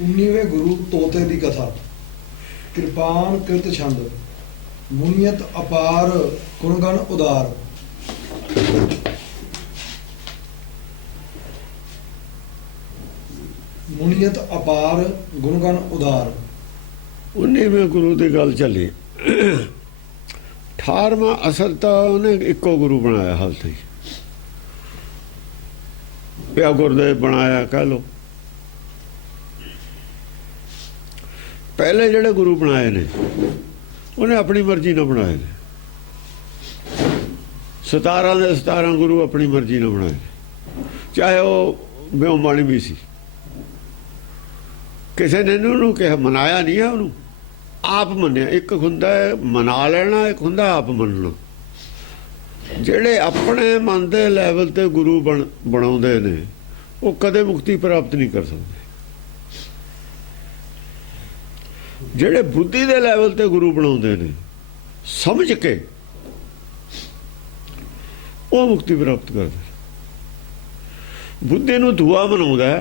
उन्नीवें गुरु तोते की कथा। कृपान कृत छंद, मुनियत अपार गुणगण उदार। मुनियत अपार गुणगण उदार। 19वें गुरु की गल चली। 18वां असल तो उन्हें इको गुरु बनाया हाल तक। पिया गुरदेव बनाया कह लो। पहले जिहड़े गुरु बनाए ने उन्हें अपनी मर्जी ना बनाए ने। 17 दे 17 गुरु अपनी मर्जी ना बनाए ने, चाहे वह ब्योमबाणी भी सी। किसी ने उन्होंने कहा, मनाया नहीं है, उन्होंने आप मनिया। एक हुंदा है मना लेना, एक हुंदा आप मनना। ਜਿਹੜੇ अपने मन के लैवल ते गुरु बनाउंदे ने वो कदे मुक्ति प्राप्त नहीं कर सकते। ਜਿਹੜੇ बुद्धि के लैवल ते गुरु बनाउंदे ने समझ के वो मुक्ति प्राप्त करते। बुद्धि नूं दुआ बनाउंदा है,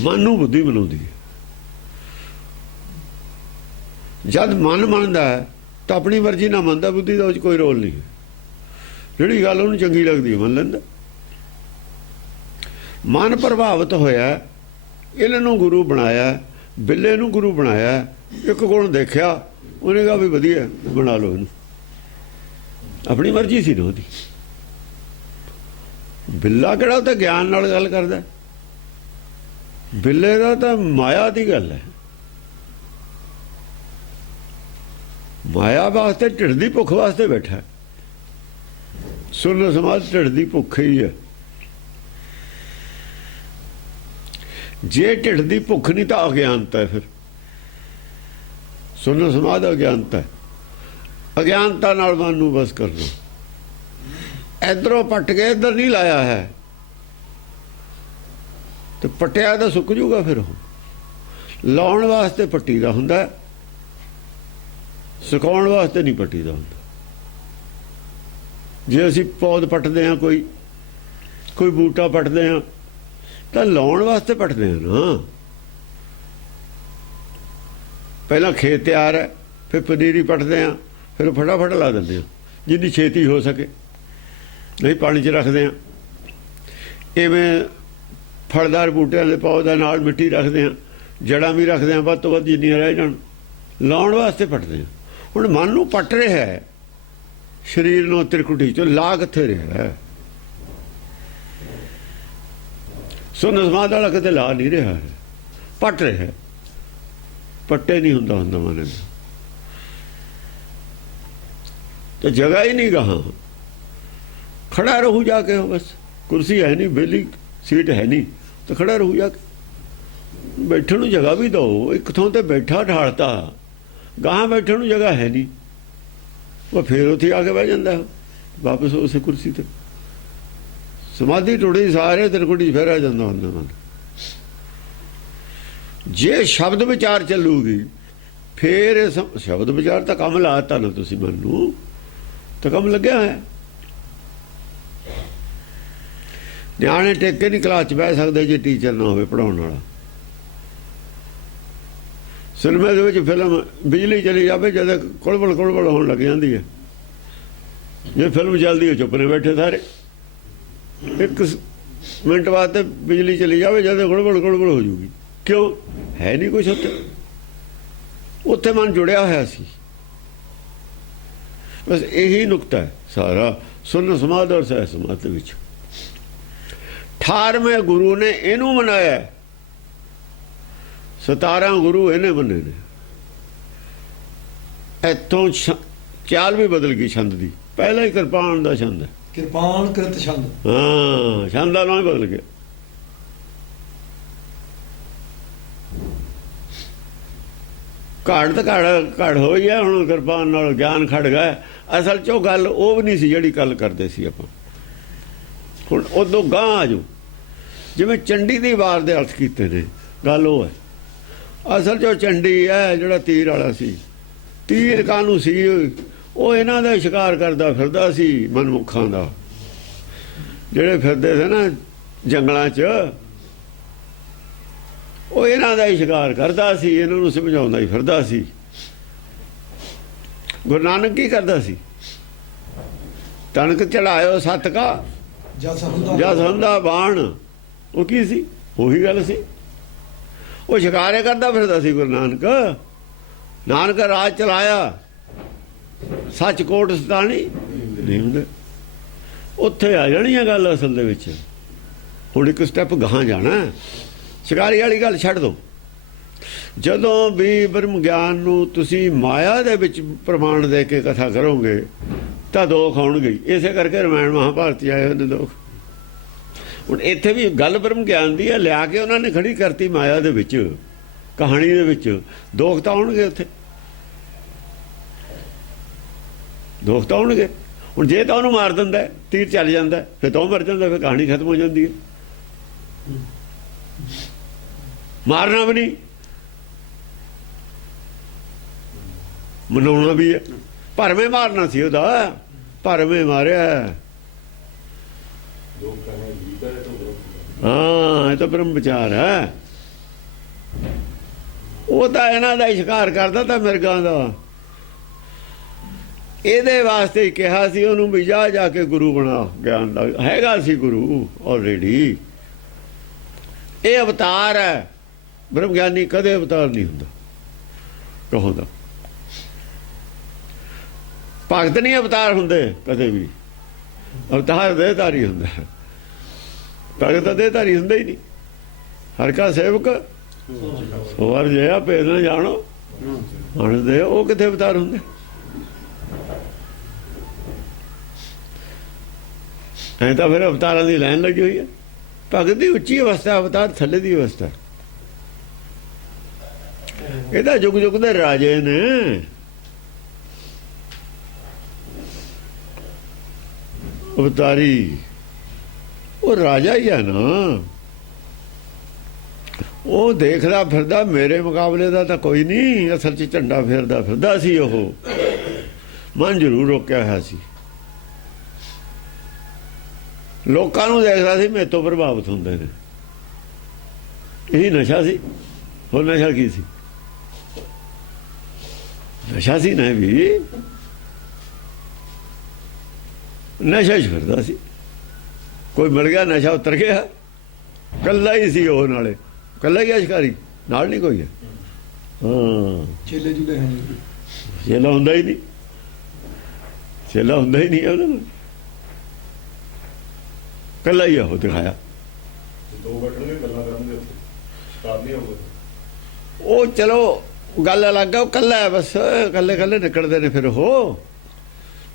मन नूं बुद्धि बनाउंदी है। जद मन मनदा है तो अपनी मर्जी ना मनदा, बुद्धि का कोई रोल नहीं है। जिहड़ी गल उहनूं चंगी लगदी है मन लैंदा। मन प्रभावित होया, इन्हों गुरु बनाया, बिल्ले नूं गुरु बनाया। एक गुण देखा, उन्हें कहा भी वधिया बना लो इनू। अपनी मर्जी सी ना उहदी। बिल्ला किहड़ा तो ज्ञान नाल गल करदा, बिल्ले दा तो माया की गल है। माया वास्ते ढिड की भुख वास्ते बैठा। सुन समाज ढिड की भुख ही है। जे ढिड की भुख नहीं तो अज्ञानता है। फिर सुन समाज अज्ञानता है। अज्ञानता नाल मन नूं बस करना। इधरों पट के इधर नहीं लाया है तो पटिया तो सुक जूगा। फिर वो लाउण वास्ते पट्टी का हुंदा, सुकाउण वास्ते नहीं पट्टी का हुंदा। जे असीं पौध पटदे हां, कोई बूटा पटदे हां तो लाउण वास्ते पटदे हां ना। पहला खेत तैयार है, फिर पनीरी पटदे हां, फिर फटाफट ला दिंदे हां जिन्नी छेती हो सके, नहीं पानी च रखदे हां। इवें फलदार बूटियां दे पौधे नाल मिट्टी रखदे हां, जड़ां भी रखदे हां, वध तों वध जिन्नियां रह जाण। लाउण वास्ते पटदे हां। हुण मन नूं पट रिहा है, शरीर नूं त्रिकुटी चों ला कित्थे रिहा है। सुन समाज वाला किते ला नहीं रहा है, पट रहा है। पट्टे नहीं हुंदा हुंदा मन दा तो जगह ही नहीं कहाँ। खड़ा रहू जाके, बस कुर्सी है नहीं, बेली सीट है नहीं तो खड़ा रहू जाके। बैठण नूं जगह भी दो। एक थां ते बैठा ढालता, गाहां बैठण नूं जगह है नहीं, वो फिर उत्थे आके बह जांदा है वापस उस कुर्सी ते। समाधि टुटी, सारे त्रिकुटी फिर आ जांदा हुंदा मन। जे शब्द विचार चलूगी फिर शब्द विचार तो कम लाता ना तुसीं मन नूं, तो कम लग्या है। नियाणे टेके नहीं क्लास च बह सकते जे टीचर ना होवे पढ़ाउण वाला। सिनेमे दे विच फिल्म बिजली चली जाए जद कुड़बड़ कुड़बड़ होण लग जाती है। जे फिल्म चलती है चुप ने बैठे सारे। एक मिनट वास्ते बिजली चली जाए जद गुड़बड़ गुड़बड़ हो जूगी। क्यों? है नहीं कुछ उत्थे, उत्थे मन जुड़िया होया सी। बस यही नुकता है सारा सुन समाज और सह समाज के विच। 18वें गुरु ने इनू मनाया, 17 गुरु इन्हें मने ने। इतों चाल भी बदल गई छंद की। पहला ही कृपान का छंद है, कृपान कृत छंद। हाँ, छंद का नाम ही बदल गया। घड़ तो घड़ हो ही है। हुण कृपान नाल ज्ञान खड़ गया। असल चो गल वो भी नहीं सी जिहड़ी गल करदे सी आपां। हुण उदों गांह आ जाओ, जिवें चंडी दी वार दे अर्थ कीते ने, गल वो है। असल चो चंडी है जिहड़ा तीर वाला सी। तीर कानूं सी, वो इन्हां दा शिकार करदा फिरदा सी मनमुखां दा। ਜਿਹੜੇ ਫਿਰਦੇ ਸੀ ਨਾ ਜੰਗਲਾਂ 'ਚ, ਉਹ ਇਹਨਾਂ ਦਾ ਹੀ ਸ਼ਿਕਾਰ ਕਰਦਾ ਸੀ, ਇਹਨਾਂ ਨੂੰ ਸਮਝਾਉਂਦਾ ਹੀ ਫਿਰਦਾ ਸੀ। ਗੁਰੂ ਨਾਨਕ ਕੀ ਕਰਦਾ ਸੀ? ਤਣਕ ਚੜਾਇਓ ਸੱਤ ਕਾ ਜਸ ਹੰਦਾ ਬਾਣ। ਉਹ ਕੀ ਸੀ? ਉਹੀ ਗੱਲ ਸੀ। ਉਹ ਸ਼ਿਕਾਰੇ ਕਰਦਾ ਫਿਰਦਾ ਸੀ ਗੁਰੂ ਨਾਨਕ। ਨਾਨਕ ਰਾਜ ਚਲਾਇਆ, ਸੱਚ ਕੋਟ ਸਤਾਣੀ ਨਹੀਂ ਹੁੰਦੇ। ਉੱਥੇ ਆ ਜਾਣੀ ਹੈ ਗੱਲ ਅਸਲ ਦੇ ਵਿੱਚ। ਹੁਣ ਇੱਕ ਸਟੈਪ ਗਾਹਾਂ ਜਾਣਾ। ਸ਼ਿਕਾਰੀ ਵਾਲੀ ਗੱਲ ਛੱਡ ਦਿਓ। ਜਦੋਂ ਵੀ ਬ੍ਰਹਮ ਗਿਆਨ ਨੂੰ ਤੁਸੀਂ ਮਾਇਆ ਦੇ ਵਿੱਚ ਪ੍ਰਮਾਣ ਦੇ ਕੇ ਕਥਾ ਕਰੋਗੇ ਤਾਂ ਦੋਖ ਆਉਣਗੇ। ਇਸੇ ਕਰਕੇ ਰਾਮਾਇਣ ਮਹਾਭਾਰਤ ਆਏ ਹੋਏ ਨੇ ਦੋਖ। ਹੁਣ ਇੱਥੇ ਵੀ ਗੱਲ ਬ੍ਰਹਮ ਗਿਆਨ ਦੀ ਹੈ, ਲਿਆ ਕੇ ਉਹਨਾਂ ਨੇ ਖੜੀ ਕਰਤੀ ਮਾਇਆ ਦੇ ਵਿੱਚ, ਕਹਾਣੀ ਦੇ ਵਿੱਚ। ਦੋਖ ਤਾਂ ਆਉਣਗੇ ਉੱਥੇ, ਦੋਖ ਤਾਂ ਆਉਣਗੇ। ਹੁਣ ਜੇ ਤਾਂ ਉਹਨੂੰ ਮਾਰ ਦਿੰਦਾ, ਤੀਰ ਚੱਲ ਜਾਂਦਾ, ਫਿਰ ਤਾਂ ਉਹ ਮਰ ਜਾਂਦਾ, ਫਿਰ ਕਹਾਣੀ ਖਤਮ ਹੋ ਜਾਂਦੀ ਹੈ। ਮਾਰਨਾ ਵੀ ਨਹੀਂ, ਮਨਾਉਣਾ ਵੀ ਹੈ। ਭਰਵੇਂ ਮਾਰਨਾ ਸੀ ਉਹਦਾ, ਭਰਵੇਂ ਮਾਰਿਆ। ਹਾਂ, ਇਹ ਤਾਂ ਬ੍ਰਹਮ ਵਿਚਾਰ ਹੈ। ਉਹ ਤਾਂ ਇਹਨਾਂ ਦਾ ਸ਼ਿਕਾਰ ਕਰਦਾ ਤਾਂ ਮਿਰਗਾਂ ਦਾ। ਇਹਦੇ ਵਾਸਤੇ ਹੀ ਕਿਹਾ ਸੀ ਉਹਨੂੰ ਵੀ ਜਾ ਕੇ ਗੁਰੂ ਬਣਾ। ਗਿਆਨ ਦਾ ਹੈਗਾ ਸੀ ਗੁਰੂ ਆਲਰੇਡੀ। ਇਹ ਅਵਤਾਰ ਹੈ। ਬ੍ਰਹਮ ਗਿਆਨੀ ਕਦੇ ਅਵਤਾਰ ਨਹੀਂ ਹੁੰਦਾ। ਕਹੋ ਦਾ ਭਗਤ ਨਹੀਂ ਅਵਤਾਰ ਹੁੰਦੇ ਕਦੇ ਵੀ। ਅਵਤਾਰ ਦੇਹਧਾਰੀ ਹੁੰਦਾ। ਭਗਤ ਦੇਹਧਾਰੀ ਹੁੰਦਾ ਹੀ ਨਹੀਂ। ਹਰ ਕਾ ਸੇਵਕ ਹੋਰ ਜਿਹਾ ਭੇਦ ਨਾ ਜਾਣੋ ਹਣਦੇ। ਉਹ ਕਿੱਥੇ ਅਵਤਾਰ ਹੁੰਦੇ? ਐ ਤਾਂ ਫਿਰ ਅਵਤਾਰਾਂ ਦੀ ਲਾਈਨ ਲੱਗੀ ਹੋਈ ਹੈ। ਭਗਤ ਦੀ ਉੱਚੀ ਅਵਸਥਾ, ਅਵਤਾਰ ਥੱਲੇ ਦੀ ਅਵਸਥਾ। ਇਹਦਾ ਜੁਗ ਜੁਗ ਦੇ ਰਾਜੇ ਨੇ। ਅਵਤਾਰੀ ਉਹ ਰਾਜਾ ਹੀ ਹੈ ਨਾ। ਉਹ ਦੇਖਦਾ ਫਿਰਦਾ, ਮੇਰੇ ਮੁਕਾਬਲੇ ਦਾ ਤਾਂ ਕੋਈ ਨਹੀਂ। ਅਸਲ 'ਚ ਝੰਡਾ ਫੇਰਦਾ ਫਿਰਦਾ ਸੀ ਉਹ। ਮਨ ਜ਼ਰੂਰ ਰੋਕਿਆ ਹੋਇਆ ਸੀ। ਲੋਕਾਂ ਨੂੰ ਦੇਖਦਾ ਸੀ ਮੇਰੇ ਤੋਂ ਪ੍ਰਭਾਵਿਤ ਹੁੰਦੇ ਨੇ। ਇਹੀ ਨਸ਼ਾ ਸੀ। ਹੋਰ ਨਸ਼ਾ ਕੀ ਸੀ? ਨਸ਼ਾ ਸੀ ਨਾ ਵੀ। ਨਸ਼ਾ ਹੀ ਫਿਰਦਾ ਸੀ। ਕੋਈ ਮਿਲ ਗਿਆ, ਨਸ਼ਾ ਉਤਰ ਗਿਆ। ਕੱਲਾ ਹੀ ਸੀ ਉਹ, ਨਾਲੇ ਕੱਲਾ ਹੀ ਸ਼ਿਕਾਰੀ, ਨਾਲ ਨਹੀਂ ਕੋਈ ਹੈ। ਹਾਂ, ਚੇਲੇ ਜੁਲੇ ਹਨ। ਚੇਲਾ ਹੁੰਦਾ ਹੀ ਨਹੀਂ। ਚੇਲਾ ਹੁੰਦਾ ਹੀ ਨਹੀਂ ਉਹਨਾਂ ਨੂੰ। ਕੱਲਾ ਹੀ ਉਹ ਦਿਖਾਇਆ। ਦੋ ਬੈਠਣਗੇ ਗੱਲਾਂ ਕਰਨਗੇ, ਸਟਾਰ ਨਹੀਂ ਹੋਊਗਾ। ਉਹ ਚਲੋ ਗੱਲ ਅਲੱਗ ਹੈ। ਉਹ ਕੱਲਾ ਹੈ ਬਸ। ਕੱਲੇ ਕੱਲੇ ਨਿਕਲਦੇ ਨੇ ਫਿਰ ਉਹ।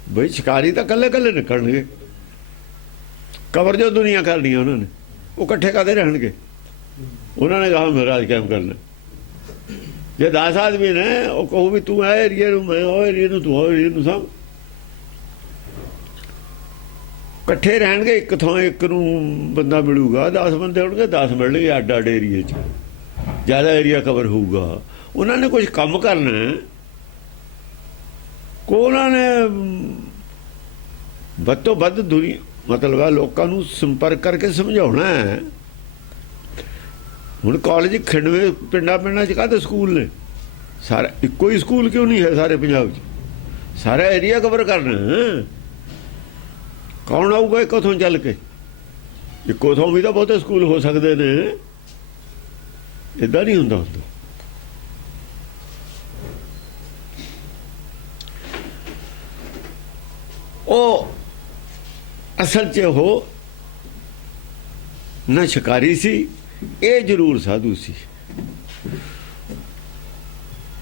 ਬਈ ਸ਼ਿਕਾਰੀ ਤਾਂ ਕੱਲੇ ਕੱਲੇ ਨਿਕਲਣਗੇ। ਕਬਰ ਜੋ ਦੁਨੀਆ ਕਰਨੀ ਉਹਨਾਂ ਨੇ, ਉਹ ਇਕੱਠੇ ਕਾਹਦੇ ਰਹਿਣਗੇ? ਉਹਨਾਂ ਨੇ ਕਹਾ ਮਹਾਰਾਜ ਕਾਇਮ ਕਰਨਾ। ਜੇ 10 ਆਦਮੀ ਨੇ, ਉਹ ਕਹੂ ਵੀ ਤੂੰ ਇਹ ਏਰੀਏ ਨੂੰ, ਮੈਂ ਉਹ ਏਰੀਏ ਨੂੰ, ਤੂੰ ਉਹ ਏਰੀਏ ਨੂੰ। ਸਭ ਇਕੱਠੇ ਰਹਿਣਗੇ। ਇੱਕ ਥਾਂ ਇੱਕ ਨੂੰ ਬੰਦਾ ਮਿਲੂਗਾ। 10 ਬੰਦੇ ਹੋਣਗੇ, 10 ਮਿਲਣਗੇ ਅੱਡ ਅੱਡ ਏਰੀਏ 'ਚ। ਜ਼ਿਆਦਾ ਏਰੀਆ ਕਵਰ ਹੋਊਗਾ। ਉਹਨਾਂ ਨੇ ਕੁਝ ਕੰਮ ਕਰਨਾ। ਉਹਨਾਂ ਨੇ ਵੱਧ ਤੋਂ ਵੱਧ ਦੁਨੀਆ, ਮਤਲਬ ਆ ਲੋਕਾਂ ਨੂੰ ਸੰਪਰਕ ਕਰਕੇ ਸਮਝਾਉਣਾ ਹੈ। ਹੁਣ ਕਾਲਜ ਖਿੰਡਵੇਂ ਪਿੰਡਾਂ 'ਚ ਕਾਹਦੇ ਸਕੂਲ ਨੇ? ਸਾਰਾ ਇੱਕੋ ਹੀ ਸਕੂਲ ਕਿਉਂ ਨਹੀਂ ਹੈ ਸਾਰੇ ਪੰਜਾਬ 'ਚ? ਸਾਰਾ ਏਰੀਆ ਕਵਰ ਕਰਨਾ। ਕੌਣ ਆਊਗਾ ਇੱਕੋ ਥਾਂ ਚੱਲ ਕੇ? ਇੱਕੋ ਥਾਂ ਵੀ ਤਾਂ ਬਹੁਤੇ ਸਕੂਲ ਹੋ ਸਕਦੇ ਨੇ। ਇੱਦਾਂ ਨਹੀਂ ਹੁੰਦਾ। ਉਹ ਅਸਲ 'ਚ ਉਹ ਨਾ ਸ਼ਿਕਾਰੀ ਸੀ, ਇਹ ਜ਼ਰੂਰ ਸਾਧੂ ਸੀ।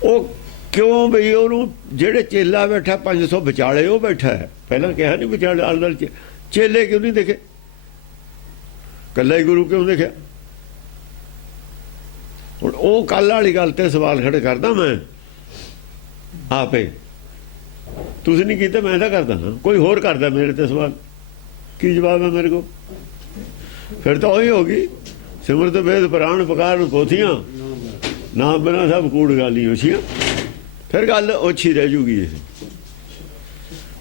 ਉਹ ਕਿਉਂ ਬਈ ਉਹਨੂੰ ਜਿਹੜੇ ਚੇਲਾ ਬੈਠਾ 500 ਵਿਚਾਲੇ ਉਹ ਬੈਠਾ ਹੈ। ਪਹਿਲਾਂ ਕਿਹਾ ਨਹੀਂ ਵਿਚਾਲੇ ਆਲ ਚੇਲੇ ਕਿਉਂ ਨਹੀਂ ਦੇਖੇ? ਇਕੱਲਾ ਹੀ ਗੁਰੂ ਕਿਉਂ ਦੇਖਿਆ? ਹੁਣ ਉਹ ਕੱਲ ਵਾਲੀ ਗੱਲ ਤੇ ਸਵਾਲ ਖੜੇ ਕਰਦਾ ਮੈਂ ਆਪੇ। ਤੁਸੀਂ ਨਹੀਂ ਕੀਤਾ, ਮੈਂ ਤਾਂ ਕਰਦਾ ਨਾ। ਕੋਈ ਹੋਰ ਕਰਦਾ ਮੇਰੇ ਤੇ ਸਵਾਲ, ਕੀ ਜਵਾਬ ਹੈ ਮੇਰੇ ਕੋਲ? ਫਿਰ ਤਾਂ ਉਹੀ ਹੋ ਗਈ, ਸਿਮਰਤ ਵੇਦ ਪੁਰਾਣ ਪੁਕਾਰ ਪੋਥੀਆਂ, ਨਾਮ ਬਿਨਾ ਸਭ ਕੂੜ ਗਾਲੀ ਹੋਸ਼ੀਆਂ। ਫਿਰ ਗੱਲ ਔਛੀ ਰਹਿ ਜੂਗੀ। ਇਹ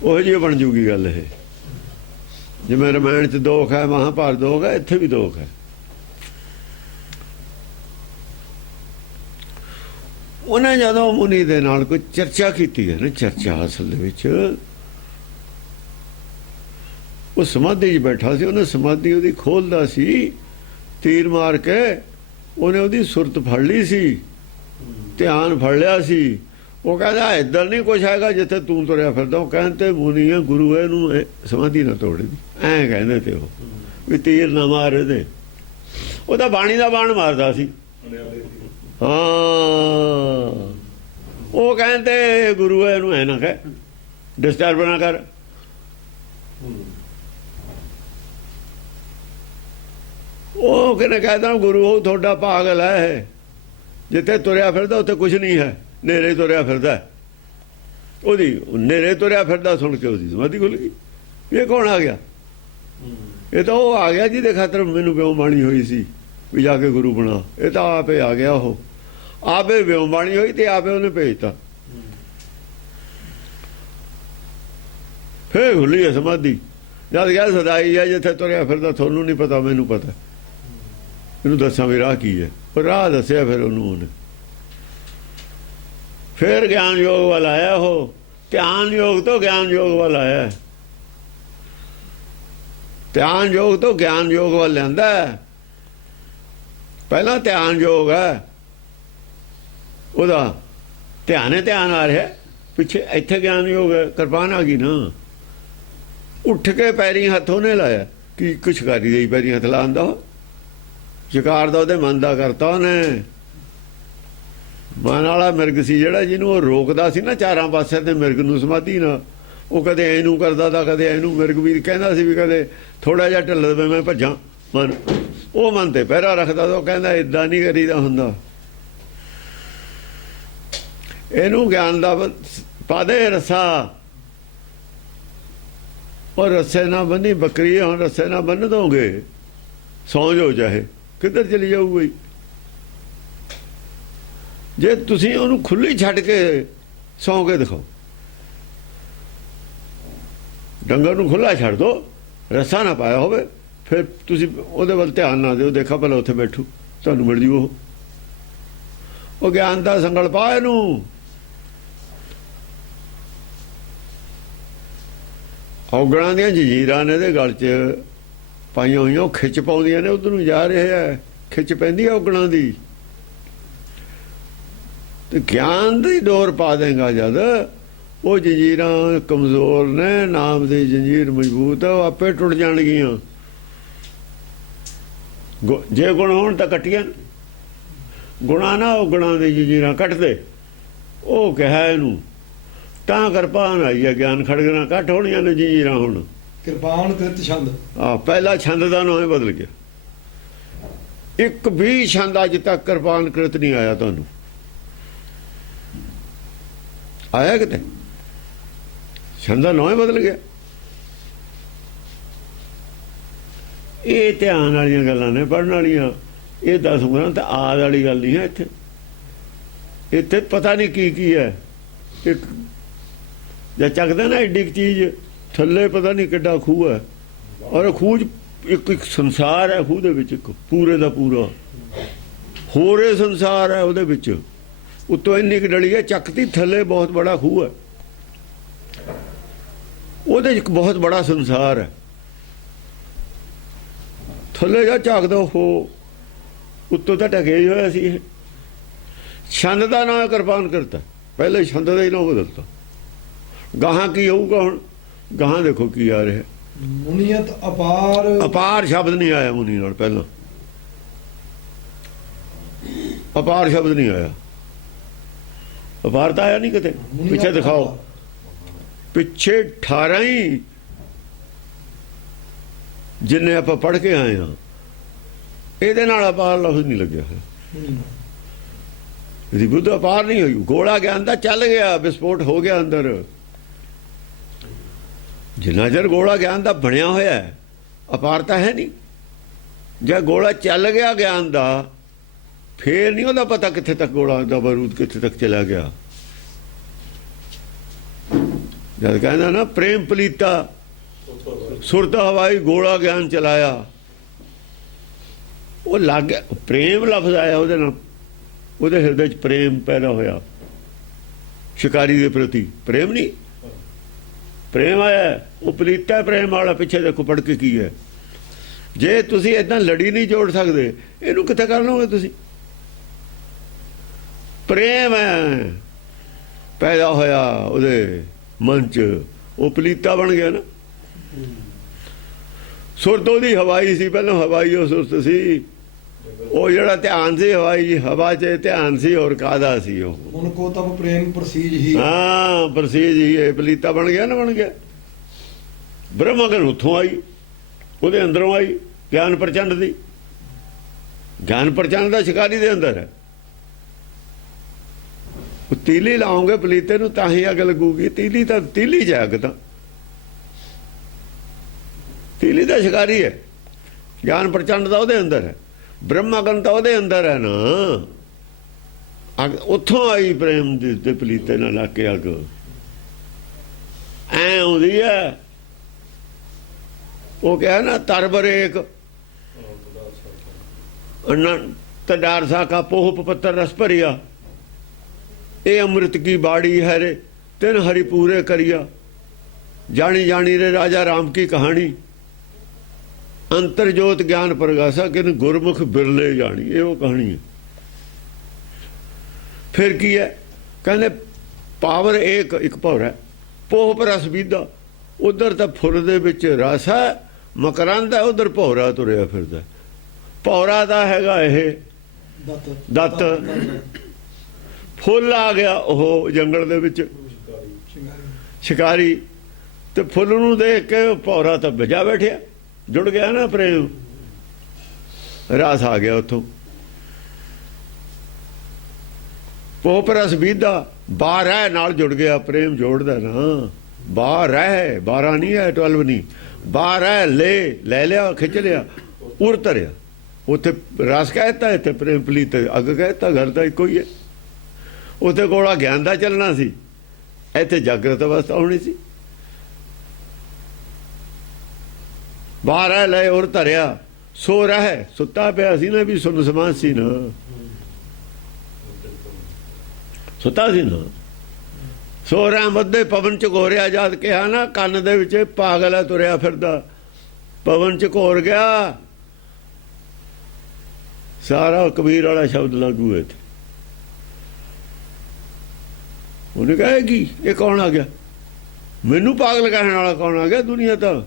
ਉਹ ਜਿਹੀ ਬਣ ਜੂਗੀ ਗੱਲ। ਇਹ ਜਿਵੇਂ ਰਮਾਇਣ 'ਚ ਦੋਖ ਹੈ, ਮਹਾਭਾਰਤ ਦੋਖ ਹੈ, ਇੱਥੇ ਵੀ ਦੋਖ ਹੈ। ਉਹਨੇ ਜਦੋਂ ਮੁਨੀ ਦੇ ਨਾਲ ਕੋਈ ਚਰਚਾ ਕੀਤੀ ਹੈ ਨਾ, ਚਰਚਾ ਅਸਲ ਦੇ ਵਿੱਚ ਉਹ ਸਮਾਧੀ 'ਚ ਬੈਠਾ ਸੀ, ਉਹਨੇ ਸਮਾਧੀ ਉਹਦੀ ਖੋਲਦਾ ਸੀ, ਤੀਰ ਮਾਰ ਕੇ ਉਹਨੇ ਉਹਦੀ ਸੁਰਤ ਫੜ ਲਈ ਸੀ, ਧਿਆਨ ਫੜ ਲਿਆ ਸੀ। ਉਹ ਕਹਿੰਦਾ ਇੱਧਰ ਨਹੀਂ ਕੁਛ ਹੈਗਾ ਜਿੱਥੇ ਤੂੰ ਤੁਰਿਆ ਫਿਰਦਾ। ਉਹ ਕਹਿੰਦੇ ਮੁਨੀ ਹੈ, ਗੁਰੂ ਹੈ, ਇਹਨੂੰ ਸਮਾਧੀ ਨਾ ਤੋੜਦੀ, ਐਂ ਕਹਿੰਦੇ ਤੇ ਉਹ ਵੀ ਤੀਰ ਨਾ ਮਾਰ ਇਹਦੇ। ਉਹ ਤਾਂ ਬਾਣੀ ਦਾ ਬਾਣ ਮਾਰਦਾ ਸੀ। ਹਾਂ, ਉਹ ਕਹਿੰਦੇ ਗੁਰੂ ਹੈ, ਇਹਨੂੰ ਐ ਨਾ ਕਹਿ, ਡਿਸਟਰਬ ਨਾ ਕਰ। ਉਹ ਕਿਹਨੇ ਕਹਿਦਾ ਗੁਰੂ ਉਹ ਤੁਹਾਡਾ ਪਾਗਲ ਹੈ, ਜਿੱਥੇ ਤੁਰਿਆ ਫਿਰਦਾ ਉੱਥੇ ਕੁਝ ਨਹੀਂ ਹੈ, ਨੇਰੇ ਤੁਰਿਆ ਫਿਰਦਾ। ਉਹਦੀ ਨੇਰੇ ਤੁਰਿਆ ਫਿਰਦਾ ਸੁਣ ਕੇ ਉਹਦੀ ਸਮਾਧੀ ਖੁੱਲ ਗਈ। ਇਹ ਕੌਣ ਆ ਗਿਆ? ਇਹ ਤਾਂ ਉਹ ਆ ਗਿਆ ਜਿਹਦੇ ਖਾਤਰ ਮੈਨੂੰ ਵਿਉਂ ਬਾਣੀ ਹੋਈ ਸੀ ਵੀ ਜਾ ਕੇ ਗੁਰੂ ਬਣਾ। ਇਹ ਤਾਂ ਆਪੇ ਆ ਗਿਆ, ਉਹ ਆਪੇ ਵਿਉਂ ਬਾਣੀ ਹੋਈ ਤੇ ਆਪੇ ਉਹਨੇ ਭੇਜਤਾ। ਫੇਰ ਖੁੱਲੀ ਹੈ ਸਮਾਧੀ। ਜਦ ਗਿਆ ਸਦਾਈ ਹੈ, ਜਿੱਥੇ ਤੁਰਿਆ ਫਿਰਦਾ ਤੁਹਾਨੂੰ ਨਹੀਂ ਪਤਾ, ਮੈਨੂੰ ਪਤਾ, ਇਹਨੂੰ ਦੱਸਾਂ ਵੀ ਰਾਹ ਕੀ ਹੈ। ਉਹ ਰਾਹ ਦੱਸਿਆ ਫਿਰ ਉਹਨੇ। ਫਿਰ ਗਿਆਨ ਯੋਗ ਵੱਲ ਆਇਆ। ਉਹ ਧਿਆਨ ਯੋਗ ਤੋਂ ਗਿਆਨ ਯੋਗ ਵੱਲ ਆਇਆ, ਧਿਆਨ ਯੋਗ ਤੋਂ ਗਿਆਨ ਯੋਗ ਵੱਲ ਲਿਆਂਦਾ। ਪਹਿਲਾਂ ਧਿਆਨ ਯੋਗ ਹੈ, ਉਹਦਾ ਧਿਆਨ ਆ ਰਿਹਾ, ਪਿੱਛੇ ਇੱਥੇ ਗਿਆਨ ਯੋਗ ਹੈ। ਕਿਰਪਾਨ ਆ ਗਈ ਨਾ, ਉੱਠ ਕੇ ਪੈਰੀਂ ਹੱਥ ਉਹਨੇ ਲਾਇਆ ਕਿ ਇੱਕ ਸ਼ਿਕਾਰੀ ਦੇ ਪੈਰੀਂ ਹੱਥ ਲਾਉਂਦਾ। ਸ਼ਿਕਾਰ ਦਾ ਉਹਦੇ ਮਨ ਦਾ ਕਰਤਾ ਉਹਨੇ। ਮਨ ਵਾਲਾ ਮਿਰਗ ਸੀ ਜਿਹੜਾ, ਜਿਹਨੂੰ ਉਹ ਰੋਕਦਾ ਸੀ ਨਾ ਚਾਰਾਂ ਪਾਸੇ ਤੇ ਮਿਰਗ ਨੂੰ ਸਮਾਧੀ ਨਾਲ। ਉਹ ਕਦੇ ਇਹਨੂੰ ਕਰਦਾ ਤਾਂ ਕਦੇ ਇਹਨੂੰ। ਮਿਰਗ ਵੀ ਕਹਿੰਦਾ ਸੀ ਵੀ ਕਦੇ ਥੋੜਾ ਜਿਹਾ ਢਿੱਲ ਦੇਵੇ ਮੈਂ ਭੱਜਾਂ। ਮਨ ਉਹ ਮਨ ਤੇ ਪਹਿਰਾ ਰੱਖਦਾ ਤਾਂ ਉਹ ਕਹਿੰਦਾ ਏਦਾਂ ਨਹੀਂ ਕਰੀਦਾ ਹੁੰਦਾ। ਇਹਨੂੰ ਗਿਆਨ ਦਾ ਪਾਦੇ ਰਸਾ। ਔਰ ਰੱਸੇ ਨਾ ਬੰਨੀ ਬੱਕਰੀ, ਹੁਣ ਰੱਸੇ ਨਾ ਬੰਨ ਦੋਗੇ ਸੌਂ ਜਾਓ, ਚਾਹੇ ਕਿੱਧਰ ਚਲੀ ਜਾਊਗੀ। ਜੇ ਤੁਸੀਂ ਉਹਨੂੰ ਖੁੱਲੀ ਛੱਡ ਕੇ ਸੌਂ ਕੇ ਦਿਖਾਓ, ਡੰਗਰ ਨੂੰ ਖੁੱਲਾ ਛੱਡ ਦੋ, ਰੱਸਾ ਨਾ ਪਾਇਆ ਹੋਵੇ, ਫਿਰ ਤੁਸੀਂ ਉਹਦੇ ਵੱਲ ਧਿਆਨ ਨਾ ਦਿਓ, ਦੇਖਾ ਭਲਾ ਉੱਥੇ ਬੈਠੂ, ਤੁਹਾਨੂੰ ਮਿਲ ਜੂ ਉਹ ਗਿਆਨ ਦਾ ਸੰਗਲ ਪਾ ਇਹਨੂੰ। ਔਗਣਾਂ ਦੀਆਂ ਜੰਜੀਰਾਂ ਨੇ ਇਹਦੇ ਗਲ 'ਚ ਪਾਈਆਂ ਹੋਈਆਂ, ਉਹ ਖਿੱਚ ਪਾਉਂਦੀਆਂ ਨੇ, ਉੱਧਰ ਨੂੰ ਜਾ ਰਿਹਾ ਹੈ, ਖਿੱਚ ਪੈਂਦੀ ਹੈ ਔਗਣਾਂ ਦੀ। ਤੇ ਗਿਆਨ ਦੀ ਡੋਰ ਪਾ ਦੇਗਾ ਜਦ, ਉਹ ਜੰਜੀਰਾਂ ਕਮਜ਼ੋਰ ਨੇ, ਨਾਮ ਦੀ ਜੰਜੀਰ ਮਜ਼ਬੂਤ ਹੈ, ਉਹ ਆਪੇ ਟੁੱਟ ਜਾਣਗੀਆਂ। ਜੇ ਗੁਣ ਹੋਣ ਤਾਂ ਕੱਟੀਆਂ, ਗੁਣਾ ਨਾ ਉਹ ਗੁਣਾਂ ਦੀ ਜੰਜੀਰਾਂ ਕੱਟਦੇ। ਉਹ ਕਿਹਾ ਇਹਨੂੰ ਤਾਂ ਕਿਰਪਾਨ ਆਈ ਹੈ, ਗਿਆਨ ਖੜਗਣਾ ਕੱਟ ਹੋਣੀਆਂ ਨੇ ਜੰਜੀਰਾਂ। ਹੁਣ ਕਿਰਪਾਨ ਕ੍ਰਿਤ ਛੰਦ। ਪਹਿਲਾ ਛੰਦ ਦਾ ਨਾਂ ਹੀ ਬਦਲ ਗਿਆ। ਇੱਕ ਵੀ ਛੰਦ ਅੱਜ ਤੱਕ ਕਿਰਪਾਨ ਕ੍ਰਿਤ ਨਹੀਂ ਆਇਆ। ਤੁਹਾਨੂੰ ਆਇਆ ਕਿਤੇ? ਛੰਦ ਦਾ ਨਾਂ ਹੀ ਬਦਲ ਗਿਆ। ਇਹ ਧਿਆਨ ਵਾਲੀਆਂ ਗੱਲਾਂ ਨੇ, ਪੜ੍ਹਨ ਵਾਲੀਆਂ। ਇਹ 10 ਗ੍ਰੰਥ ਆਦ ਵਾਲੀ ਗੱਲ ਨਹੀਂ ਹੈ। ਇੱਥੇ ਪਤਾ ਨਹੀਂ ਕੀ ਹੈ। ਇੱਕ ਜਾਂ ਚੱਕਦਾ ਨਾ ਐਡੀ ਚੀਜ਼, ਥੱਲੇ ਪਤਾ ਨਹੀਂ ਕਿੱਡਾ ਖੂਹ ਹੈ, ਔਰ ਖੂਹ 'ਚ ਇੱਕ ਸੰਸਾਰ ਹੈ। ਖੂਹ ਦੇ ਵਿੱਚ ਇੱਕ ਪੂਰੇ ਦਾ ਪੂਰਾ ਹੋਰੇ ਸੰਸਾਰ ਹੈ ਉਹਦੇ ਵਿੱਚ। ਉੱਤੋਂ ਇੰਨੀ ਕੁ ਡਲੀ ਹੈ, ਚੱਕਤੀ ਥੱਲੇ ਬਹੁਤ ਬੜਾ ਖੂਹ ਹੈ, ਉਹਦੇ 'ਚ ਇੱਕ ਬਹੁਤ ਬੜਾ ਸੰਸਾਰ ਹੈ। ਥੱਲੇ ਜਾ ਝਾਕਦਾ, ਉਹ ਉੱਤੋਂ ਤਾਂ ਢਕਿਆ ਹੀ ਹੋਇਆ ਸੀ। ਇਹ ਛੰਦ ਦਾ ਨਾਂ ਕਿਰਪਾਨ ਕਰਤਾ, ਪਹਿਲੇ ਛੰਦ ਦਾ ਹੀ ਨਾਂ ਬਦਲਤਾ। ਗਾਹਾਂ ਕੀ ਹੋਊਗਾ ਹੁਣ? ਗਾਹਾਂ ਦੇਖੋ ਕੀ ਆ ਰਿਹਾ। ਮੁਨੀਅਤ ਅਪਾਰ। ਅਪਾਰ ਸ਼ਬਦ ਨਹੀਂ ਆਇਆ ਮੁਨੀ ਨਾਲ ਪਹਿਲਾਂ, ਅਪਾਰ ਸ਼ਬਦ ਨਹੀਂ ਆਇਆ। ਅਪਾਰ ਤਾਂ ਆਇਆ ਨਹੀਂ ਕਿਤੇ। ਪਿੱਛੇ ਦਿਖਾਓ, ਪਿੱਛੇ 18 ਹੀ ਜਿੰਨੇ ਆਪਾਂ ਪੜ੍ਹ ਕੇ ਆਏ ਹਾਂ, ਇਹਦੇ ਨਾਲ ਅਪਾਰ ਲਫ਼ਜ਼ ਨਹੀਂ ਲੱਗਿਆ ਹੈ। ਇਹਦੀ ਬੁੱਧ ਅਪਾਰ ਨਹੀਂ ਹੋਈ। ਗੋਲਾ ਗਿਆਨ ਦਾ ਚੱਲ ਗਿਆ, ਵਿਸਫੋਟ ਹੋ ਗਿਆ ਅੰਦਰ। ਜਿੰਨਾ ਚਿਰ ਗੋਲਾ ਗਿਆਨ ਦਾ ਬਣਿਆ ਹੋਇਆ, ਅਪਾਰਤਾ ਹੈ ਨਹੀਂ। ਜੇ ਗੋਲਾ ਚੱਲ ਗਿਆ ਗਿਆਨ ਦਾ, ਫੇਰ ਨਹੀਂ ਉਹਦਾ ਪਤਾ ਕਿੱਥੇ ਤੱਕ ਗੋਲਾ ਦਾ ਬਾਰੂਦ ਕਿੱਥੇ ਤੱਕ ਚਲਾ ਗਿਆ। ਜਦ ਕਹਿੰਦਾ ਨਾ ਪ੍ਰੇਮ ਪਲੀਤਾ, ਸੁਰਤ ਹਵਾਈ ਗੋਲਾ ਗਿਆਨ ਚਲਾਇਆ। ਉਹ ਲੱਗ ਗਿਆ, ਪ੍ਰੇਮ ਲਫ਼ਜ਼ ਆਇਆ ਉਹਦੇ ਨਾਲ, ਉਹਦੇ ਹਿਰਦੇ 'ਚ ਪ੍ਰੇਮ ਪੈਦਾ ਹੋਇਆ ਸ਼ਿਕਾਰੀ ਦੇ ਪ੍ਰਤੀ। ਪ੍ਰੇਮ ਨਹੀਂ, ਪ੍ਰੇਮ ਆਇਆ, ਉਹ ਪਲੀਤਾ ਪ੍ਰੇਮ ਵਾਲਾ। ਪਿੱਛੇ ਦੇਖੋ ਪੜ੍ਹ ਕੇ ਕੀ ਹੈ। ਜੇ ਤੁਸੀਂ ਏਦਾਂ ਲੜੀ ਨਹੀਂ ਜੋੜ ਸਕਦੇ, ਇਹਨੂੰ ਕਿੱਥੇ ਕਰ ਲਓਗੇ ਤੁਸੀਂ? ਪ੍ਰੇਮ ਹੈ ਪੈਦਾ ਹੋਇਆ ਉਹਦੇ ਮਨ 'ਚ, ਉਹ ਪਲੀਤਾ ਬਣ ਗਿਆ ਨਾ। ਸੁਰਤ ਉਹਦੀ ਹਵਾਈ ਸੀ, ਪਹਿਲਾਂ ਹਵਾਈ ਉਹ ਸੁਰਤ ਸੀ। ਉਹ ਜਿਹੜਾ ਧਿਆਨ ਸੀ ਹਵਾਈ ਹਵਾ 'ਚ ਧਿਆਨ ਸੀ, ਹੋਰ ਕਾਹਦਾ ਸੀ ਉਹ? ਹੁਣ ਕੋ ਤਬ ਪ੍ਰੇਮ ਪ੍ਰਸੀਜ ਹੀ। ਹਾਂ, ਪ੍ਰਸੀਜ ਹੀ ਇਹ ਪਲੀਤਾ ਬਣ ਗਿਆ ਨਾ, ਬਣ ਗਿਆ। ਬ੍ਰਹਮ ਅਗਰ ਉੱਥੋਂ ਆਈ, ਉਹਦੇ ਅੰਦਰੋਂ ਆਈ ਗਿਆਨ ਪ੍ਰਚੰਡ ਦੀ। ਗਿਆਨ ਪ੍ਰਚੰਡ ਦਾ ਸ਼ਿਕਾਰੀ ਦੇ ਅੰਦਰ ਹੈ। ਉਹ ਤੀਲੀ ਲਾਉਂਗੇ ਪਲੀਤੇ ਨੂੰ ਤਾਂ ਹੀ ਅੱਗ ਲੱਗੂਗੀ। ਤੀਲੀ ਤਾਂ ਤੀਲੀ ਜਾਗ, ਤਾਂ ਤੀਲੀ ਦਾ ਸ਼ਿਕਾਰੀ ਹੈ। ਗਿਆਨ ਪ੍ਰਚੰਡ ਦਾ ਉਹਦੇ ਅੰਦਰ ਹੈ, ਬ੍ਰਹਮਾਗਨ ਤਾਂ ਉਹਦੇ ਅੰਦਰ ਹੈ ਨਾ। ਅੱਗ ਉੱਥੋਂ ਆਈ ਪ੍ਰੇਮ ਦੇ ਪਲੀਤੇ ਨਾਲ ਲਾ ਕੇ ਅੱਗ ਐ ਆਉਂਦੀ ਹੈ। ਉਹ ਕਿਹਾ ਨਾ ਤਰਬਰੇਕ ਤਡਾਰ ਸਾਕਾ ਪੋਹ ਪੱਤਰ ਰਸ ਭਰਿਆ, ਇਹ ਅੰਮ੍ਰਿਤ ਕੀ ਬਾੜੀ ਹੈ ਰੇ ਤਿਨ ਹਰੀ ਪੂਰੇ ਕਰਿਆ। ਜਾਣੀ ਜਾਣੀ रे राजा राम की कहानी, अंतर जोत ज्ञान प्रगासा किन गुरमुख बिरले जानी। ये वो कहानी है। फिर की है, कहने पावर एक भौर है, पोह पर रस बीदा। उधर तो फुल दे विच रस है, मकरंद है, उधर भौरा तुरिया फिरदा। भौरा दा हैगा ये दत्त, फुल आ गया ਉਹ ਜੰਗਲ ਦੇ ਵਿੱਚ ਸ਼ਿਕਾਰੀ, ਤੇ ਫੁੱਲ ਨੂੰ ਦੇਖ ਕੇ ਭੌਰਾ ਤਾਂ ਵਜਾ ਬੈਠਿਆ, ਜੁੜ ਗਿਆ ਨਾ ਪ੍ਰੇਮ, ਰਸ ਆ ਗਿਆ ਉੱਥੋਂ। ਉਹ ਪਰਸ ਬੀਦਾ ਬਾਹਰ ਹੈ ਨਾਲ ਜੁੜ ਗਿਆ, ਪ੍ਰੇਮ ਜੋੜਦਾ ਨਾ। ਬਾਹਰ ਹੈ, 12 ਨਹੀਂ ਹੈ, 12 ਨਹੀਂ, ਬਾਹਰ ਹੈ, ਲੈ ਲਿਆ, ਖਿੱਚ ਲਿਆ, ਉਰ ਤਰਿਆ। ਉੱਥੇ ਰਸ ਕਹਿਤਾ, ਇੱਥੇ ਪ੍ਰੇਮ ਪਲੀਤ ਅੱਗ ਕਹਿਤਾ, ਘਰ ਦਾ ਇੱਕੋ ਹੀ ਹੈ। ਉੱਥੇ ਕੋਲਾ ਗਿਆਨ ਦਾ ਚੱਲਣਾ ਸੀ, ਇੱਥੇ ਜਾਗਰਤ ਅਵਸਥਾ ਹੋਣੀ ਸੀ। ਬਾਹਰ ਹੈ, ਲੈ ਉਰ ਧਰਿਆ, ਸੋ ਰਹਿ, ਸੁੱਤਾ ਪਿਆ ਸੀ ਨਾ, ਵੀ ਸੁਨ ਸਮਾਨ ਸੀ ਨਾ, ਸੁੱਤਾ ਸੀ ਨਾ। ਸੋ ਰਹਿ ਮੱਧੇ ਪਵਨ ਚ ਘੋਰਿਆ, ਜਦ ਕਿਹਾ ਨਾ ਕੰਨ ਦੇ ਵਿੱਚ ਪਾਗਲ ਹੈ ਤੁਰਿਆ ਫਿਰਦਾ, ਪਵਨ ਚ ਘੋਰ ਗਿਆ। ਸਾਰਾ ਕਬੀਰ ਵਾਲਾ ਸ਼ਬਦ ਲਾਗੂ ਹੈ ਇੱਥੇ। ਉਹਨੇ ਕਹੇ ਕਿ ਇਹ ਕੌਣ ਆ ਗਿਆ? ਮੈਨੂੰ ਪਾਗਲ ਕਹਿਣ ਵਾਲਾ ਕੌਣ ਆ ਗਿਆ? ਦੁਨੀਆ ਤਾਂ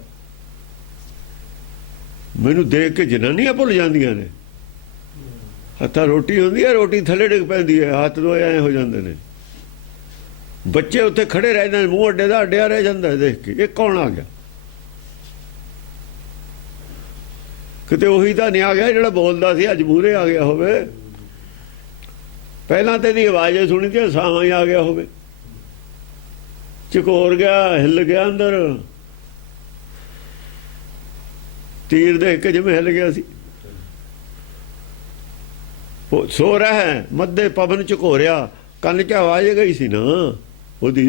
ਮੈਨੂੰ ਦੇਖ ਕੇ ਜਨਾਨੀਆਂ ਭੁੱਲ ਜਾਂਦੀਆਂ ਨੇ। ਹੱਥਾਂ ਰੋਟੀ ਹੁੰਦੀ ਹੈ, ਰੋਟੀ ਥੱਲੇ ਡਿੱਗ ਪੈਂਦੀ ਹੈ, ਹੱਥ ਦੋਏ ਐਂ ਹੋ ਜਾਂਦੇ ਨੇ। ਬੱਚੇ ਉੱਥੇ ਖੜੇ ਰਹਿ ਜਾਂਦੇ, ਮੂੰਹ ਅੱਡੇ ਦਾ ਅੱਡਿਆ ਰਹਿ ਜਾਂਦਾ ਦੇਖ ਕੇ। ਇਹ ਕੌਣ ਆ ਗਿਆ? ਕਿਤੇ ਉਹੀ ਤਾਂ ਨਹੀਂ ਆ ਗਿਆ ਜਿਹੜਾ ਬੋਲਦਾ ਸੀ, ਅੱਜ ਮੂਹਰੇ ਆ ਗਿਆ ਹੋਵੇ। ਪਹਿਲਾਂ ਤੇ ਇਹਦੀ ਆਵਾਜ਼ ਸੁਣੀ ਤੇ ਸਾਵਾਂ ਹੀ ਆ ਗਿਆ ਹੋਵੇ, ਚਕੋਰ ਗਿਆ, ਹਿੱਲ ਗਿਆ ਅੰਦਰ। ਤੀਰ ਦੇਖ ਕੇ ਜਿਵੇਂ ਹਿੱਲ ਗਿਆ ਸੀ। ਸੋ ਰਹਿ ਮੱਧੇ ਪਵਨ ਝਕੋਰਿਆ, ਕੰਨ 'ਚ ਆਵਾਜ਼ ਗਈ ਸੀ ਨਾ ਉਹਦੀ,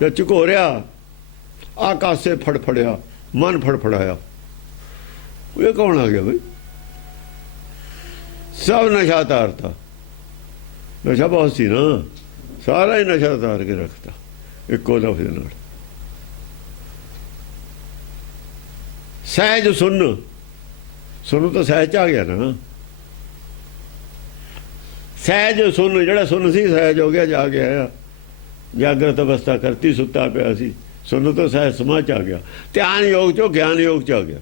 ਜਦ ਝਕੋਰਿਆ ਆਕਾਸ਼ੇ ਫੜਫੜਿਆ, ਮਨ ਫੜਫੜਾਇਆ। ਇਹ ਕੌਣ ਆ ਗਿਆ ਬਈ? ਸਭ ਨਸ਼ਾ ਤਾਰਤਾ। ਨਸ਼ਾ ਬਹੁਤ ਸੀ ਨਾ, ਸਾਰਾ ਹੀ ਨਸ਼ਾ ਤਾਰ ਕੇ ਰੱਖਤਾ ਇੱਕੋ ਲਫ਼ਜ਼ ਨਾਲ। ਸਹਿਜ ਸੁਣ, ਸੁਣ ਤਾਂ ਸਹਿਜ 'ਚ ਆ ਗਿਆ ਨਾ। ਸਹਿਜ ਸੁਣ, ਜਿਹੜਾ ਸੁਣ ਸੀ ਸਹਿਜ ਹੋ ਗਿਆ, ਜਾ ਗਿਆ ਜਾਗਰਤ ਅਵਸਥਾ ਕਰਤੀ, ਸੁੱਤਾ ਪਿਆ ਸੀ। ਸੁਣ ਤੋਂ ਸਹਿਜ ਸਮਾਜ 'ਚ ਆ ਗਿਆ, ਧਿਆਨ ਯੋਗ 'ਚੋਂ ਗਿਆਨ ਯੋਗ 'ਚ ਆ ਗਿਆ।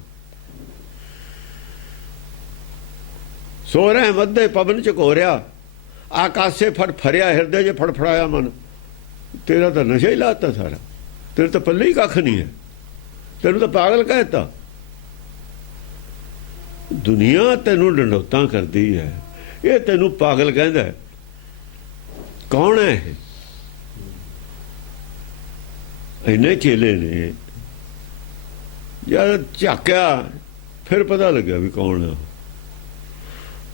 ਸੋ ਰਹਿ ਮੱਧੇ ਪਵਨ 'ਚ ਘੋਰਿਆ, ਆਕਾਸ਼ੇ ਫੜਫੜਿਆ, ਹਿਰਦੇ 'ਚ ਫੜਫੜਾਇਆ ਮਨ। ਤੇਰਾ ਤਾਂ ਨਸ਼ਾ ਹੀ ਲਾਤਾ ਸਾਰਾ, ਤੇਰੇ ਤਾਂ ਪੱਲੇ ਹੀ ਕੱਖ ਨਹੀਂ ਹੈ, ਤੈਨੂੰ ਤਾਂ ਪਾਗਲ ਕਹਿਤਾ। ਦੁਨੀਆ ਤੈਨੂੰ ਡੰਡੋਤਾਂ ਕਰਦੀ ਹੈ, ਇਹ ਤੈਨੂੰ ਪਾਗਲ ਕਹਿੰਦਾ। ਕੌਣ ਹੈ ਇਹ? ਇੰਨੇ ਚੇਲੇ ਨੇ, ਜਦ ਝਾਕਿਆ ਫਿਰ ਪਤਾ ਲੱਗਿਆ ਵੀ ਕੌਣ ਹੈ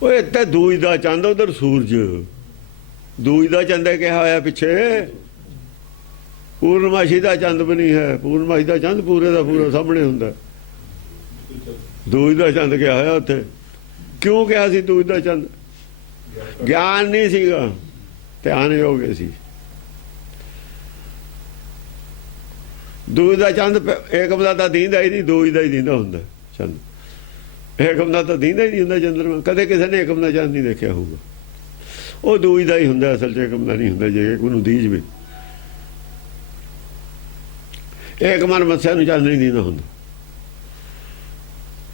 ਉਹ। ਇੱਥੇ ਦੂਜ ਦਾ ਚੰਦ, ਉਧਰ ਸੂਰਜ। ਦੂਜ ਦਾ ਚੰਦ ਕਿਹਾ ਹੋਇਆ ਪਿੱਛੇ, ਪੂਰਨਮਾਸ਼ੀ ਦਾ ਚੰਦ ਵੀ ਨਹੀਂ ਹੈ। ਪੂਰਨਮਾਸ਼ੀ ਦਾ ਚੰਦ ਪੂਰੇ ਦਾ ਪੂਰਾ ਸਾਹਮਣੇ ਹੁੰਦਾ। ਦੂਜ ਦਾ ਚੰਦ ਗਿਆ ਹੋਇਆ ਉੱਥੇ। ਕਿਉਂ ਕਿਹਾ ਸੀ ਦੂਜ ਦਾ ਚੰਦ? ਗਿਆਨ ਨਹੀਂ ਸੀਗਾ, ਧਿਆਨ ਯੋਗ ਸੀ। ਦੂਜ ਦਾ ਚੰਦ ਏਕਮ ਦਾ ਤਾਂ ਦੀਂਦਾ ਹੀ ਨਹੀਂ, ਦੂਜ ਦਾ ਹੀ ਦੀਂਦਾ ਹੁੰਦਾ ਚੰਦ। ਏਕਮ ਦਾ ਤਾਂ ਦੀਂਦਾ ਹੀ ਨਹੀਂ ਹੁੰਦਾ ਚੰਦਰਮਾ। ਕਦੇ ਕਿਸੇ ਨੇ ਏਕਮ ਦਾ ਚੰਦ ਨਹੀਂ ਦੇਖਿਆ ਹੋਊਗਾ। ਉਹ ਦੂਜ ਦਾ ਹੀ ਹੁੰਦਾ, ਅਸਲ 'ਚ ਏਕਮ ਦਾ ਨਹੀਂ ਹੁੰਦਾ। ਜੇ ਉਹਨੂੰ ਦੀਜ ਵੀ ਏਕਮਨ ਮੱਸਿਆ ਨੂੰ ਚੰਦ ਨਹੀਂ ਦੀਂਦਾ ਹੁੰਦਾ।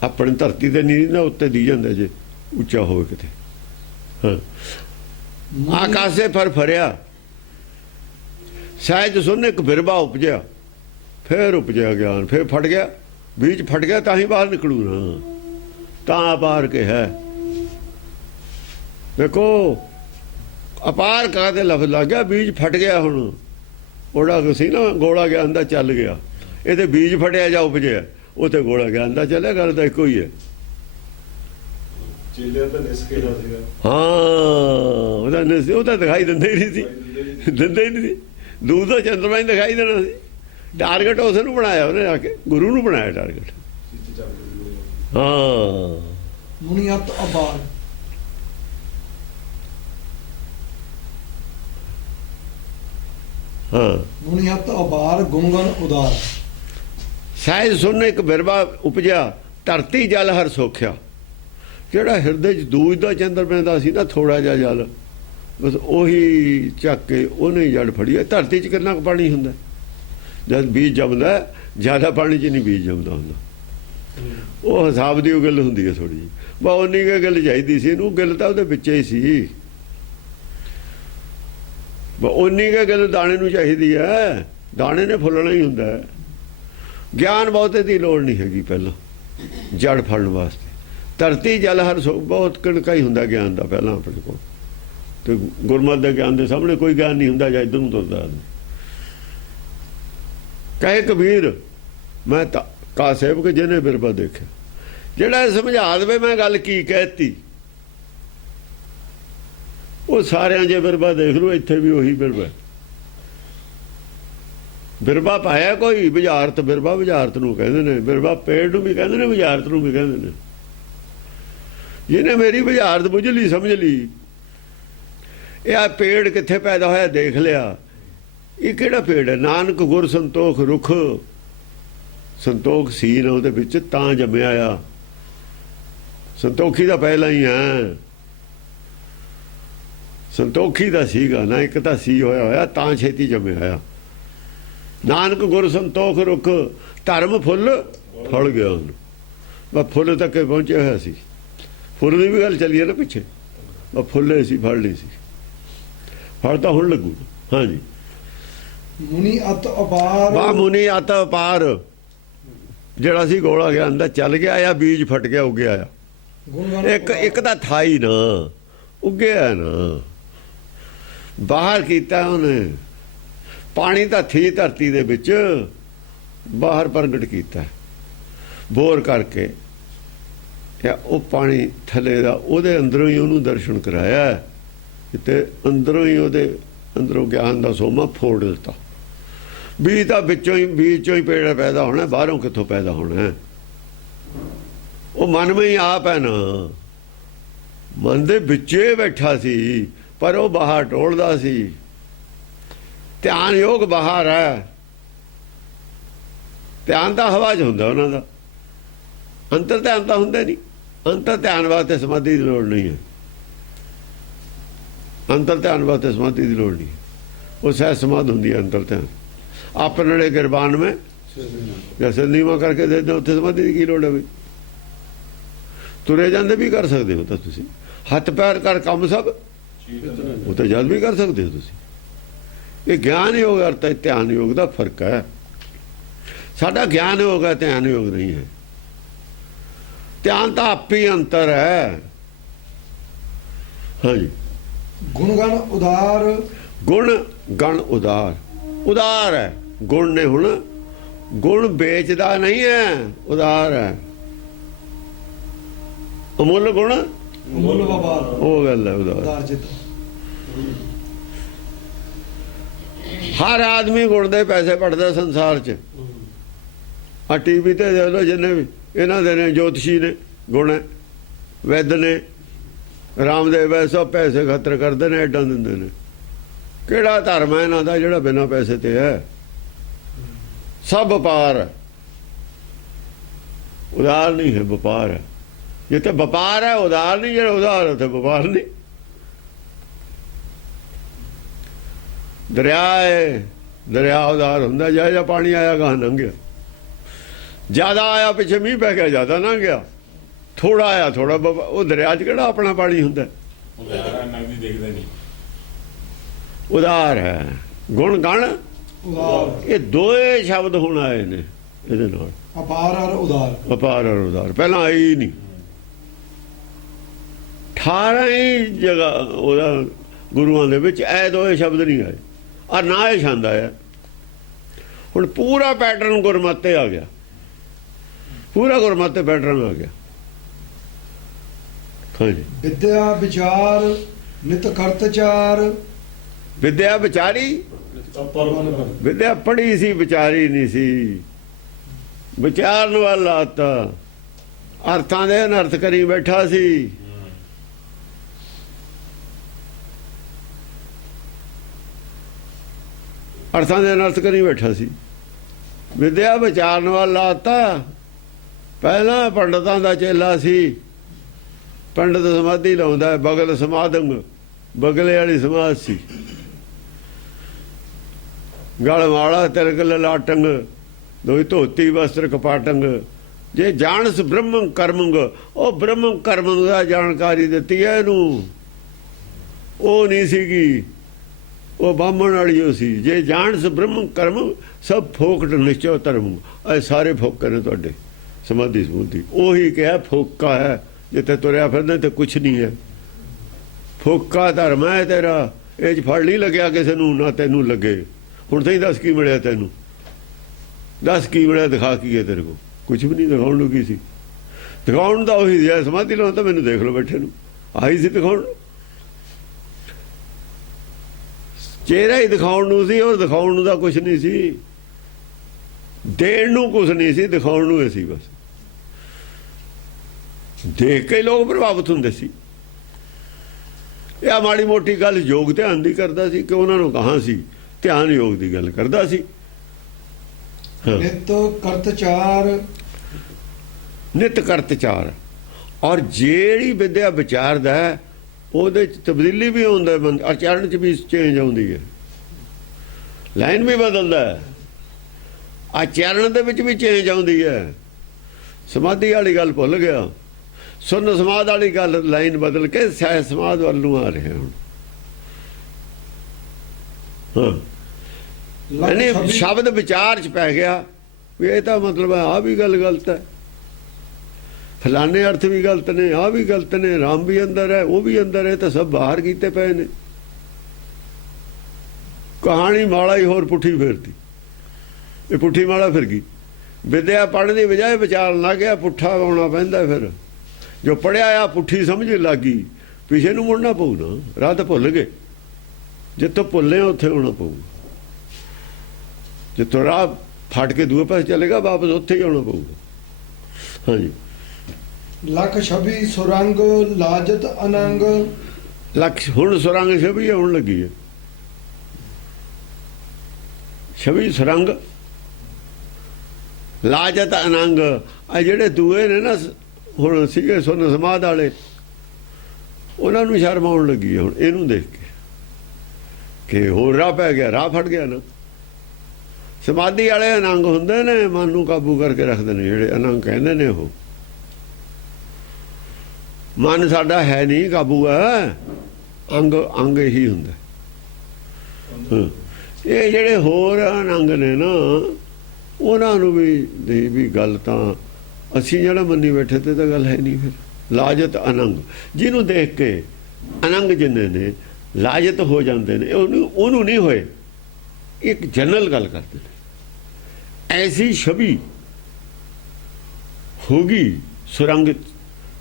ਆਪਣੀ ਧਰਤੀ ਤੇ ਨਹੀਂ ਦੀਂਦਾ, ਉੱਤੇ ਦੀ ਜਾਂਦਾ ਜੇ ਉੱਚਾ ਹੋਵੇ ਕਿਤੇ। ਹਾਂ, ਆਕਾਸ਼ੇ ਫਰ ਫਰਿਆ ਸਹਿਜ ਸੁਣ ਇੱਕ ਬਿਰਬਾ ਉਪਜਿਆ। ਫਿਰ ਉਪਜਿਆ ਗਿਆਨ, ਫਿਰ ਫਟ ਗਿਆ, ਬੀਜ ਫਟ ਗਿਆ ਤਾਂ ਹੀ ਬਾਹਰ ਨਿਕਲੂ ਨਾ। ਤਾਂ ਅਪਾਰ ਕੇ ਹੈ। ਦੇਖੋ ਅਪਾਰ ਕਾਹਦੇ ਲਫ਼ਜ਼ ਲੱਗ ਗਿਆ, ਬੀਜ ਫਟ ਗਿਆ। ਹੁਣ ਉਹਦਾ ਸੀ ਨਾ ਗੋਲਾ ਗਿਆਨ ਦਾ ਚੱਲ ਗਿਆ। ਇਹ ਤੇ ਬੀਜ ਫਟਿਆ ਜਾਂ ਉਪਜਿਆ, ਉਹ ਤੇ ਗੋਲਾ ਗਿਆਨ ਦਾ ਚੱਲਿਆ। ਗੱਲ ਤਾਂ ਇੱਕੋ ਹੀ ਹੈ। ਚੇਲਿਆਂ ਤਾਂ ਨਿਸਕੇ ਦਾ ਸੀਗਾ। ਹਾਂ, ਉਹ ਤਾਂ ਦਿਖਾਈ ਦਿੰਦੇ ਹੀ ਨਹੀਂ ਸੀ, ਦਿੰਦੇ ਹੀ ਨਹੀਂ ਸੀ। ਦੂਰ ਤੋਂ ਚੰਦਰਮਾ ਹੀ ਦਿਖਾਈ ਦੇਣਾ ਸੀ। ਟਾਰਗੇਟ ਉਸ ਨੂੰ ਬਣਾਇਆ ਉਹਨੇ, ਆ ਕੇ ਗੁਰੂ ਨੂੰ ਬਣਾਇਆ ਟਾਰਗੇਟ। ਹਾਂ, ਮੁਨੀਅਤ ਅਬਾਰ। ਹਾਂ, ਮੁਨੀਅਤ ਅਬਾਰ ਗੁੰਗਨ ਉਦਾਰ। ਸਹਿਜ ਸੁਣ ਇੱਕ ਬਿਰਬਾ ਉਪਜਿਆ, ਧਰਤੀ ਜਲ ਹਰ ਸੋਖਿਆ। ਜਿਹੜਾ ਹਿਰਦੇ 'ਚ ਦੂਜ ਦਾ ਚੰਦਰ ਪੈਂਦਾ ਸੀ ਨਾ, ਥੋੜਾ ਜਿਹਾ ਜਲ, ਬਸ ਉਹੀ ਚੱਕ ਕੇ ਉਹਨੇ ਜੜ ਫੜੀ। ਧਰਤੀ 'ਚ ਕਿੰਨਾ ਕੁ ਪਾਣੀ ਹੁੰਦਾ? ਜਦ ਬੀਜ ਜੰਮਦਾ, ਜ਼ਿਆਦਾ ਪਾਣੀ 'ਚ ਨਹੀਂ ਬੀਜ ਜੰਮਦਾ ਹੁੰਦਾ। ਉਹ ਹਿਸਾਬ ਦੀ ਉਹ ਗੱਲ ਹੁੰਦੀ ਹੈ ਥੋੜ੍ਹੀ ਜਿਹੀ। ਬਾ ਉਨੀ ਕੁ ਗੱਲ ਚਾਹੀਦੀ ਸੀ ਇਹਨੂੰ। ਗੱਲ ਤਾਂ ਉਹਦੇ ਵਿੱਚ ਹੀ ਸੀ। ਬਾ ਉਨੀ ਕੁ ਗੱਲ ਦਾਣੇ ਨੂੰ ਚਾਹੀਦੀ ਹੈ। ਦਾਣੇ ਨੇ ਫੁੱਲਣਾ ਹੀ ਹੁੰਦਾ ਹੈ। ਗਿਆਨ ਬਹੁਤੇ ਦੀ ਲੋੜ ਨਹੀਂ ਹੈਗੀ ਪਹਿਲਾਂ ਜੜ ਫੜਨ ਵਾਸਤੇ। ਧਰਤੀ ਜਲ ਹਰ ਬਹੁਤ ਕਣਕਾ ਹੀ ਹੁੰਦਾ ਗਿਆਨ ਦਾ ਪਹਿਲਾਂ ਆਪਣੇ ਕੋਲ। ਤੇ ਗੁਰਮਤਿ ਦੇ ਗਿਆਨ ਦੇ ਸਾਹਮਣੇ ਕੋਈ ਗਿਆਨ ਨਹੀਂ ਹੁੰਦਾ ਜਾਂ ਇੱਧਰ ਨੂੰ ਤੁਰਦਾ। ਕਹੇ ਕਬੀਰ ਮੈਂ ਤਾਂ ਕਾ ਸੇਵਕ ਜਿਹਨੇ ਬਿਰਬਾ ਦੇਖਿਆ। ਜਿਹੜਾ ਸਮਝਾ ਦੇਵੇ ਮੈਂ ਗੱਲ ਕੀ ਕਹਿਤੀ, ਉਹ ਸਾਰਿਆਂ ਜੇ ਬਿਰਬਾ ਦੇਖ ਲਓ, ਇੱਥੇ ਵੀ ਉਹੀ ਬਿਰਬਾ। ਬਿਰਬਾ ਪਾਇਆ ਕੋਈ ਬੁਝਾਰਤ। ਬਿਰਬਾ ਬੁਝਾਰਤ ਨੂੰ ਕਹਿੰਦੇ ਨੇ। ਬਿਰਬਾ ਪੇੜ ਨੂੰ ਵੀ ਕਹਿੰਦੇ ਨੇ, ਬੁਝਾਰਤ ਨੂੰ ਵੀ ਕਹਿੰਦੇ ਨੇ। ਜਿਹਨੇ ਮੇਰੀ ਬੁਝਾਰਤ ਬੁੱਝ ਲਈ, ਸਮਝ ਲਈ, ਇਹ ਆ ਪੇੜ ਕਿੱਥੇ ਪੈਦਾ ਹੋਇਆ ਦੇਖ ਲਿਆ। ਇਹ ਕਿਹੜਾ ਪੇੜ ਹੈ? ਨਾਨਕ ਗੁਰ ਸੰਤੋਖ ਰੁੱਖ। ਸੰਤੋਖ ਸੀ ਨਾ ਉਹਦੇ ਵਿੱਚ, ਤਾਂ ਜੰਮਿਆ ਆ। ਸੰਤੋਖੀ ਦਾ ਪਹਿਲਾਂ ਹੀ ਹੈ। ਸੰਤੋਖੀ ਦਾ ਸੀਗਾ ਨਾ, ਇੱਕ ਤਾਂ ਸੀ ਹੋਇਆ ਤਾਂ ਛੇਤੀ ਜੰਮਿਆ ਆ। ਨਾਨਕ ਗੁਰ ਸੰਤੋਖ ਰੁੱਖ, ਧਰਮ ਫੁੱਲ ਫਲ ਗਿਆ ਉਹਨੂੰ। ਬਸ ਫੁੱਲ ਤੱਕ ਪਹੁੰਚਿਆ ਹੋਇਆ ਸੀ। ਫੁੱਲ ਦੀ ਵੀ ਗੱਲ ਚੱਲੀ ਹੈ ਨਾ ਪਿੱਛੇ। ਬਸ ਫੁੱਲੇ ਸੀ, ਫੜ ਲਈ ਸੀ। ਫੜ ਤਾਂ ਹੁਣ ਲੱਗੂ। ਹਾਂਜੀ, ਮੁਨੀ ਅਤ ਅਪਾਰ। ਵਾਹ ਮੁਨੀ ਅਤ ਅਪਾਰ। ਜਿਹੜਾ ਸੀ ਗੋਲਾ ਗਿਆ ਅੰਦਰ ਚੱਲ ਗਿਆ ਆ, ਬੀਜ ਫਟ ਗਿਆ, ਉੱਗਿਆ ਆ। ਇੱਕ ਤਾਂ ਥਾਈ ਨਾ ਉੱਗਿਆ ਨਾ, ਬਾਹਰ ਕੀਤਾ ਉਹਨੇ। ਪਾਣੀ ਤਾਂ ਥੀ ਧਰਤੀ ਦੇ ਵਿੱਚ, ਬਾਹਰ ਪ੍ਰਗਟ ਕੀਤਾ ਬੋਰ ਕਰਕੇ। ਉਹ ਪਾਣੀ ਥੱਲੇ ਦਾ ਉਹਦੇ ਅੰਦਰੋਂ ਹੀ ਉਹਨੂੰ ਦਰਸ਼ਨ ਕਰਾਇਆ। ਤੇ ਅੰਦਰੋਂ ਹੀ ਉਹਦੇ ਅੰਦਰੋਂ ਗਿਆਨ ਦਾ ਸੋਮਾ ਫੋੜ ਦਿੱਤਾ। ਬੀਜ ਤਾਂ ਵਿੱਚੋਂ ਹੀ ਪੇੜ ਪੈਦਾ ਹੋਣਾ, ਬਾਹਰੋਂ ਕਿੱਥੋਂ ਪੈਦਾ ਹੋਣਾ? ਉਹ ਮਨ ਵਿੱਚ ਹੀ ਆਪ ਹੈ ਨਾ। ਮਨ ਦੇ ਵਿੱਚੇ ਬੈਠਾ ਸੀ, ਪਰ ਉਹ ਬਾਹਰ ਟੋਲਦਾ ਸੀ। ਧਿਆਨ ਯੋਗ ਬਾਹਰ ਹੈ। ਧਿਆਨ ਤਾਂ ਹਵਾ 'ਚ ਹੁੰਦਾ ਉਹਨਾਂ ਦਾ। ਅੰਤਰ ਧਿਆਨ ਤਾਂ ਹੁੰਦਾ ਨਹੀਂ। ਅੰਤਰ ਧਿਆਨ ਵਾਸਤੇ ਸਮਾਧੀ ਦੀ ਲੋੜ ਨਹੀਂ ਹੈ। ਅੰਤਰ ਧਿਆਨ ਵਾਸਤੇ ਸਮਾਧੀ ਦੀ ਲੋੜ ਨਹੀਂ। ਉਹ ਸਹਿਜ ਸਮਾਧ ਹੁੰਦੀ ਹੈ ਅੰਤਰ ਧਿਆਨ। ਆਪਣੇ ਗਿਰਬਾਨ में ਜੈਸੇ ਨੀਵਾ ਕਰਕੇ ਦੇ ਦਿਓ, ਉੱਥੇ ਸਮਾਧੀ ਦੀ ਕੀ ਲੋੜ ਹੈ ਬਈ? ਤੁਰੇ ਜਾਂਦੇ ਵੀ ਕਰ ਸਕਦੇ ਹੋ ਤਾਂ ਤੁਸੀਂ। ਹੱਥ ਪੈਰ ਕਰ ਕੰਮ ਸਭ, ਉਹ ਤਾਂ ਜਦ ਵੀ ਕਰ ਸਕਦੇ ਹੋ ਤੁਸੀਂ। ਇਹ ਗਿਆਨ ਯੋਗ ਅਰਥ ਧਿਆਨ ਯੋਗ ਦਾ ਫਰਕ ਹੈ। ਸਾਡਾ ਗਿਆਨ ਯੋਗ ਹੈ, ਧਿਆਨ ਯੋਗ ਨਹੀਂ ਹੈ। ਧਿਆਨ ਤਾਂ ਆਪੇ ਅੰਤਰ ਹੈ। ਹਾਂਜੀ, ਗੁਣ ਗਣ ਉਦਾਰ। ਗੁਣ ਗਣ ਉਦਾਰ। ਉਦਾਰ ਹੈ ਗੁਣ ਨੇ। ਹੁਣ ਗੁਣ ਵੇਚਦਾ ਨਹੀਂ ਹੈ, ਉਦਾਰ ਹੈ। ਅਮੁੱਲ ਗੁਣ ਅਮੁੱਲ ਵਪਾਰ, ਉਹ ਗੱਲ ਹੈ ਉਦਾਰ। ਉਦਾਰ ਜਿੱਤ। ਹਰ ਆਦਮੀ ਗੁਣ ਦੇ ਪੈਸੇ ਪੜਦਾ ਸੰਸਾਰ 'ਚ। ਆ ਟੀਵੀ ਤੇ ਦੇਖ ਲਓ ਜਿੰਨੇ ਵੀ ਇਹਨਾਂ ਦੇ ਨੇ, ਜੋਤਸ਼ੀ ਨੇ ਗੁਣ ਹੈ, ਵੈਦ ਨੇ, ਰਾਮਦੇਵ ਹੈ, ਸਭ ਪੈਸੇ ਖਤਰ ਕਰਦੇ ਨੇ, ਐਡਾਂ ਦਿੰਦੇ ਨੇ। ਕਿਹੜਾ ਧਰਮ ਹੈ ਇਹਨਾਂ ਦਾ ਜਿਹੜਾ ਬਿਨਾਂ ਪੈਸੇ ਤੇ ਹੈ? ਸਭ ਵਪਾਰ ਹੈ, ਉਦਾਰ ਨਹੀਂ ਹੈ, ਵਪਾਰ ਹੈ। ਜਿੱਥੇ ਵਪਾਰ ਹੈ ਉਦਾਰ ਨਹੀਂ, ਜਿਹੜਾ ਉਦਾਰ ਉੱਥੇ ਵਪਾਰ ਨਹੀਂ। ਦਰਿਆ ਹੈ, ਦਰਿਆ ਉਦਾਰ ਹੁੰਦਾ, ਜਿਹਾ ਪਾਣੀ ਆਇਆ ਗਾਹ ਲੰਘਿਆ। ਜ਼ਿਆਦਾ ਆਇਆ ਪਿੱਛੇ ਮੀਂਹ ਪੈ ਗਿਆ, ਜ਼ਿਆਦਾ ਲੰਘ ਗਿਆ। ਥੋੜਾ ਆਇਆ ਥੋੜਾ, ਉਹ ਦਰਿਆ 'ਚ ਕਿਹੜਾ ਆਪਣਾ ਪਾਣੀ ਹੁੰਦਾ? ਉਦਾਰ ਹੈ। ਗੁਣ ਗਣ ਉਦਾਰ, ਇਹ ਦੋਏ ਸ਼ਬਦ ਹੁਣ ਆਏ ਨੇ ਇਹਦੇ ਨਾਲ, ਅਪਾਰ ਔਰ ਉਦਾਰ। ਵਪਾਰ ਔਰ ਉਦਾਰ ਪਹਿਲਾਂ ਆਈ ਹੀ ਨਹੀਂ। 18 ਹੀ ਜਗ੍ਹਾ ਉਹਦਾ ਗੁਰੂਆਂ ਦੇ ਵਿੱਚ ਇਹ ਦੋਏ ਸ਼ਬਦ ਨਹੀਂ ਆਏ, ਆ ਨਾ ਇਹ ਛੰਦ ਆਇਆ। ਹੁਣ ਪੂਰਾ ਪੈਟਰਨ ਗੁਰਮਤਿ ਆ ਗਿਆ, ਪੂਰਾ ਗੁਰਮਤਿ ਪੈਟਰਨ ਆ ਗਿਆ। ਹਾਂਜੀ, ਵਿਦਿਆ ਵਿਚਾਰ ਨਿਤ ਕਰਤਚਾਰ। ਵਿਦਿਆ ਵਿਚਾਰੀ, ਵਿਦਿਆ ਪੜ੍ਹੀ ਸੀ, ਵਿਚਾਰੀ ਨਹੀਂ ਸੀ। ਵਿਚਾਰਨ ਵਾਲਾ ਆਤਾ, ਅਰਥਾਂ ਦੇ ਅਨਰਥ ਕਰੀ ਬੈਠਾ ਸੀ। ਅਰਥਾਂ ਦੇ ਅਨਰਥ ਕਰੀ ਬੈਠਾ ਸੀ। ਵਿਦਿਆ ਵਿਚਾਰਨ ਵਾਲਾ ਆਤਾ। ਪਹਿਲਾਂ ਪੰਡਤਾਂ ਦਾ ਚੇਲਾ ਸੀ। ਪੰਡਤ ਸਮਾਧੀ ਲਾਉਂਦਾ, ਬਗਲ ਸਮਾਧੰਗ, ਬਗਲੇ ਵਾਲੀ ਸਮਾਧ ਸੀ। ਗਲ ਮਾਲਾ ਤਿਲਕ ਲਲਾਟੰਗ, ਦੋਈ ਧੋਤੀ ਵਸਤਰ ਕਪਾਟੰਗ। ਜੇ ਜਾਣਸ ਬ੍ਰਹਮ ਕਰਮੰਗ, ਉਹ ਬ੍ਰਹਮ ਕਰਮ ਦਾ ਜਾਣਕਾਰੀ ਦਿੱਤੀ ਹੈ ਇਹਨੂੰ। ਉਹ ਨਹੀਂ ਸੀਗੀ, ਉਹ ਬਾਹਮਣ ਵਾਲੀ ਉਹ ਸੀ। ਜੇ ਜਾਣਸ ਬ੍ਰਹਮ ਕਰਮ, ਸਭ ਫੋਕਟ ਨਿਸ਼ਚੋ ਧਰਮ। ਇਹ ਸਾਰੇ ਫੋਕੇ ਨੇ ਤੁਹਾਡੇ ਸਮਾਧੀ ਸਮੂਧੀ। ਉਹੀ ਕਿਹਾ ਫੋਕਾ ਹੈ, ਜਿੱਥੇ ਤੁਰਿਆ ਫਿਰਦਾ ਤੇ ਕੁਛ ਨਹੀਂ ਹੈ। ਫੋਕਾ ਧਰਮ ਹੈ ਤੇਰਾ, ਇਹ 'ਚ ਫੜ ਨਹੀਂ ਲੱਗਿਆ ਕਿਸੇ ਨੂੰ, ਨਾ ਤੈਨੂੰ ਲੱਗੇ। ਹੁਣ ਤਾਂ ਹੀ ਦੱਸ ਕੀ ਮਿਲਿਆ ਤੈਨੂੰ? ਦੱਸ ਕੀ ਮਿਲਿਆ? ਦਿਖਾ ਕੀ ਹੈ ਤੇਰੇ ਕੋਲ? ਕੁਛ ਵੀ ਨਹੀਂ। ਦਿਖਾਉਣ ਨੂੰ ਕੀ ਸੀ? ਦਿਖਾਉਣ ਦਾ ਉਹੀ ਸੀ। ਸਮਾਧੀ ਲਾਉਣ ਤਾਂ ਮੈਨੂੰ ਦੇਖ ਲਓ ਬੈਠੇ ਨੂੰ, ਆਹੀ ਸੀ ਦਿਖਾਉਣ। ਚਿਹਰਾ ਹੀ ਦਿਖਾਉਣ ਨੂੰ ਸੀ, ਉਹ ਦਿਖਾਉਣ ਨੂੰ ਦਾ ਕੁਛ ਨਹੀਂ ਸੀ। ਦੇਣ ਨੂੰ ਕੁਛ ਨਹੀਂ ਸੀ, ਦਿਖਾਉਣ ਨੂੰ ਇਹ ਸੀ ਬਸ। ਦੇਖ ਕੇ ਲੋਕ ਪ੍ਰਭਾਵਿਤ ਹੁੰਦੇ ਸੀ। ਇਹ ਮਾੜੀ ਮੋਟੀ ਗੱਲ ਯੋਗ ਧਿਆਨ ਦੀ ਕਰਦਾ ਸੀ ਕਿ ਉਹਨਾਂ ਨੂੰ ਕਹਾਂ ਸੀ ਧਿਆਨ ਯੋਗ ਦੀ ਗੱਲ ਕਰਦਾ ਸੀ। ਨਿਤ ਕਰਤਚਾਰ, ਨਿਤ ਕਰਤਚਾਰ। ਔਰ ਜਿਹੜੀ ਵਿਦਿਆ ਵਿਚਾਰਦਾ ਉਹਦੇ 'ਚ ਤਬਦੀਲੀ ਵੀ ਆਉਂਦਾ, ਆਚਰਣ 'ਚ ਵੀ ਚੇਂਜ ਆਉਂਦੀ ਹੈ, ਲਾਈਨ ਵੀ ਬਦਲਦਾ ਹੈ, ਆਚਰਣ ਦੇ ਵਿੱਚ ਵੀ ਚੇਂਜ ਆਉਂਦੀ ਹੈ। ਸਮਾਧੀ ਵਾਲੀ ਗੱਲ ਭੁੱਲ ਗਿਆ, ਸੁਨ ਸਮਾਧ ਵਾਲੀ ਗੱਲ ਲਾਈਨ ਬਦਲ ਕੇ ਸਹਿ ਸਮਾਧ ਵੱਲ ਨੂੰ ਆ ਰਿਹਾ ਹੁਣ। ਯਾਨੀ ਸ਼ਬਦ ਵਿਚਾਰ 'ਚ ਪੈ ਗਿਆ ਵੀ ਇਹ ਤਾਂ ਮਤਲਬ ਆ ਵੀ ਗੱਲ ਗਲਤ ਹੈ, ਫਲਾਣੇ ਅਰਥ ਵੀ ਗਲਤ ਨੇ, ਆ ਵੀ ਗਲਤ ਨੇ, ਰਾਮ ਵੀ ਅੰਦਰ ਹੈ, ਉਹ ਵੀ ਅੰਦਰ ਹੈ, ਤਾਂ ਸਭ ਬਾਹਰ ਕੀਤੇ ਪਏ ਨੇ। ਕਹਾਣੀ ਮਾਲਾ ਹੀ ਹੋਰ ਪੁੱਠੀ ਫੇਰਤੀ, ਇਹ ਪੁੱਠੀ ਮਾਲਾ ਫਿਰ ਗਈ। ਵਿਦਿਆ ਪੜ੍ਹਨ ਦੀ ਬਜਾਏ ਵਿਚਾਰਨ ਲੱਗ ਗਿਆ, ਪੁੱਠਾ ਆਉਣਾ ਪੈਂਦਾ। ਫਿਰ ਜੋ ਪੜ੍ਹਿਆ ਆ ਪੁੱਠੀ ਸਮਝ ਲੱਗ ਗਈ, ਪਿਛੇ ਨੂੰ ਮੁੜਨਾ ਪਊ ਨਾ। ਰਾਹ ਤਾਂ ਭੁੱਲ ਗਏ, ਜਿੱਥੋਂ ਭੁੱਲੇ ਉੱਥੇ ਆਉਣਾ ਪਊ। ਜਿੱਥੋਂ ਰਾਹ ਫਟ ਕੇ ਦੂਏ ਪਾਸੇ ਚਲੇਗਾ, ਵਾਪਸ ਉੱਥੇ ਹੀ ਆਉਣਾ ਪਊਗਾ। ਹਾਂਜੀ, ਲੱਖ ਛਵੀ ਸੁਰੰਗ ਲਾਜਤ ਅਨੰਗ। ਲੱਖ ਹੁਣ ਸੁਰੰਗ ਛਵੀ ਆਉਣ ਲੱਗੀ ਹੈ। ਛਵੀ ਸੁਰੰਗ ਲਾਜਤ ਅਨੰਗ। ਆ ਜਿਹੜੇ ਦੂਏ ਨੇ ਨਾ ਹੁਣ ਸੀਗੇ ਸੁਨ ਸਮਾਧ ਵਾਲੇ, ਉਹਨਾਂ ਨੂੰ ਸ਼ਰਮ ਆਉਣ ਲੱਗੀ ਹੈ ਹੁਣ ਇਹਨੂੰ ਦੇਖ ਕੇ ਕਿ ਹੋਰ ਰਾਹ ਪੈ ਗਿਆ, ਰਾਹ ਫਟ ਗਿਆ ਨਾ। ਸਮਾਧੀ ਵਾਲੇ ਅਨੰਗ ਹੁੰਦੇ ਨੇ, ਮਨ ਨੂੰ ਕਾਬੂ ਕਰਕੇ ਰੱਖਦੇ ਨੇ, ਜਿਹੜੇ ਅਨੰਗ ਕਹਿੰਦੇ ਨੇ। ਉਹ ਮਨ ਸਾਡਾ ਹੈ ਨਹੀਂ ਕਾਬੂ ਹੈ, ਅੰਗ ਅੰਗ ਹੀ ਹੁੰਦਾ। ਇਹ ਜਿਹੜੇ ਹੋਰ ਅਨੰਗ ਨੇ ਨਾ, ਉਹਨਾਂ ਨੂੰ ਵੀ ਗੱਲ ਤਾਂ ਅਸੀਂ ਜਿਹੜਾ ਮੰਨੀ ਬੈਠੇ ਤੇ ਤਾਂ ਗੱਲ ਹੈ ਨਹੀਂ। ਫਿਰ ਲਾਜਤ ਅਨੰਗ, ਜਿਹਨੂੰ ਦੇਖ ਕੇ ਅਨੰਗ ਜਿੰਨੇ ਨੇ ਲਾਜਤ ਹੋ ਜਾਂਦੇ ਨੇ, ਉਹਨੂੰ ਨਹੀਂ ਹੋਏ। ਇੱਕ ਜਨਰਲ ਗੱਲ ਕਰਦੇ ਨੇ, ਐਸੀ ਛਵੀ ਹੋਗੀ ਸੁਰੰਗ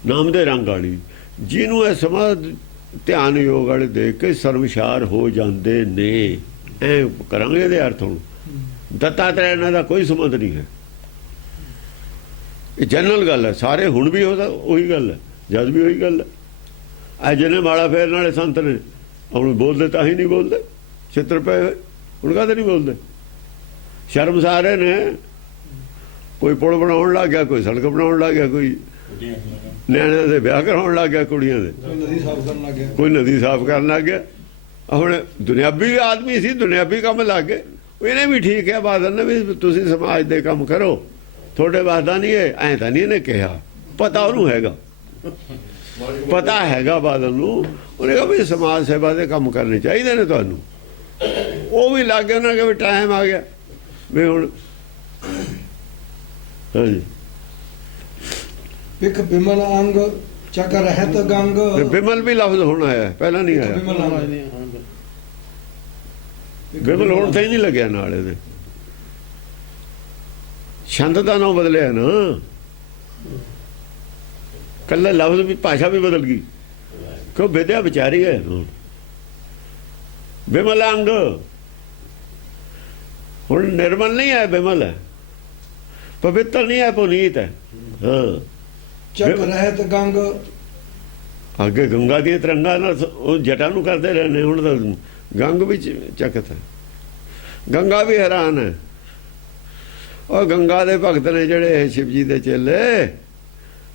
ਨਾਮ ਦੇ ਰੰਗ ਵਾਲੀ, ਜਿਹਨੂੰ ਇਹ ਸਮਾਧ ਧਿਆਨ ਯੋਗ ਵਾਲੇ ਦੇਖ ਕੇ ਸ਼ਰਮਸ਼ਾਰ ਹੋ ਜਾਂਦੇ ਨੇ। ਐ ਕਰਾਂਗੇ ਇਹਦੇ ਅਰਥ ਹੁਣ ਦੱਤਾਤਰੇయ ਇਹਨਾਂ ਦਾ ਕੋਈ ਸੰਬੰਧ ਨਹੀਂ ਹੈ। ਇਹ ਜਨਰਲ ਗੱਲ ਹੈ, ਸਾਰੇ ਹੁਣ ਵੀ ਉਹੀ ਗੱਲ ਹੈ, ਜਦ ਵੀ ਉਹੀ ਗੱਲ ਹੈ। ਅੱਜ ਜਿਹਨੇ ਮਾਲਾ ਫੇਰਨ ਵਾਲੇ ਸੰਤ ਨੇ ਹੁਣ ਬੋਲਦੇ ਤਾਂ ਹੀ ਨਹੀਂ ਬੋਲਦੇ, ਛਿੱਤਰ ਪਏ ਹੋਏ ਹੁਣ ਕਾਹਦੇ ਨਹੀਂ ਬੋਲਦੇ। ਸ਼ਰਮ ਸਾਰੇ ਨੇ, ਕੋਈ ਪੁਲ ਬਣਾਉਣ ਲੱਗ ਗਿਆ, ਕੋਈ ਸੜਕ ਬਣਾਉਣ ਲੱਗ ਗਿਆ, ਕੋਈ ਨਿਆਣਿਆਂ ਦੇ ਵਿਆਹ ਕਰਾਉਣ ਲੱਗ ਗਿਆ, ਕੁੜੀਆਂ ਦੇ ਕੋਈ ਨਦੀ ਸਾਫ਼ ਕਰਨ ਲੱਗ ਗਿਆ, ਕੋਈ ਨਦੀ ਸਾਫ਼ ਕਰਨ ਲੱਗ ਗਿਆ। ਹੁਣ ਦੁਨਿਆਵੀ ਆਦਮੀ ਸੀ, ਦੁਨਿਆਵੀ ਕੰਮ ਲੱਗ ਗਏ। ਇਹਨੇ ਵੀ ਠੀਕ ਹੈ ਬਾਦਲ ਨੇ ਵੀ ਤੁਸੀਂ ਸਮਾਜ ਦੇ ਕੰਮ ਕਰੋ, ਤੁਹਾਡੇ ਵਾਸਤਾ ਨਹੀਂ ਹੈ, ਐਂ ਤਾਂ ਨਹੀਂ ਇਹਨੇ ਕਿਹਾ। ਪਤਾ ਉਹਨੂੰ ਹੈਗਾ, ਪਤਾ ਹੈਗਾ ਬਾਦਲ ਨੂੰ। ਉਹਨੇ ਕਿਹਾ ਵੀ ਸਮਾਜ ਸੇਵਾ ਦੇ ਕੰਮ ਕਰਨੇ ਚਾਹੀਦੇ ਨੇ ਤੁਹਾਨੂੰ। ਉਹ ਵੀ ਲੱਗ ਗਿਆ, ਉਹਨਾਂ ਕਿਹਾ ਵੀ ਟਾਈਮ ਆ ਗਿਆ ਵੀ ਹੁਣ। ਹਾਂਜੀ, ਪਿਖ ਬਿਮਲ ਅੰਗ ਚੱਕਰ ਰਹਿਤ ਗੰਗ। ਬਿਮਲ ਵੀ ਲਫ਼ਜ਼ ਹੁਣ ਆਇਆ, ਪਹਿਲਾਂ ਨਹੀਂ ਆਇਆ। ਬਿਮਲ ਅੰਗ ਬਿਮਲ ਹੁਣ ਤਾਂ ਹੀ ਨਹੀਂ ਲੱਗਿਆ ਨਾਲ ਇਹਦੇ। ਛੰਦ ਦਾ ਨਾਂ ਬਦਲਿਆ ਨਾ, ਕੱਲਾ ਲਫ਼ਜ਼ ਵੀ, ਭਾਸ਼ਾ ਵੀ ਬਦਲ ਗਈ ਕਿਉਂ ਵਿਦਿਆ ਵਿਚਾਰੀ ਹੈ ਹੁਣ। ਬਿਮਲ ਅੰਗ ਹੁਣ ਨਿਰਮਲ ਨਹੀਂ ਹੈ, ਬਿਮਲ ਹੈ, ਪਵਿੱਤਰ ਨਹੀਂ ਹੈ, ਪੁਨੀਤ ਹੈ। ਹਾਂ, ਚੱਕ ਰਹਿਤ ਗੰਗ। ਅੱਗੇ ਗੰਗਾ ਦੀਆਂ ਤਰੰਗਾਂ ਨਾਲ ਉਹ ਜਟਾਂ ਨੂੰ ਕਰਦੇ ਰਹਿੰਦੇ, ਹੁਣ ਤਾਂ ਗੰਗ ਵੀ ਚੱਕਤ ਹੈ। ਗੰਗਾ ਵੀ ਹੈਰਾਨ ਹੈ। ਉਹ ਗੰਗਾ ਦੇ ਭਗਤ ਨੇ ਜਿਹੜੇ ਸ਼ਿਵ ਜੀ ਦੇ ਚੇਲੇ,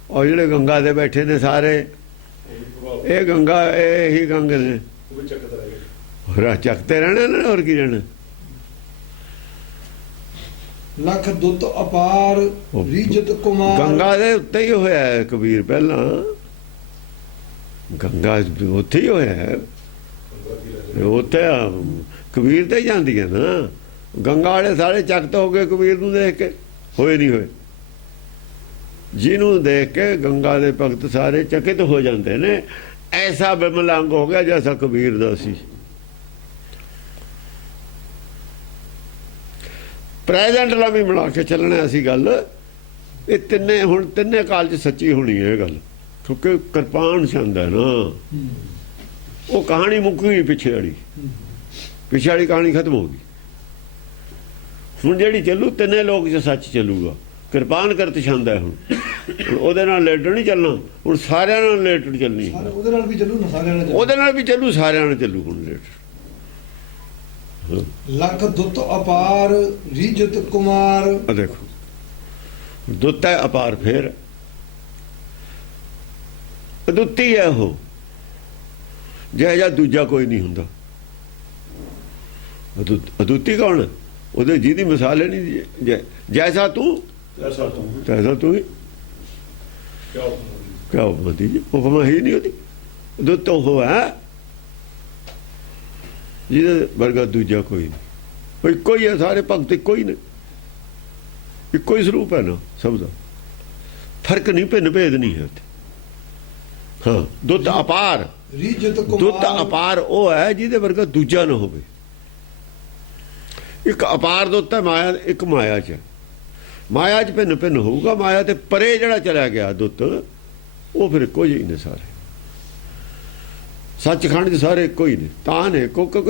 ਉਹ ਜਿਹੜੇ ਗੰਗਾ ਦੇ ਬੈਠੇ ਨੇ ਸਾਰੇ, ਇਹ ਗੰਗਾ, ਇਹ ਹੀ ਗੰਗ ਨੇ, ਹੋਰ ਚੱਕਦੇ ਰਹਿਣੇ ਨੇ, ਹੋਰ ਕੀ ਰਹਿਣਾ। ਲੱਖ ਦੁੱਤ ਅਪਾਰ ਰੀਜਤ ਕੁਮਾਰ। ਗੰਗਾ ਦੇ ਉੱਤੇ ਹੀ ਹੋਇਆ ਹੈ ਕਬੀਰ, ਪਹਿਲਾਂ ਗੰਗਾ ਉੱਥੇ ਹੀ ਹੋਇਆ ਹੈ, ਉੱਥੇ ਕਬੀਰ ਤੇ ਜਾਂਦੀ ਹੈ ਨਾ। ਗੰਗਾ ਵਾਲੇ ਸਾਰੇ ਚਕਤ ਹੋ ਗਏ ਕਬੀਰ ਨੂੰ ਦੇਖ ਕੇ, ਹੋਏ ਨਹੀਂ ਹੋਏ। ਜਿਹਨੂੰ ਦੇਖ ਕੇ ਗੰਗਾ ਦੇ ਭਗਤ ਸਾਰੇ ਚਕਿਤ ਹੋ ਜਾਂਦੇ ਨੇ। ਐਸਾ ਬਿਮਲ ਅੰਗ ਹੋ ਗਿਆ ਜੈਸਾ ਕਬੀਰ ਦਾ ਸੀ। ਪ੍ਰੈਜ਼ੈਂਟ ਨਾਲ ਵੀ ਬਣਾ ਕੇ ਚੱਲਣਾ ਅਸੀਂ ਗੱਲ। ਇਹ ਤਿੰਨੇ ਹੁਣ ਤਿੰਨੇ ਕਾਲ 'ਚ ਸੱਚੀ ਹੋਣੀ ਹੈ ਇਹ ਗੱਲ, ਕਿਉਂਕਿ ਕਿਰਪਾਨ ਛੰਦ ਹੈ ਨਾ। ਉਹ ਕਹਾਣੀ ਮੁੱਕ ਗਈ ਪਿੱਛੇ ਵਾਲੀ, ਪਿੱਛੇ ਵਾਲੀ ਕਹਾਣੀ ਖਤਮ ਹੋ ਗਈ। ਹੁਣ ਜਿਹੜੀ ਚੱਲੂ ਤਿੰਨੇ ਲੋਕ 'ਚ ਸੱਚ ਚੱਲੂਗਾ। ਕਿਰਪਾਨ ਕਰਤ ਛੰਦ ਹੈ ਹੁਣ ਉਹਦੇ ਨਾਲ ਰਿਲੇਟਡ ਨਹੀਂ ਚੱਲਣਾ, ਹੁਣ ਸਾਰਿਆਂ ਨਾਲ ਰਿਲੇਟਡ ਚੱਲਣੀ। ਉਹਦੇ ਨਾਲ ਵੀ ਚੱਲੂ ਨਾ, ਸਾਰਿਆਂ ਨਾਲ ਉਹਦੇ ਨਾਲ ਵੀ ਚੱਲੂ, ਸਾਰਿਆਂ ਨਾਲ ਚੱਲੂ ਹੁਣ ਰਿਲੇਟਡ। ਲੱਖ ਦੁੱਤ ਅਪਾਰ ਰੀਜਤ ਕੁਮਾਰ। ਆ ਦੇਖੋ, ਦੁੱਤ ਹੈ ਅਪਾਰ, ਫੇਰ ਅਦੁੱਤੀ ਹੈ ਉਹ, ਜਿਹੜਾ ਦੂਜਾ ਕੋਈ ਨਹੀਂ ਹੁੰਦਾ। ਅਦੁੱਤੀ ਕੌਣ? ਉਹਦੇ ਜਿਹਦੀ ਮਿਸਾਲ ਨਹੀਂ, ਜੈਸਾ ਤੂੰ ਤੈਸਾ ਤੂੰ ਹੀ। ਕਿਆ ਉਪਮਾ ਜੀ, ਉਪਮਾ ਹੀ ਨਹੀਂ ਉਹਦੀ। ਅਦੁੱਤ ਉਹ ਹੈ ਜਿਹਦੇ ਵਰਗਾ ਦੂਜਾ ਕੋਈ ਨਹੀਂ। ਇੱਕੋ ਹੀ ਹੈ, ਸਾਰੇ ਭਗਤ ਇੱਕੋ ਹੀ ਨੇ, ਇੱਕੋ ਹੀ ਸਰੂਪ ਹੈ ਨਾ ਸਭ ਦਾ, ਫਰਕ ਨਹੀਂ, ਭਿੰਨ ਭੇਦ ਨਹੀਂ ਹੈ ਉੱਥੇ। ਹਾਂ, ਦੁੱਤ ਅਪਾਰ, ਰੀਜਤ ਦੁੱਤ ਕੁਮਾਰ। ਅਪਾਰ ਉਹ ਹੈ ਜਿਹਦੇ ਵਰਗਾ ਦੂਜਾ ਨਾ ਹੋਵੇ। ਇੱਕ ਅਪਾਰ ਦੁੱਤ ਹੈ ਮਾਇਆ, ਇੱਕ ਮਾਇਆ 'ਚ। ਮਾਇਆ 'ਚ ਭਿੰਨ ਭਿੰਨ ਹੋਊਗਾ, ਮਾਇਆ ਤੇ ਪਰੇ ਜਿਹੜਾ ਚਲਾ ਗਿਆ ਦੁੱਤ, ਉਹ ਫਿਰ ਇੱਕੋ ਜਿਹੇ ਨੇ ਸਾਰੇ। ਸੱਚਖੰਡ 'ਚ ਸਾਰੇ ਇੱਕੋ ਹੀ ਨੇ, ਤਾਂ ਨੇ ਕਿਉਂਕਿ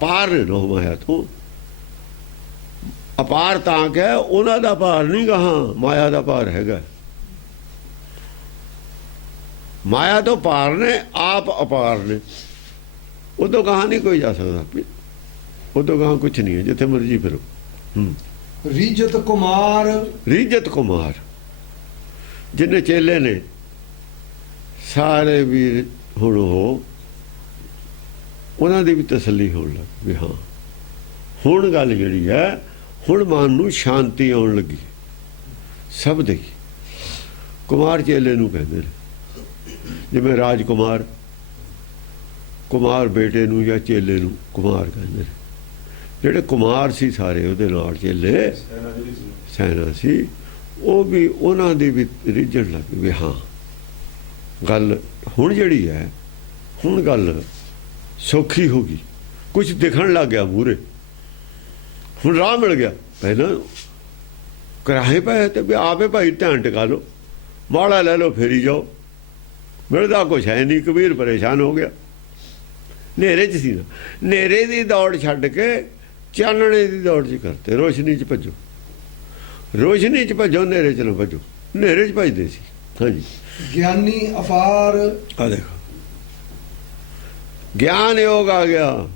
ਪਾਰ ਨੇ ਨੋ ਮਾਇਆ ਤੋਂ। ਅਪਾਰ ਤਾਂ ਕਿ ਉਹਨਾਂ ਦਾ ਭਾਰ ਨਹੀਂ ਗਾਹਾਂ, ਮਾਇਆ ਦਾ ਭਾਰ ਹੈਗਾ। ਮਾਇਆ ਤੋਂ ਪਾਰ ਨੇ, ਆਪ ਅਪਾਰ ਨੇ। ਉਦੋਂ ਗਾਹਾਂ ਨਹੀਂ ਕੋਈ ਜਾ ਸਕਦਾ, ਉਦੋਂ ਗਾਹਾਂ ਕੁਛ ਨਹੀਂ ਹੈ, ਜਿੱਥੇ ਮਰਜੀ ਫਿਰੋ। ਰੀਜਤ ਕੁਮਾਰ। ਰੀਜਤ ਕੁਮਾਰ, ਜਿੰਨੇ ਚੇਲੇ ਨੇ ਸਾਰੇ ਵੀ ਹੁਣ ਉਹਨਾਂ ਦੀ ਵੀ ਤਸੱਲੀ ਹੋਣ ਲੱਗ ਵੀ ਹਾਂ ਹੁਣ ਗੱਲ ਜਿਹੜੀ ਹੈ, ਹੁਣ ਮਨ ਨੂੰ ਸ਼ਾਂਤੀ ਆਉਣ ਲੱਗੀ ਸਭ ਦੇ। ਕੁਮਾਰ ਚੇਲੇ ਨੂੰ ਕਹਿੰਦੇ ਨੇ, ਜਿਵੇਂ ਰਾਜਕੁਮਾਰ, ਕੁਮਾਰ ਬੇਟੇ ਨੂੰ ਜਾਂ ਚੇਲੇ ਨੂੰ ਕੁਮਾਰ ਕਹਿੰਦੇ ਨੇ। ਜਿਹੜੇ ਕੁਮਾਰ ਸੀ ਸਾਰੇ ਉਹਦੇ ਨਾਲ ਚੇਲੇ, ਸੈਨਾ ਸੀ, ਉਹ ਵੀ ਉਹਨਾਂ ਦੀ ਵੀ ਰਿੱਝਣ ਲੱਗ ਵੀ ਹਾਂ ਗੱਲ ਹੁਣ ਜਿਹੜੀ ਹੈ, ਹੁਣ ਗੱਲ ਸੌਖੀ ਹੋ ਗਈ, ਕੁਝ ਦਿਖਣ ਲੱਗ ਗਿਆ ਮੂਹਰੇ, ਹੁਣ ਰਾਹ ਮਿਲ ਗਿਆ। ਪਹਿਲਾਂ ਕਰਾਹੇ ਪਏ ਤੇ ਵੀ ਆਪੇ ਭਾਈ ਧਿਆਨ ਟਿਕਾ ਲਓ, ਮਾਲਾ ਲੈ ਲਓ, ਫੇਰੀ ਜਾਓ, ਮਿਲਦਾ ਕੁਛ ਹੈ ਨਹੀਂ। ਕਬੀਰ ਪਰੇਸ਼ਾਨ ਹੋ ਗਿਆ, ਹਨੇਰੇ 'ਚ ਸੀ ਨਾ, ਹਨੇਰੇ ਦੀ ਦੌੜ ਛੱਡ ਕੇ ਚਾਨਣੇ ਦੀ ਦੌੜ 'ਚ ਕਰਤੇ, ਰੋਸ਼ਨੀ 'ਚ ਭੱਜੋ, ਰੋਸ਼ਨੀ 'ਚ ਭੱਜੋ, ਹਨੇਰੇ 'ਚ ਨਾ ਭੱਜੋ। ਹਨੇਰੇ 'ਚ ਭੱਜਦੇ ਸੀ। ਹਾਂਜੀ, ਗਿਆਨੀ ਅਪਾਰ, ਆ ਦੇਖੋ ਗਿਆਨ ਯੋਗ ਆ ਗਿਆ।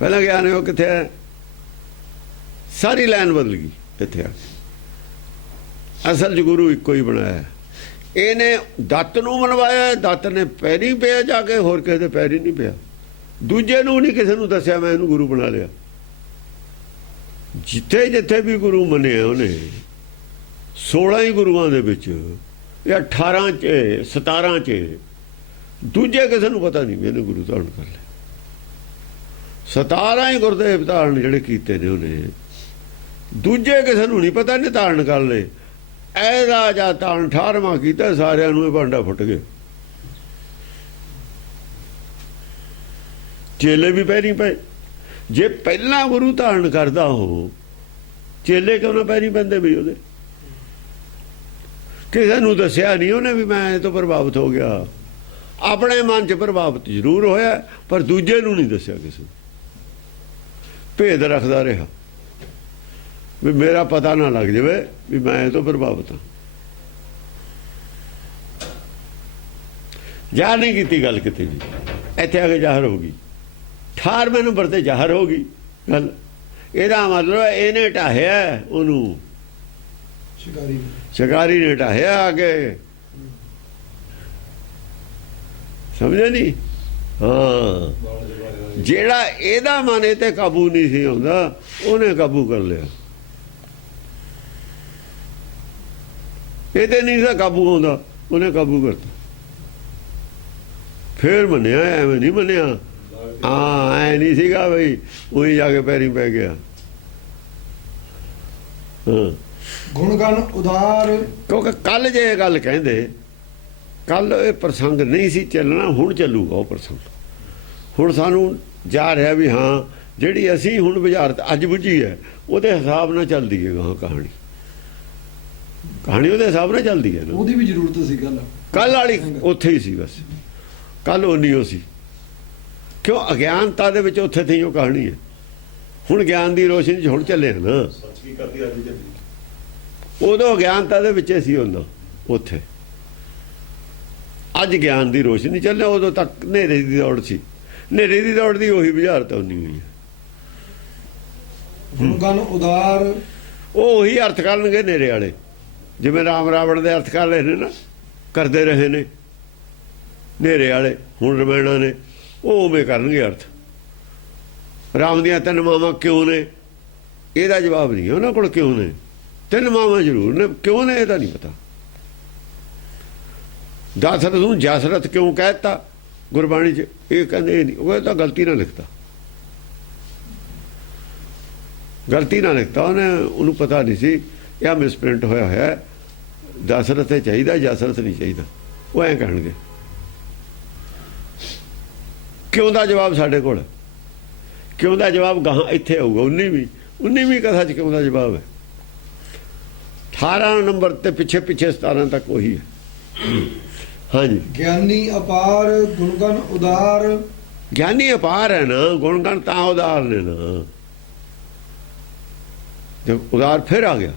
ਪਹਿਲਾਂ ਗਿਆਨ ਯੋਗ ਕਿੱਥੇ ਹੈ? ਸਾਰੀ ਲਾਈਨ ਬਦਲ ਗਈ ਇੱਥੇ ਆ ਕੇ। ਅਸਲ 'ਚ ਗੁਰੂ ਇੱਕੋ ਹੀ ਬਣਾਇਆ। ਇਹਨੇ ਦੱਤ ਨੂੰ ਮਨਵਾਇਆ, ਦੱਤ ਨੇ ਪੈਰੀ ਪਿਆ ਜਾ ਕੇ, ਹੋਰ ਕਿਸੇ ਦੇ ਪੈਰੀ ਨਹੀਂ ਪਿਆ। ਦੂਜੇ ਨੂੰ ਨਹੀਂ ਕਿਸੇ ਨੂੰ ਦੱਸਿਆ ਮੈਂ ਇਹਨੂੰ ਗੁਰੂ ਬਣਾ ਲਿਆ। ਜਿੱਥੇ ਜਿੱਥੇ ਵੀ ਗੁਰੂ ਮੰਨਿਆ ਉਹਨੇ 16 ਹੀ ਗੁਰੂਆਂ ਦੇ ਵਿੱਚ ਜਾਂ 18 'ਚ 17 'ਚ, ਦੂਜੇ ਕਿਸੇ ਨੂੰ ਪਤਾ ਨਹੀਂ ਇਹਨੇ ਗੁਰੂ ਧਾਰਨ ਕਰ ਲਿਆ। 17 ਹੀ ਗੁਰਦੇਵ ਧਾਰਨ ਜਿਹੜੇ ਕੀਤੇ ਨੇ ਉਹਨੇ, ਦੂਜੇ ਕਿਸੇ ਨੂੰ ਨਹੀਂ ਪਤਾ ਇਹਨੇ ਧਾਰਨ ਕਰ ਲਏ। ਇਹਦਾ ਜਾਂ ਧਾਰਨ 18ਵਾਂ ਕੀਤਾ, ਸਾਰਿਆਂ ਨੂੰ ਇਹ ਭਾਂਡਾ ਫੁੱਟ ਗਏ। ਚੇਲੇ ਵੀ ਪੈਰੀ ਪਏ। ਜੇ ਪਹਿਲਾਂ ਗੁਰੂ ਧਾਰਨ ਕਰਦਾ ਹੋ, ਚੇਲੇ ਕਿਉਂ ਨਾ ਪੈਰੀ ਪੈਂਦੇ ਵੀ ਉਹਦੇ? ਕਿਸੇ ਨੂੰ ਦੱਸਿਆ ਨਹੀਂ ਉਹਨੇ ਵੀ ਮੈਂ ਇਹ ਤੋਂ ਪ੍ਰਭਾਵਿਤ ਹੋ ਗਿਆ। ਆਪਣੇ ਮਨ 'ਚ ਪ੍ਰਭਾਵਿਤ ਜ਼ਰੂਰ ਹੋਇਆ, ਪਰ ਦੂਜੇ ਨੂੰ ਨਹੀਂ ਦੱਸਿਆ ਕਿਸੇ ਨੂੰ। ਭੇਦ ਰੱਖਦਾ ਰਿਹਾ ਵੀ ਮੇਰਾ ਪਤਾ ਨਾ ਲੱਗ ਜਾਵੇ ਵੀ ਮੈਂ ਇਹ ਤੋਂ ਪ੍ਰਭਾਵਿਤ ਹਾਂ। ਜ਼ਾਹਰ ਨਹੀਂ ਕੀਤੀ ਗੱਲ ਕਿਤੇ ਵੀ, ਇੱਥੇ ਆ ਕੇ ਜ਼ਾਹਰ ਹੋ ਗਈ। 18ਵੇਂ ਨੰਬਰ ਤੇ ਜ਼ਾਹਰ ਹੋ ਗਈ ਗੱਲ। ਇਹਦਾ ਮਤਲਬ ਇਹਨੇ ਢਾਹਿਆ ਉਹਨੂੰ, ਸ਼ਿਕਾਰੀ ਨੇ ਢਾਹਿਆ ਆ ਕੇ। ਸਮਝਿਆ ਨਹੀਂ? ਹਾਂ, ਜਿਹੜਾ ਇਹਦਾ ਮਨ ਇਹ ਤੇ ਕਾਬੂ ਨਹੀਂ ਸੀ ਆਉਂਦਾ, ਉਹਨੇ ਕਾਬੂ ਕਰ ਲਿਆ। ਇਹ ਤੇ ਨਹੀਂ ਸੀ ਕਾਬੂ ਆਉਂਦਾ, ਉਹਨੇ ਕਾਬੂ ਕਰਤਾ। ਫੇਰ ਮੰਨਿਆ, ਐਵੇਂ ਨਹੀਂ ਮੰਨਿਆ। ਹਾਂ, ਐ ਨਹੀਂ ਸੀਗਾ ਬਈ ਉਹੀ ਜਾ ਕੇ ਪੈਰੀ ਪੈ ਗਿਆ। ਹਾਂ, ਗੁਣਗਨ ਉਦਾਰ, ਕਿਉਂਕਿ ਕੱਲ ਜੇ ਇਹ ਗੱਲ ਕਹਿੰਦੇ, ਕੱਲ ਇਹ ਪ੍ਰਸੰਗ ਨਹੀਂ ਸੀ ਚੱਲਣਾ, ਹੁਣ ਚੱਲੂਗਾ ਉਹ ਪ੍ਰਸੰਗ। ਹੁਣ ਸਾਨੂੰ ਜਾ ਰਿਹਾ ਵੀ ਹਾਂ, ਜਿਹੜੀ ਅਸੀਂ ਹੁਣ ਬੁਝਾਰਤ ਅੱਜ ਬੁੱਝੀ ਹੈ, ਉਹਦੇ ਹਿਸਾਬ ਨਾਲ ਚੱਲਦੀ ਹੈ ਕਹਾਣੀ। ਕਹਾਣੀ ਉਹਦੇ ਹਿਸਾਬ ਨਾਲ ਚੱਲਦੀ ਹੈ ਨਾ। ਉਹਦੀ ਵੀ ਜ਼ਰੂਰਤ ਸੀ ਕੱਲ ਵਾਲੀ ਉੱਥੇ ਹੀ ਸੀ, ਬਸ ਕੱਲ ਉਹ ਨਹੀਂ ਉਹ ਸੀ। ਕਿਉਂ? ਅਗਿਆਨਤਾ ਦੇ ਵਿੱਚ ਉੱਥੇ ਤੇ ਉਹ ਕਹਾਣੀ ਹੈ। ਹੁਣ ਗਿਆਨ ਦੀ ਰੋਸ਼ਨੀ 'ਚ ਹੁਣ ਚੱਲੇ ਨਾ। ਸੱਚ ਕੀ ਕਰਦੀ ਅੱਜ ਦੇ? ਉਦੋਂ ਅਗਿਆਨਤਾ ਦੇ ਵਿੱਚ ਸੀ ਉਹਨਾਂ ਉੱਥੇ। ਅੱਜ ਗਿਆਨ ਦੀ ਰੋਸ਼ਨੀ ਚੱਲੇ, ਉਦੋਂ ਤੱਕ ਹਨੇਰੇ ਦੀ ਦੌੜ ਸੀ। ਹਨੇਰੇ ਦੀ ਦੌੜ ਦੀ ਉਹੀ ਬੁਝਾਰਤ ਹੁੰਦੀ ਹੋਈ ਹੈ। ਗੁਣਗਨ ਉਦਾਰ, ਉਹ ਉਹੀ ਅਰਥ ਕਰਨਗੇ ਹਨੇਰੇ ਵਾਲੇ, ਜਿਵੇਂ ਰਾਮ ਰਾਵਣ ਦੇ ਅਰਥ ਕਰ ਰਹੇ ਨੇ ਨਾ, ਕਰਦੇ ਰਹੇ ਨੇ ਹਨੇਰੇ ਵਾਲੇ। ਹੁਣ ਰਮਾਇਣਾਂ ਨੇ ਉਹ ਉਵੇਂ ਕਰਨਗੇ ਅਰਥ। ਰਾਮ ਦੀਆਂ 3 ਮਾਵਾਂ ਕਿਉਂ ਨੇ? ਇਹਦਾ ਜਵਾਬ ਨਹੀਂ ਉਹਨਾਂ ਕੋਲ। ਕਿਉਂ ਨੇ 3 ਮਾਵਾਂ? ਜ਼ਰੂਰ ਨੇ। ਕਿਉਂ ਨੇ ਇਹਦਾ ਨਹੀਂ ਪਤਾ। ਦਸ਼ਰਥ ਨੂੰ ਜਸਰਥ ਕਿਉਂ ਕਹਿਤਾ ਗੁਰਬਾਣੀ 'ਚ? ਇਹ ਕਹਿੰਦੇ ਨਹੀਂ, ਉਹ ਤਾਂ ਗਲਤੀ ਨਾਲ ਲਿਖਤਾ, ਗਲਤੀ ਨਾਲ ਲਿਖਤਾ ਉਹਨੇ। ਉਹਨੂੰ ਪਤਾ ਨਹੀਂ ਸੀ ਇਹ ਮਿਸਪ੍ਰਿੰਟ ਹੋਇਆ ਹੋਇਆ। ਦਸ਼ਰਥ ਤੇ ਚਾਹੀਦਾ, ਜਸਰਥ ਨਹੀਂ ਚਾਹੀਦਾ। ਉਹ ਐਂ ਕਹਿਣਗੇ। ਕਿਉਂ ਦਾ ਜਵਾਬ ਸਾਡੇ ਕੋਲ। ਕਿਉਂ ਦਾ ਜਵਾਬ ਗਾਹਾਂ ਇੱਥੇ ਆਊਗਾ। 19ਵੀਂ ਕਥਾ 'ਚ ਕਿਉਂ ਦਾ ਜਵਾਬ ਹੈ। 18 ਨੰਬਰ ਤੇ ਪਿੱਛੇ 17 ਤੱਕ ਉਹੀ ਹੈ। ਹਾਂਜੀ, ਗਿਆਨੀ ਅਪਾਰ, ਗੁਣਗਨ ਉਦਾਰ। ਗਿਆਨੀ ਅਪਾਰ ਹੈ ਨਾ, ਗੁਣਗਣ ਤਾਂ ਉਦਾਰ ਨੇ ਨਾ। ਤੇ ਉਦਾਰ ਫਿਰ ਆ ਗਿਆ।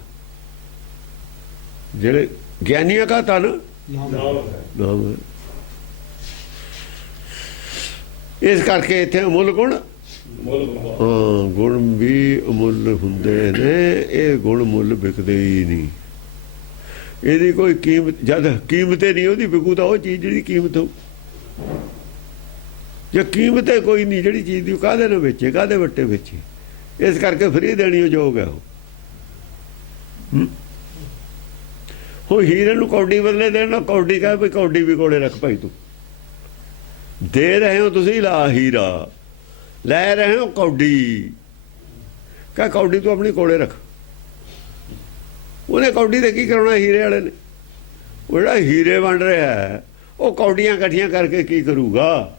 ਜਿਹੜੇ ਗਿਆਨੀਆਂ ਕਾ ਤਾਂ ਨਾ ਨਾਮ ਹੈ। ਇਸ ਕਰਕੇ ਇੱਥੇ ਅਮੁੱਲ ਗੁਣ, ਹਾਂ, ਗੁਣ ਵੀ ਅਮੁੱਲ ਹੁੰਦੇ ਨੇ। ਇਹ ਗੁਣ ਮੁੱਲ ਵਿਕਦੇ ਹੀ ਨਹੀਂ। ਇਹਦੀ ਕੋਈ ਕੀਮਤ, ਜਦ ਕੀਮਤ ਨਹੀਂ ਉਹਦੀ, ਵਿਕੂ ਤਾਂ ਉਹ ਚੀਜ਼ ਜਿਹੜੀ ਕੀਮਤ ਹੋ। ਜੇ ਕੀਮਤ ਹੈ ਕੋਈ ਨਹੀਂ ਜਿਹੜੀ ਚੀਜ਼ ਦੀ, ਕਾਹਦੇ ਨਾਲ ਵੇਚੇ, ਕਾਹਦੇ ਵੱਟੇ ਵੇਚੇ। ਇਸ ਕਰਕੇ ਫਰੀ ਦੇਣੀ ਯੋਗ ਹੈ ਉਹ। ਹੀਰੇ ਨੂੰ ਕੌਡੀ ਬਦਲੇ ਦੇਣਾ, ਕੌਡੀ ਕਹੇ ਵੀ ਕੌਡੀ ਵੀ ਕੋਲੇ ਰੱਖ ਭਾਈ, ਤੂੰ ਦੇ ਰਹੇ ਹੋ ਤੁਸੀਂ ਲਾ ਹੀਰਾ, ਲੈ ਰਹੇ ਹੋ ਕੌਡੀ। ਕਹ ਕੌਡੀ ਤੂੰ ਆਪਣੀ ਕੋਲੇ ਰੱਖ। ਉਹਨੇ ਕੌਡੀ ਦੇ ਕੀ ਕਰਾਉਣਾ ਹੀਰੇ ਵਾਲੇ ਨੇ? ਉਹ ਜਿਹੜਾ ਹੀਰੇ ਵੰਡ ਰਿਹਾ ਹੈ, ਉਹ ਕੌਡੀਆਂ ਇਕੱਠੀਆਂ ਕਰਕੇ ਕੀ ਕਰੂਗਾ?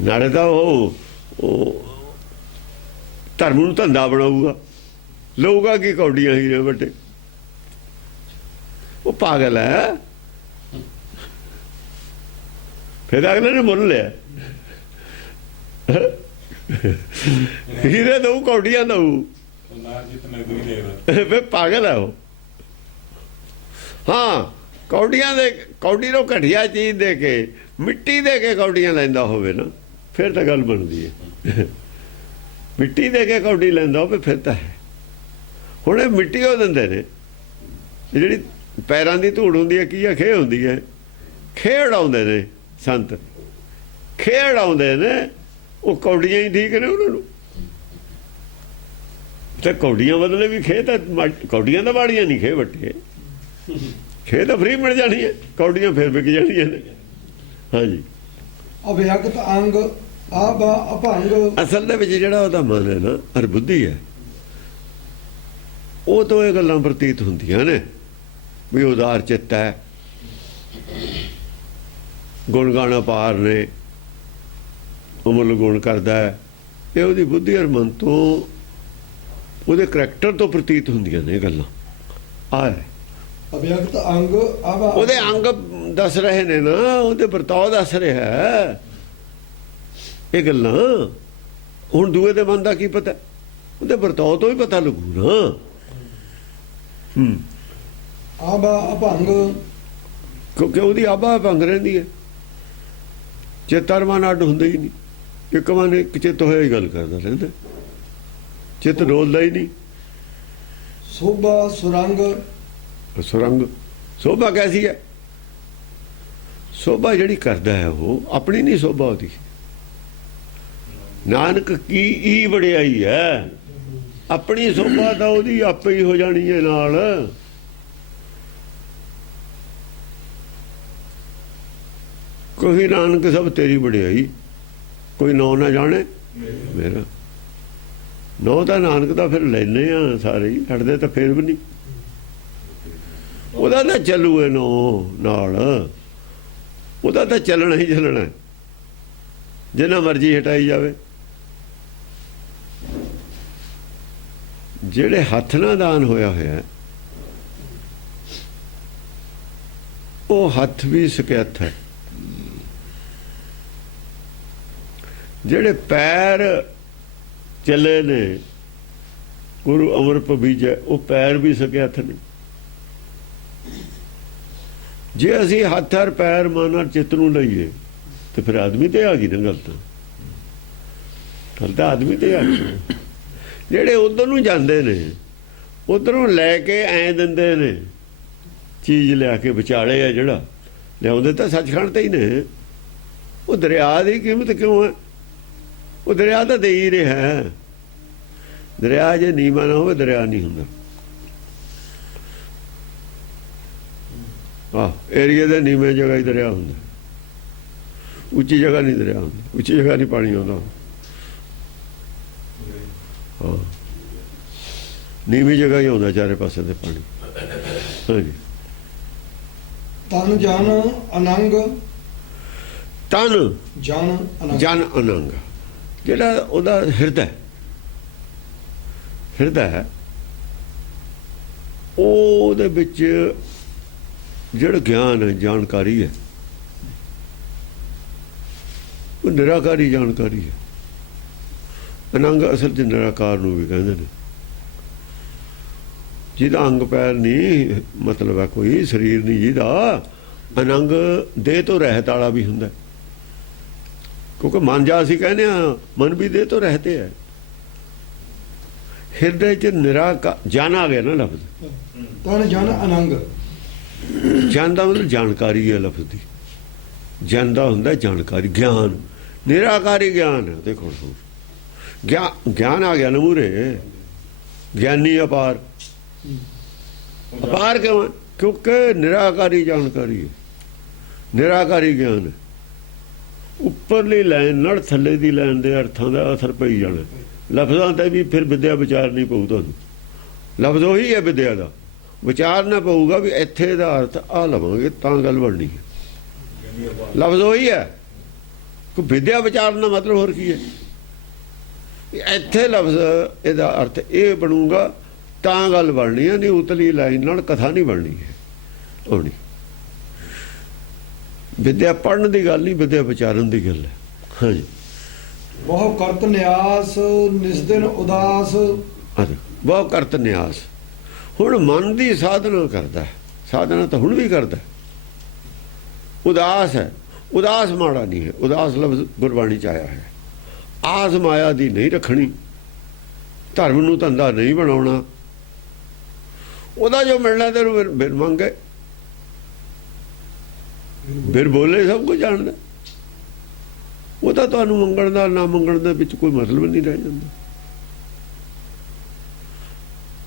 ਨਾਲੇ ਤਾਂ ਉਹ ਧਰਮ ਨੂੰ ਧੰਦਾ ਬਣਾਊਗਾ, ਲਊਗਾ ਕੀ ਕੌਡੀਆਂ ਹੀਰੇ ਵੱਟੇ। ਉਹ ਪਾਗਲ ਹੈ। ਫਿਰ ਅਗਲੇ ਨੇ ਮੁੱਲ ਲਿਆ, ਹੀਰੇ ਦਊ ਕੌਡੀਆਂ ਦਊ, ਵੇ ਪਾਗਲ ਹੈ ਉਹ। ਹਾਂ, ਕੌਡੀਆਂ ਦੇ, ਕੌਡੀ ਨੂੰ ਘਟੀਆ ਚੀਜ਼ ਦੇ ਕੇ, ਮਿੱਟੀ ਦੇ ਕੇ ਕੌਡੀਆਂ ਲੈਂਦਾ ਹੋਵੇ ਨਾ, ਫਿਰ ਤਾਂ ਗੱਲ ਬਣਦੀ ਹੈ। ਮਿੱਟੀ ਦੇ ਕੇ ਕੌਡੀ ਲੈਂਦਾ ਹੋਵੇ ਫਿਰ ਤਾਂ ਹੈ। ਹੁਣ ਇਹ ਮਿੱਟੀ ਉਹ ਦਿੰਦੇ ਨੇ, ਜਿਹੜੀ ਪੈਰਾਂ ਦੀ ਧੂੜ ਹੁੰਦੀ ਹੈ, ਕੀ ਆ, ਖੇਹ ਹੁੰਦੀ ਹੈ, ਖੇਹ ਉਡਾਉਂਦੇ ਨੇ ਸੰਤ, ਖੇਹ ਉਡਾਉਂਦੇ ਨੇ। ਉਹ ਕੌਡੀਆਂ ਹੀ ਠੀਕ ਨੇ ਉਹਨਾਂ ਨੂੰ, ਤੇ ਕੌਡੀਆਂ ਬਦਲੇ ਵੀ ਖੇਹ ਤਾਂ, ਕੌਡੀਆਂ ਤਾਂ ਮਾੜੀਆਂ ਨਹੀਂ, ਖੇਹ ਵੱਟੇ, ਖੇਹ ਤਾਂ ਫਰੀ ਮਿਲ ਜਾਣੀ ਹੈ, ਕੌਡੀਆਂ ਫਿਰ ਵਿਕ ਜਾਣੀਆਂ ਨੇ। ਹਾਂਜੀ, ਅਭਿਅਕਤ ਅੰਗ ਆਬਾ ਅਭੰਗ। ਅਸਲ ਦੇ ਵਿੱਚ ਜਿਹੜਾ ਉਹਦਾ ਮਨ ਹੈ ਨਾ, ਅਰ ਬੁੱਧੀ ਹੈ, ਉਹ ਤੋਂ ਇਹ ਗੱਲਾਂ ਪ੍ਰਤੀਤ ਹੁੰਦੀਆਂ ਨੇ ਵੀ ਉਦਾਰ ਚਿੱਤ ਹੈ, ਗੁਣ ਗਾਣਾ ਪਾਰ ਨੇ, ਅਮੁੱਲ ਗੁਣ ਕਰਦਾ ਹੈ। ਇਹ ਉਹਦੀ ਬੁੱਧੀ ਔਰ ਮਨ ਤੋਂ, ਉਹਦੇ ਕਰੈਕਟਰ ਤੋਂ ਪ੍ਰਤੀਤ ਹੁੰਦੀਆਂ ਨੇ ਇਹ ਗੱਲਾਂ। ਆ ਅਭਿਅਕਤ ਅੰਗ ਆਬਾ, ਉਹਦੇ ਅੰਗ ਦੱਸ ਰਹੇ ਨੇ ਨਾ, ਉਹਦੇ ਵਰਤਾਓ ਦੱਸ ਰਿਹਾ ਇਹ ਗੱਲਾਂ। ਹੁਣ ਦੂਏ ਦੇ ਮਨ ਦਾ ਕੀ ਪਤਾ, ਉਹਦੇ ਵਰਤਾਓ ਤੋਂ ਹੀ ਪਤਾ ਲੱਗੂ ਨਾ। ਆਬਾ ਅਭੰਗ, ਕਿਉਂਕਿ ਉਹਦੀ ਆਬਾ ਭੰਗ ਰਹਿੰਦੀ ਹੈ, ਚਿੱਤਰ ਮਨ ਅੱਡ ਹੁੰਦਾ ਹੀ ਨਹੀਂ, ਇੱਕ ਮਨ ਇੱਕ ਚਿੱਤ ਹੋਇਆ ਹੀ ਗੱਲ ਕਰਦਾ ਰਹਿੰਦਾ, ਚਿੱਤ ਡੋਲਦਾ ਹੀ ਨਹੀਂ। ਸੋਭਾ ਸੁਰੰਗ, ਸੁਰੰਗ ਸੋਭਾ ਕੈਸੀ ਹੈ? ਸੋਭਾ ਜਿਹੜੀ ਕਰਦਾ ਹੈ ਉਹ ਆਪਣੀ ਨਹੀਂ ਸੋਭਾ ਉਹਦੀ, ਨਾਨਕ ਕੀ ਈ ਵਡਿਆਈ ਹੈ। ਆਪਣੀ ਸੋਭਾ ਤਾਂ ਉਹਦੀ ਆਪੇ ਹੀ ਹੋ ਜਾਣੀ ਹੈ ਨਾਲ। ਕੋਈ ਨਾਨਕ ਸਭ ਤੇਰੀ ਵਡਿਆਈ, ਕੋਈ ਨੌ ਨਾ ਜਾਣੇ ਮੇਰਾ। ਨੌ ਦਾ ਨਾਨਕ ਦਾ ਫਿਰ ਲੈਨੇ ਆ ਸਾਰੇ ਹੀ, ਹਟਦੇ ਤਾਂ ਫਿਰ ਵੀ ਨਹੀਂ। ਉਹਦਾ ਤਾਂ ਚੱਲੂ ਹੈ ਨੌ ਨਾਲ, ਉਹਦਾ ਤਾਂ ਚੱਲਣਾ ਹੀ ਚੱਲਣਾ, ਜਿੰਨਾ ਮਰਜ਼ੀ ਹਟਾਈ ਜਾਵੇ। ਜਿਹੜੇ ਹੱਥ ਨਾਲ ਦਾਨ ਹੋਇਆ ਹੋਇਆ, ਉਹ ਹੱਥ ਵੀ ਸਕਿਅਤ ਹੈ। ਜਿਹੜੇ ਪੈਰ ਚੱਲੇ ਨੇ, ਗੁਰੂ ਅੰਮ੍ਰਿਤ ਬੀਜੇ, ਉਹ ਪੈਰ ਵੀ ਸਕਿਅਤ ਨੇ। ਜੇ ਅਸੀਂ ਹੱਥ ਔਰ ਪੈਰ ਮਨ ਔਰ ਚਿੱਤ ਨੂੰ ਲਈਏ ਤੇ ਫਿਰ ਆਦਮੀ ਤੇ ਆ ਗਈ ਨਾ ਗੱਲ ਤਾਂ ਆਦਮੀ ਤੇ ਆ ਗਈ। ਜਿਹੜੇ ਉਧਰ ਨੂੰ ਜਾਂਦੇ ਨੇ, ਉਧਰੋਂ ਲੈ ਕੇ ਐਂ ਦਿੰਦੇ ਨੇ, ਚੀਜ਼ ਲਿਆ ਕੇ ਵਿਚਾਲੇ ਆ ਜਿਹੜਾ ਲਿਆਉਂਦੇ ਤਾਂ ਸੱਚਖੰਡ ਤੇ ਹੀ ਨੇ। ਉਹ ਦਰਿਆ ਦੀ ਕੀਮਤ ਕਿਉਂ ਹੈ? ਉਹ ਦਰਿਆ ਤਾਂ ਦੇ ਹੀ ਰਿਹਾ। ਦਰਿਆ ਜੇ ਨੀਵਾਂ ਨਾ ਹੋਵੇ, ਦਰਿਆ ਨਹੀਂ ਹੁੰਦਾ। ਏਰੀਏ ਦੇ ਨੀਵੇਂ ਜਗ੍ਹਾ ਹੀ ਦਰਿਆ ਹੁੰਦਾ, ਉੱਚੀ ਜਗ੍ਹਾ ਨਹੀਂ ਦਰਿਆ ਹੁੰਦਾ। ਉੱਚੀ ਜਗ੍ਹਾ ਨਹੀਂ ਪਾਣੀ ਆਉਂਦਾ। ਹਾਂ, ਨੀਵੀਂ ਜਗ੍ਹਾ ਹੀ ਆਉਂਦਾ ਚਾਰੇ ਪਾਸੇ ਦੇ ਪਾਣੀ। ਹਾਂਜੀ, ਤਨ ਜਨ ਅਨੰਗ, ਤਨ ਜਨ ਅਨੰਗ, ਜਨ ਅਨੰਗ, ਜਿਹੜਾ ਉਹਦਾ ਹਿਰਦਾ ਹੈ, ਉਹਦੇ ਵਿੱਚ ਜਿਹੜਾ ਗਿਆਨ ਹੈ, ਜਾਣਕਾਰੀ ਹੈ, ਉਹ ਨਿਰਾਕਾਰੀ ਜਾਣਕਾਰੀ ਹੈ। ਅਨੰਗ ਅਸਲ 'ਚ ਨਿਰਾਕਾਰ ਨੂੰ ਵੀ ਕਹਿੰਦੇ ਨੇ, ਜਿਹਦਾ ਅੰਗ ਪੈਰ ਨਹੀਂ, ਮਤਲਬ ਹੈ ਕੋਈ ਸਰੀਰ ਨਹੀਂ ਜਿਹਦਾ। ਅਨੰਗ ਦੇਹ ਤੋਂ ਰਹਿਤ ਵਾਲਾ ਵੀ ਹੁੰਦਾ, ਕਿਉਂਕਿ ਮਨ ਜਾ ਅਸੀਂ ਕਹਿੰਦੇ ਹਾਂ, ਮਨ ਵੀ ਦੇਹ ਤੋਂ ਰਹਿਤੇ ਹੈ। ਹਿਰਦੇ 'ਚ ਨਿਰਾਕਾਰ ਜਨ ਆ ਗਿਆ ਨਾ ਲਫ਼ਜ਼, ਤਨ ਜਨ ਅਨੰਗ। ਜਨ ਦਾ ਮਤਲਬ ਜਾਣਕਾਰੀ ਹੈ ਲਫ਼ਜ਼ ਦੀ। ਜਨ ਦਾ ਹੁੰਦਾ ਜਾਣਕਾਰੀ, ਗਿਆਨ, ਨਿਰਾਕਾਰੀ ਗਿਆਨ। ਦੇਖੋ ਗਿਆਨ ਆ ਗਿਆ ਨਾ ਮੂਹਰੇ, ਗਿਆਨੀ ਅਪਾਰ। ਅਪਾਰ ਕਿਉਂ ਹੈ? ਕਿਉਂਕਿ ਨਿਰਾਕਾਰੀ ਜਾਣਕਾਰੀ ਹੈ, ਨਿਰਾਕਾਰੀ ਗਿਆਨ ਹੈ। ਉੱਪਰਲੀ ਲਾਈਨ ਨਾਲ ਥੱਲੇ ਦੀ ਲਾਈਨ ਦੇ ਅਰਥਾਂ ਦਾ ਅਸਰ ਪਈ ਜਾਣਾ। ਲਫ਼ਜ਼ਾਂ ਤੇ ਵੀ ਫਿਰ ਵਿਦਿਆ ਵਿਚਾਰ ਨਹੀਂ ਪਊ ਤੁਹਾਨੂੰ। ਲਫ਼ਜ਼ ਉਹੀ ਹੈ, ਵਿਦਿਆ ਦਾ ਵਿਚਾਰਨਾ ਪਊਗਾ ਵੀ ਇੱਥੇ ਦਾ ਅਰਥ ਆ ਲਵਾਂਗੇ ਤਾਂ ਗੱਲ ਬਣਨੀ ਹੈ। ਲਫ਼ਜ਼ ਉਹੀ ਹੈ, ਕੋਈ ਵਿਦਿਆ ਵਿਚਾਰਨਾ ਮਤਲਬ ਹੋਰ ਕੀ ਹੈ? ਇੱਥੇ ਲਫ਼ਜ਼ ਇਹਦਾ ਅਰਥ ਇਹ ਬਣੂਗਾ ਤਾਂ ਗੱਲ ਬਣਨੀ ਹੈ, ਨਹੀਂ ਉਤਲੀ ਲਾਈਨ ਨਾਲ ਕਥਾ ਨਹੀਂ ਬਣਨੀ ਹੈ। ਆਉਣੀ। ਵਿਦਿਆ ਪੜ੍ਹਨ ਦੀ ਗੱਲ ਨਹੀਂ, ਵਿਦਿਆ ਵਿਚਾਰਨ ਦੀ ਗੱਲ ਹੈ। ਹਾਂਜੀ, ਬਹੁ ਕਰਤ ਨਿਆਸ ਨਿਸਦਿਨ ਉਦਾਸ। ਬਹੁ ਕਰਤ ਨਿਆਸ। ਹੁਣ ਮਨ ਦੀ ਸਾਧਨਾ ਕਰਦਾ ਹੈ, ਸਾਧਨਾ ਤਾਂ ਹੁਣ ਵੀ ਕਰਦਾ। ਉਦਾਸ ਹੈ, ਉਦਾਸ ਮਾੜਾ ਨਹੀਂ ਹੈ। ਉਦਾਸ ਲਫ਼ਜ਼ ਗੁਰਬਾਣੀ ਚ ਆਇਆ ਹੈ। ਆਸ ਮਾਇਆ ਦੀ ਨਹੀਂ ਰੱਖਣੀ, ਧਰਮ ਨੂੰ ਧੰਦਾ ਨਹੀਂ ਬਣਾਉਣਾ। ਉਹਦਾ ਜੋ ਮਿਲਣਾ ਤੈਨੂੰ ਬਿਨ ਮੰਗੇ, ਬਿਨ ਬੋਲੇ ਸਭ ਕੁਝ ਜਾਣਦਾ। ਉਹਦਾ ਤੁਹਾਨੂੰ ਮੰਗਣ ਦਾ ਨਾ ਮੰਗਣ ਦੇ ਵਿੱਚ ਕੋਈ ਮਤਲਬ ਨਹੀਂ ਰਹਿ ਜਾਂਦਾ।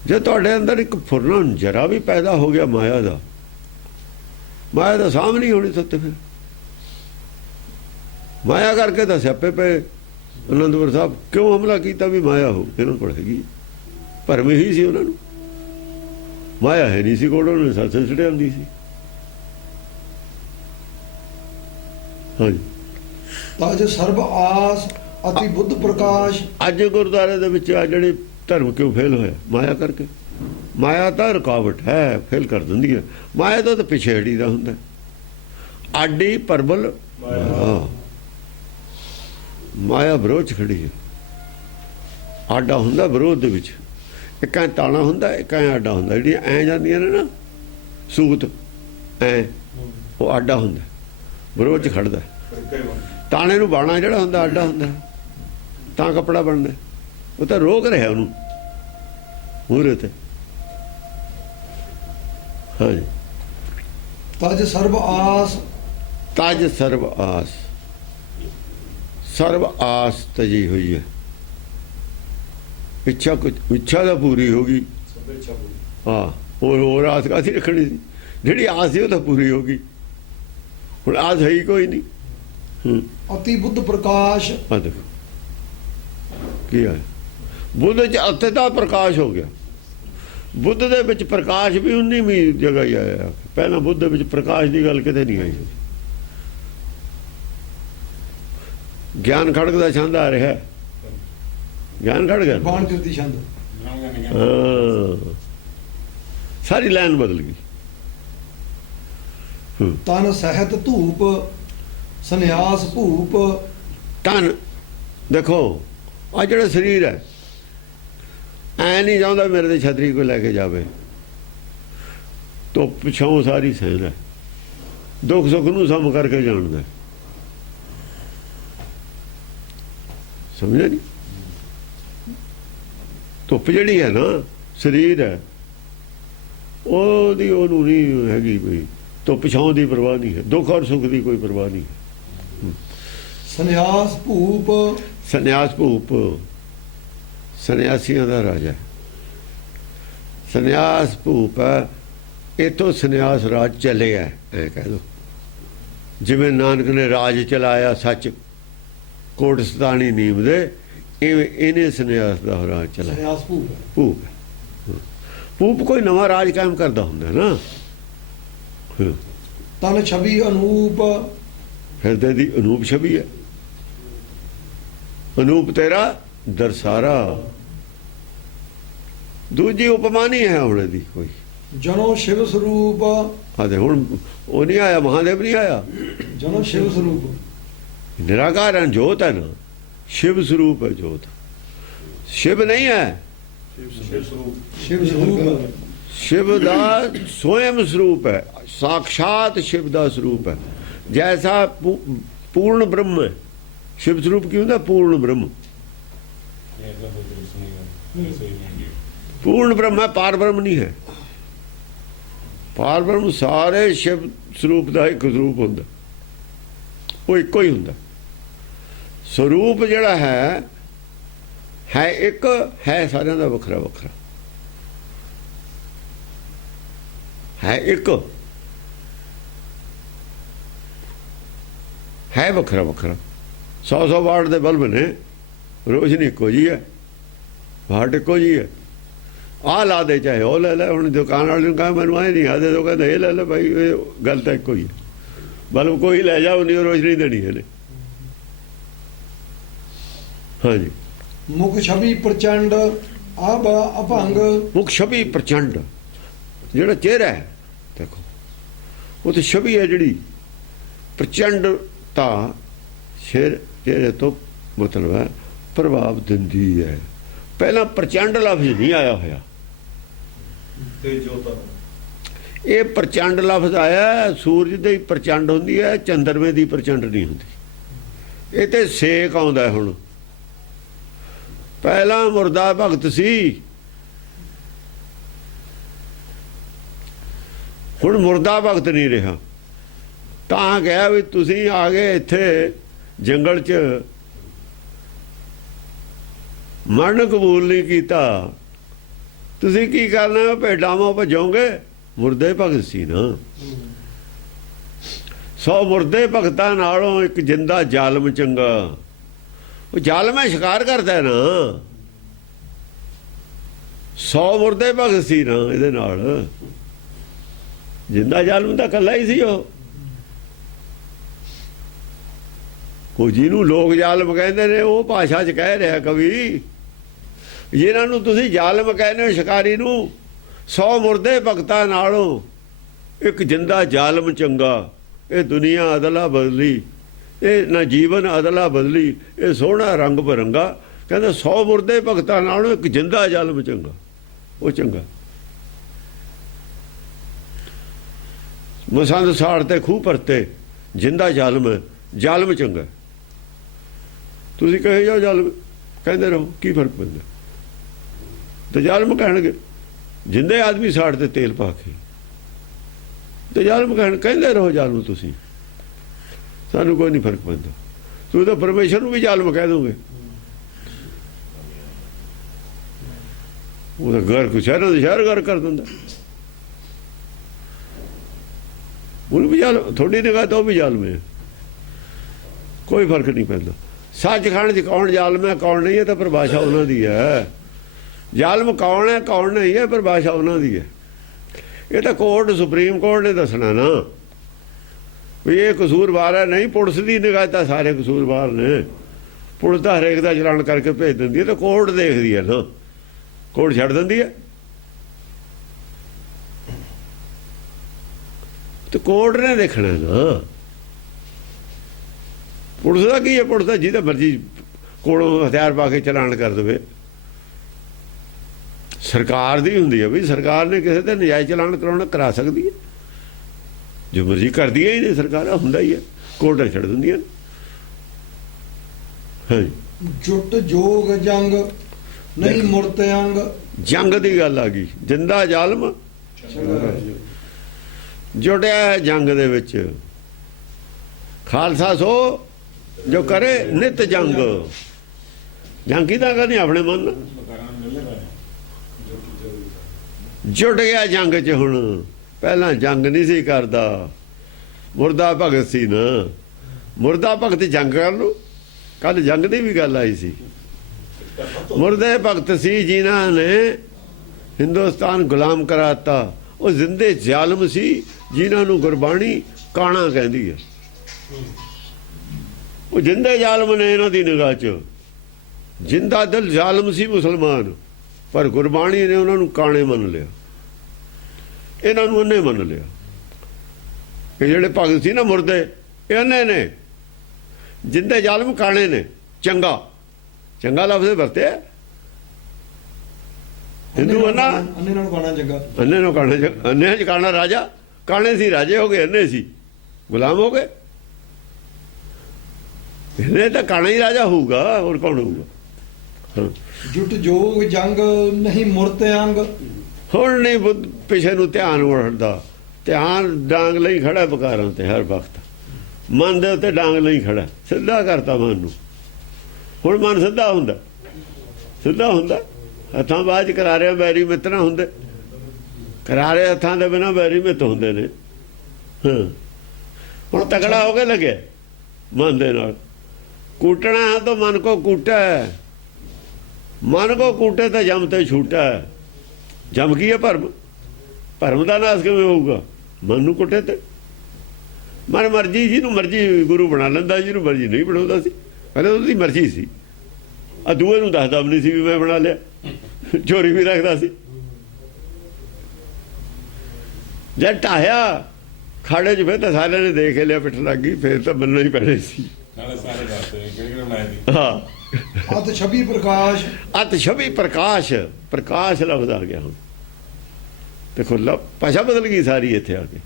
ਜੇ ਤੁਹਾਡੇ ਅੰਦਰ ਇੱਕ ਫੁਰਨਾ ਜਰਾ ਵੀ ਪੈਦਾ ਹੋ ਗਿਆ ਮਾਇਆ ਦਾ ਸਾਂਭ ਨਹੀਂ ਹੋਣੀ ਸੱਤੇ। ਫਿਰ ਮਾਇਆ ਕਰਕੇ ਤਾਂ ਸਿਆਪੇ ਪਏ। ਅਨੰਦਪੁਰ ਸਾਹਿਬ ਕਿਉਂ ਹਮਲਾ ਕੀਤਾ? ਵੀ ਮਾਇਆ ਹੋ ਇਹਨਾਂ ਕੋਲ ਹੈਗੀ। ਭਰਮ ਹੀ ਸੀ ਉਹਨਾਂ ਨੂੰ, ਮਾਇਆ ਹੈ ਨਹੀਂ ਸੀ ਕੋਲ, ਉਹਨਾਂ ਨੇ ਸੱਚ ਛੜਿਆ ਹੁੰਦੀ ਸੀ। ਹਾਂਜੀ, ਤਜ ਸਰਬ ਆਸ ਅਤੀ ਬੁੱਧ ਪ੍ਰਕਾਸ਼। ਅੱਜ ਗੁਰਦੁਆਰੇ ਦੇ ਵਿੱਚ ਆ ਜਿਹੜੇ ਧਰਮ ਕਿਉਂ ਫੇਲ ਹੋਇਆ? ਮਾਇਆ ਕਰਕੇ। ਮਾਇਆ ਤਾਂ ਰੁਕਾਵਟ ਹੈ, ਫੇਲ ਕਰ ਦਿੰਦੀ ਹੈ। ਮਾਇਆ ਤਾਂ ਪਿੱਛੇ ਹਟੀ ਦਾ ਹੁੰਦਾ। ਆਡੀ ਪਰਬਲ ਮਾਇਆ ਵਿਰੋਧ 'ਚ ਖੜੀ ਹੈ। ਆਡਾ ਹੁੰਦਾ ਵਿਰੋਧ ਦੇ ਵਿੱਚ, ਇੱਕ ਐਂ ਤਾਣਾ ਹੁੰਦਾ, ਇੱਕ ਐਂ ਆਡਾ ਹੁੰਦਾ। ਜਿਹੜੀਆਂ ਐਂ ਜਾਂਦੀਆਂ ਨੇ ਨਾ ਸੂਤ ਐਂ, ਉਹ ਆਡਾ ਹੁੰਦਾ, ਵਿਰੋਧ 'ਚ ਖੜਦਾ। ਤਾਣੇ ਨੂੰ ਬਾਣਾ ਜਿਹੜਾ ਹੁੰਦਾ ਆਡਾ ਹੁੰਦਾ, ਤਾਂ ਕੱਪੜਾ ਬਣਦਾ। ਉਹ ਤਾਂ ਰੋਕ ਰਿਹਾ ਉਹਨੂੰ ਮੂਹਰੇ ਤੇ। ਹਾਂਜੀ, ਤਜ ਸਰਬ ਆਸ। ਤਜ ਸਰਬ ਆਸ। ਸਰਬ ਆਸ ਤਜੀ ਹੋਈ ਹੈ। ਇੱਛਾ ਤਾਂ ਪੂਰੀ ਹੋ ਗਈ। ਹਾਂ, ਹੋਰ ਆਸ ਕਾਹਦੀ ਰੱਖਣੀ ਸੀ? ਜਿਹੜੀ ਆਸ ਸੀ ਉਹ ਤਾਂ ਪੂਰੀ ਹੋ ਗਈ। ਹੁਣ ਆਸ ਹੈ ਹੀ ਕੋਈ ਨਹੀਂ। ਅਤੀ ਬੁੱਧ ਪ੍ਰਕਾਸ਼। ਆ ਦੇਖੋ ਕੀ ਹੈ, ਬੁੱਧ ਚ ਅਤ ਦਾ ਪ੍ਰਕਾਸ਼ ਹੋ ਗਿਆ। ਬੁੱਧ ਦੇ ਵਿੱਚ ਪ੍ਰਕਾਸ਼ ਵੀ 19ਵੀਂ ਜਗ੍ਹਾ ਹੀ ਆਇਆ। ਪਹਿਲਾਂ ਬੁੱਧ ਦੇ ਵਿੱਚ ਪ੍ਰਕਾਸ਼ ਦੀ ਗੱਲ ਕਿਤੇ ਨਹੀਂ ਆਈ। ਗਿਆਨ ਖੜਕ ਦਾ ਛੰਦ ਆ ਰਿਹਾ। ਗਿਆਨ ਖੜ ਗਿਆ, ਬਾਣ ਕਿਰਤੀ ਛੰਦ। ਸਾਰੀ ਲਾਈਨ ਬਦਲ ਗਈ। ਤਨ ਸਹਿਤ ਧੂਪ ਸੰਨਿਆਸ ਭੂਪ। ਤਨ ਦੇਖੋ, ਆ ਜਿਹੜਾ ਸਰੀਰ ਹੈ ਐ ਨਹੀਂ ਚਾਹੁੰਦਾ ਮੇਰੇ ਤੇ ਛਤਰੀ ਕੋਈ ਲੈ ਕੇ ਜਾਵੇ। ਧੁੱਪ ਛਾਂ ਸਾਰੀ ਸਹਿੰਦਾ, ਦੁੱਖ ਸੁੱਖ ਨੂੰ ਸਮ ਕਰਕੇ ਜਾਣਦਾ। ਸਮਝਿਆ ਨਹੀਂ? ਧੁੱਪ ਜਿਹੜੀ ਹੈ ਨਾ, ਸਰੀਰ ਹੈ, ਉਹਦੀ ਉਹਨੂੰ ਨਹੀਂ ਹੈਗੀ ਕੋਈ ਧੁੱਪ ਛਾਂ ਦੀ ਪਰਵਾਹ ਨਹੀਂ ਹੈ। ਦੁੱਖ ਔਰ ਸੁੱਖ ਦੀ ਕੋਈ ਪਰਵਾਹ ਨਹੀਂ ਹੈ। ਸੰਨਿਆਸ ਭੂਪ। ਸੰਨਿਆਸ ਭੂਪ ਸੰਨਿਆਸੀਆਂ ਦਾ ਰਾਜਾ। ਸੰਨਿਆਸ ਭੂਪ ਹੈ। ਇੱਥੋਂ ਸੰਨਿਆਸ ਰਾਜ ਚੱਲਿਆ, ਐ ਕਹਿ ਦੋ। ਜਿਵੇਂ ਨਾਨਕ ਨੇ ਰਾਜ ਚਲਾਇਆ ਸੱਚ ਕੋਟ ਸਤਾਣੀ ਨੀਮ ਦੇ, ਇਵੇਂ ਇਹਨੇ ਸੰਨਿਆਸ ਦਾ ਰਾਜ ਚਲਾਇਆ। ਸੰਨਿਆਸ ਭੂਪ। ਭੂਪ, ਭੂਪ ਕੋਈ ਨਵਾਂ ਰਾਜ ਕਾਇਮ ਕਰਦਾ ਹੁੰਦਾ ਨਾ। ਤਨ ਛਵੀ ਅਨੂਪ। ਹਿਰਦੇ ਦੀ ਅਨੂਪ ਛਵੀ ਹੈ। ਅਨੂਪ ਤੇਰਾ ਦਰਸਾਰਾ। ਦੂਜੀ ਉਪਮਾ ਨਹੀਂ ਹੈ ਹੁਣ ਦੀ ਕੋਈ। ਜਨੋ ਸ਼ਿਵ ਸਰੂਪ। ਆਦੇ ਹੁਣ ਉਹ ਨਹੀਂ ਆਇਆ, ਮਹਾਦੇਵ ਨਹੀਂ ਆਇਆ। ਜਨੋ ਸ਼ਿਵ ਸਰੂਪ। ਨਿਰਾਕਾਰ ਹੈ, ਜੋਤ ਹੈ ਨਾ। शिव स्वरूप है जोत। शिव नहीं है, शिव स्वरूप। शिव दा स्वयं स्वरूप है, साक्षात शिव दा स्वरूप है। जैसा पूर्ण ब्रह्म है, शिव स्वरूप क्यों होता? पूर्ण ब्रह्म। पूर्ण ब्रह्म है, पार ब्रह्म नहीं है। पार ब्रह्म सारे शिव स्वरूप का एक स्वरूप होंदा, वो इको ही होंदा। स्वरूप जिहड़ा है एक, है सारिਆਂ ਦਾ ਵੱਖਰਾ ਵੱਖਰਾ है। एक है ਵੱਖਰਾ ਵੱਖਰਾ। 100 ਵਾਟ ਦੇ ਬਲਬ ਨੇ, ਰੋਸ਼ਨੀ ਇੱਕੋ ਜੀ ਹੈ, ਵਾਟ ਇੱਕੋ ਜੀ ਹੈ। ਆਹ ਲਾ ਦੇ ਚਾਹੇ ਉਹ ਲੈ ਲੈ। ਹੁਣ ਦੁਕਾਨ ਵਾਲੇ ਨੂੰ ਕਹਾਂ ਮੈਨੂੰ ਆਏ ਨਹੀਂ ਆਦੇ, ਤਾਂ ਕਹਿੰਦੇ ਇਹ ਲੈ ਲੈ ਭਾਈ, ਇਹ ਗੱਲ ਤਾਂ ਇੱਕੋ ਹੀ ਹੈ। ਬਲਬ ਕੋਈ ਲੈ ਜਾਓ, ਨਹੀਂ ਰੋਸ਼ਨੀ ਦੇਣੀ ਇਹਨੇ। ਹਾਂਜੀ, ਮੁਖ ਛਵੀ ਪ੍ਰਚੰਡ ਅਭੰਗ। ਮੁਖ ਛਵੀ ਪ੍ਰਚੰਡ, ਜਿਹੜਾ ਚਿਹਰਾ ਹੈ ਦੇਖੋ, ਉਹ ਤੇ ਛਵੀ ਹੈ ਜਿਹੜੀ ਪ੍ਰਚੰਡਤਾ ਸ਼ੇਰ ਜਿਹੜੇ ਤੋਂ ਮਤਲਬ ਹੈ ਪ੍ਰਭਾਵ ਦਿੰਦੀ ਹੈ। ਪਹਿਲਾਂ ਪ੍ਰਚੰਡ ਲਫ਼ਜ਼ ਨਹੀਂ ਆਇਆ ਹੋਇਆ, ਤੇ ਜੋਤਾਂ ਇਹ ਪ੍ਰਚੰਡ ਲਫ਼ਜ਼ ਆਇਆ। ਸੂਰਜ ਦੀ ਪ੍ਰਚੰਡ ਹੁੰਦੀ ਹੈ, ਚੰਦਰਮੇ ਦੀ ਪ੍ਰਚੰਡ ਨਹੀਂ ਹੁੰਦੀ। ਇਹ ਤੇ ਸੇਕ ਆਉਂਦਾ ਹੁਣ। ਪਹਿਲਾਂ ਮੁਰਦਾ ਭਗਤ ਸੀ, ਹੁਣ ਮੁਰਦਾ ਭਗਤ ਨਹੀਂ ਰਿਹਾ। ਤਾਂ ਕਿਹਾ ਵੀ ਤੁਸੀਂ ਆ ਗਏ ਇੱਥੇ ਜੰਗਲ 'ਚ, ਮਰਨ ਕਬੂਲ ਨਹੀਂ ਕੀਤਾ, ਤੁਸੀਂ ਕੀ ਕਰਨਾ? ਭੇਡਾਂ ਵਾਂ ਭਜੋਗੇ। ਮੁਰਦੇ ਭਗਤ ਸੀ ਨਾ। 100 ਮੁਰਦੇ ਭਗਤਾਂ ਨਾਲੋਂ ਇੱਕ ਜਿੰਦਾ ਜ਼ਾਲਮ ਚੰਗਾ। ਉਹ ਜ਼ਾਲਮ ਹੈ, ਸ਼ਿਕਾਰ ਕਰਦਾ ਹੈ ਨਾ। 100 ਮੁਰਦੇ ਭਗਤ ਸੀ ਨਾ ਇਹਦੇ ਨਾਲ। ਜਿੰਦਾ ਜ਼ਾਲਮ ਤਾਂ ਇਕੱਲਾ ਹੀ ਸੀ ਉਹ। ਉਹ ਜਿਹਨੂੰ ਲੋਕ ਜ਼ਾਲਮ ਕਹਿੰਦੇ ਨੇ ਉਹ ਭਾਸ਼ਾ 'ਚ ਕਹਿ ਰਿਹਾ ਕਵੀ। ਜਿਹਨਾਂ ਨੂੰ ਤੁਸੀਂ ਜ਼ਾਲਮ ਕਹਿੰਦੇ ਹੋ, ਸ਼ਿਕਾਰੀ ਨੂੰ, 100 ਮੁਰਦੇ ਭਗਤਾਂ ਨਾਲੋਂ ਇੱਕ ਜਿੰਦਾ ਜ਼ਾਲਮ ਚੰਗਾ। ਇਹ ਦੁਨੀਆ ਅਦਲਾ ਬਦਲੀ, ਇਹ ਨਾ ਜੀਵਨ ਅਦਲਾ ਬਦਲੀ, ਇਹ ਸੋਹਣਾ ਰੰਗ ਬਰੰਗਾ। ਕਹਿੰਦਾ 100 ਮੁਰਦੇ ਭਗਤਾਂ ਨਾਲੋਂ ਇੱਕ ਜਿੰਦਾ ਜ਼ਾਲਮ ਚੰਗਾ। ਉਹ ਚੰਗਾ। ਮਸੰਦ ਸਾੜ ਤੇ ਖੂਹ ਪਰਤੇ, ਜਿੰਦਾ ਜ਼ਾਲਮ ਹੈ, ਜ਼ਾਲਮ ਚੰਗਾ। ਤੁਸੀਂ ਕਹੇ ਜਾਓ ਜ਼ਾਲਮ, ਕਹਿੰਦੇ ਰਹੋ, ਕੀ ਫਰਕ ਪੈਂਦਾ? ਤੇ ਜ਼ਾਲਮ ਕਹਿਣਗੇ ਜਿੰਦੇ ਆਦਮੀ ਸਾੜ ਤੇ ਤੇਲ ਪਾ ਕੇ, ਤੇ ਜ਼ਾਲਮ ਕਹਿੰਦੇ ਰਹੋ ਜ਼ਾਲਮ। ਤੁਸੀਂ, ਸਾਨੂੰ ਕੋਈ ਨਹੀਂ ਫਰਕ ਪੈਂਦਾ। ਤੁਸੀਂ ਤਾਂ ਪਰਮੇਸ਼ਰ ਨੂੰ ਵੀ ਜ਼ਾਲਮ ਕਹਿ ਦੋਗੇ। ਉਹਦਾ ਘਰ ਕੁਛ ਸ਼ਹਿਰਾਂ ਦੇ ਸ਼ਹਿਰ ਘਰ ਕਰ ਦਿੰਦਾ। ਉਹਨੂੰ ਵੀ ਜ਼ਾਲਮ, ਥੋੜੀ ਨਿਗਾਹ ਤੋਂ ਉਹ ਵੀ ਜ਼ਾਲਮ ਹੈ। ਕੋਈ ਫਰਕ ਨਹੀਂ ਪੈਂਦਾ। ਸੱਚਖੰਡ 'ਚ ਕੌਣ ਜ਼ਾਲਮ ਹੈ ਕੌਣ ਨਹੀਂ ਹੈ ਤਾਂ ਪਰਿਭਾਸ਼ਾ ਉਹਨਾਂ ਦੀ ਹੈ। ਜ਼ਾਲਮ ਕੌਣ ਹੈ ਕੌਣ ਨਹੀਂ ਹੈ ਪਰਿਭਾਸ਼ਾ ਉਹਨਾਂ ਦੀ ਹੈ। ਇਹ ਤਾਂ ਕੋਰਟ, ਸੁਪਰੀਮ ਕੋਰਟ ਨੇ ਦੱਸਣਾ ਨਾ ਵੀ ਇਹ ਕਸੂਰਵਾਰ ਹੈ। ਨਹੀਂ, ਪੁਲਿਸ ਦੀ ਨਿਗਾਹ ਤਾਂ ਸਾਰੇ ਕਸੂਰਵਾਰ ਨੇ। ਪੁਲਿਸ ਤਾਂ ਹਰੇਕ ਦਾ ਚਲਾਨ ਕਰਕੇ ਭੇਜ ਦਿੰਦੀ ਹੈ, ਤਾਂ ਕੋਰਟ ਦੇਖਦੀ ਹੈ ਨਾ। ਕੋਰਟ ਛੱਡ ਦਿੰਦੀ ਹੈ ਤੇ ਕੋਰਟ ਨੇ ਦੇਖਣਾ ਨਾ। ਪੁਲਿਸ ਦਾ ਕੀ ਹੈ? ਪੁਲਿਸ ਦਾ ਜਿਹਦਾ ਮਰਜ਼ੀ ਕੋਲੋਂ ਹਥਿਆਰ ਪਾ ਕੇ ਚਲਾਨ ਕਰ ਦੇਵੇ। ਸਰਕਾਰ ਦੀ ਹੁੰਦੀ ਹੈ ਵੀ ਸਰਕਾਰ ਨੇ ਕਿਸੇ ਤੇ ਨਜਾਇਜ਼ ਚਲਾਨ ਕਰਾਉਣਾ ਕਰਾ ਸਕਦੀ ਹੈ, ਜੋ ਮਰਜ਼ੀ ਕਰਦੀ ਹੈ। ਇਹ ਸਰਕਾਰਾਂ ਹੁੰਦਾ ਹੀ ਹੈ, ਕੋਰਟਾਂ ਛੱਡ ਦਿੰਦੀਆਂ ਨੇ। ਹਾਂਜੀ, ਜੁਟ ਜੋਗ ਜੰਗ ਨਹੀਂ ਮੁਰਤ ਅੰਗ। ਜੰਗ ਦੀ ਗੱਲ ਆ ਗਈ। ਜਿੰਦਾ ਜ਼ਾਲਮ ਜੁੜਿਆ ਜੰਗ ਦੇ ਵਿੱਚ। ਖਾਲਸਾ ਸੋ ਜੋ ਕਰੇ ਨਿਤ ਜੰਗ। ਜੰਗ ਕਿਹਦਾ ਕਰਨੀ? ਆਪਣੇ ਮਨ ਨਾਲ। ਜੁੜ ਗਿਆ ਜੰਗ 'ਚ। ਹੁਣ ਪਹਿਲਾਂ ਜੰਗ ਨਹੀਂ ਸੀ ਕਰਦਾ, ਮੁਰਦਾ ਭਗਤ ਸੀ ਨਾ। ਮੁਰਦਾ ਭਗਤ ਜੰਗ ਕਰ ਲਓ। ਕੱਲ ਜੰਗ ਦੀ ਵੀ ਗੱਲ ਆਈ ਸੀ। ਮੁਰਦੇ ਭਗਤ ਸੀ ਜਿਨ੍ਹਾਂ ਨੇ ਹਿੰਦੁਸਤਾਨ ਗੁਲਾਮ ਕਰਾਤਾ। ਉਹ ਜ਼ਿੰਦੇ ਜ਼ਾਲਮ ਸੀ ਜਿਨ੍ਹਾਂ ਨੂੰ ਗੁਰਬਾਣੀ ਕਾਣਾ ਕਹਿੰਦੀ ਹੈ। ਉਹ ਜਿੰਦੇ ਜ਼ਾਲਮ ਨੇ ਇਹਨਾਂ ਦੀ ਨਿਗਾਹ 'ਚ। ਜਿੰਦਾ ਦਿਲ ਜ਼ਾਲਮ ਸੀ ਮੁਸਲਮਾਨ, ਪਰ ਗੁਰਬਾਣੀ ਨੇ ਉਹਨਾਂ ਨੂੰ ਕਾਣੇ ਮੰਨ ਲਿਆ, ਇਹਨਾਂ ਨੂੰ ਉਹਨੇ ਮੰਨ ਲਿਆ। ਇਹ ਜਿਹੜੇ ਭਗਤ ਸੀ ਨਾ ਮੁਰਦੇ, ਇਹ ਉਹਨੇ ਨੇ। ਜਿੰਦੇ ਜ਼ਾਲਮ ਕਾਣੇ ਨੇ। ਚੰਗਾ, ਚੰਗਾ ਲਫ਼ਜ਼ ਵਰਤਿਆ। ਹਿੰਦੂ ਅੰਨਾ, ਅੰਨੇ ਨਾਲ ਕਾਣਾ ਚੰਗਾ। ਅੰਨੇ ਨੂੰ ਕਾਣੇ, ਅੰਨਿਆਂ 'ਚ ਕਾਣਾ ਰਾਜਾ। ਕਾਣੇ ਸੀ ਰਾਜੇ ਹੋ ਗਏ, ਅੰਨੇ ਸੀ ਗੁਲਾਮ ਹੋ ਗਏ। ਇਹਨੇ ਤਾਂ ਕਾਣਾ ਹੀ ਰਾਜਾ ਹੋਊਗਾ, ਹੋਰ ਕੌਣ ਹੋਊਗਾ? ਜੁਟ ਜੋਗ ਜੰਗ ਨਹੀਂ ਮੁਰਤ ਅੰਗ। ਹੁਣ ਨਹੀਂ ਪਿਛੇ ਨੂੰ ਧਿਆਨ ਵੜਦਾ। ਧਿਆਨ ਡਾਂਗ ਲਈ ਖੜਾ ਬਕਾਰਾਂ ਤੇ ਹਰ ਵਕਤ। ਮਨ ਦੇ ਉੱਤੇ ਡਾਂਗ ਲਈ ਖੜਾ, ਸਿੱਧਾ ਕਰਤਾ ਮਨ ਨੂੰ। ਹੁਣ ਮਨ ਸਿੱਧਾ ਹੁੰਦਾ, ਸਿੱਧਾ ਹੁੰਦਾ। ਹੱਥਾਂ ਬਾਝ ਕਰਾਰਿਆਂ ਬੈਰੀ ਮਿੱਤ ਨਾ ਹੁੰਦੇ। ਕਰਾਰੇ ਹੱਥਾਂ ਦੇ ਬਿਨਾਂ ਬੈਰੀ ਮਿੱਤ ਹੁੰਦੇ ਨੇ। ਹੁਣ ਤਕੜਾ ਹੋ ਕੇ ਲੱਗਿਆ ਮਨ ਦੇ ਨਾਲ। ਕੂਟਣਾ ਹੈ ਤਾਂ ਮਨ ਕੋ ਕੂਟਾ ਹੈ। ਮਨ ਕੋ ਕੂਟੇ ਤਾਂ ਜਮ ਤੇ ਛੂਟਾ ਹੈ। ਜਮ ਕੀ ਹੈ? ਭਰਮ। ਭਰਮ ਦਾ ਨਾਸ ਕਿਵੇਂ ਹੋਊਗਾ? ਮਨ ਨੂੰ ਕੁੱਟੇ ਤੇ। ਮਨ ਮਰਜੀ, ਜਿਹਨੂੰ ਮਰਜੀ ਗੁਰੂ ਬਣਾ ਲੈਂਦਾ, ਜਿਹਨੂੰ ਮਰਜੀ ਨਹੀਂ ਬਣਾਉਂਦਾ ਸੀ। ਪਹਿਲਾਂ ਉਹਦੀ ਮਰਜ਼ੀ ਸੀ। ਆ ਦੂਏ ਨੂੰ ਦੱਸਦਾ ਵੀ ਨਹੀਂ ਸੀ ਵੀ ਮੈਂ ਬਣਾ ਲਿਆ। ਚੋਰੀ ਵੀ ਰੱਖਦਾ ਸੀ। ਜਦ ਢਾਹਿਆ ਖਾੜੇ 'ਚ ਫਿਰ ਤਾਂ ਸਾਰਿਆਂ ਨੇ ਦੇਖ ਲਿਆ, ਪਿੱਠ ਲੱਗ ਗਈ, ਫਿਰ ਤਾਂ ਮੰਨਣਾ ਹੀ ਪੈਣਾ ਸੀ। ਨਾਲੇ ਸਾਰੇ ਦੱਸਦੇ ਨੇ ਕਿਹੜੇ ਕਿਹੜੇ ਬਣਾਏ ਸੀ। ਹਾਂ, ਅਤ ਛਵੀ ਪ੍ਰਕਾਸ਼। ਅਤ ਛਵੀ ਪ੍ਰਕਾਸ਼, ਪ੍ਰਕਾਸ਼ ਲਫ਼ਜ਼ ਆ ਗਿਆ ਹੁਣ। ਦੇਖੋ ਭਾਸ਼ਾ ਬਦਲ ਗਈ ਸਾਰੀ ਇੱਥੇ ਆ ਕੇ।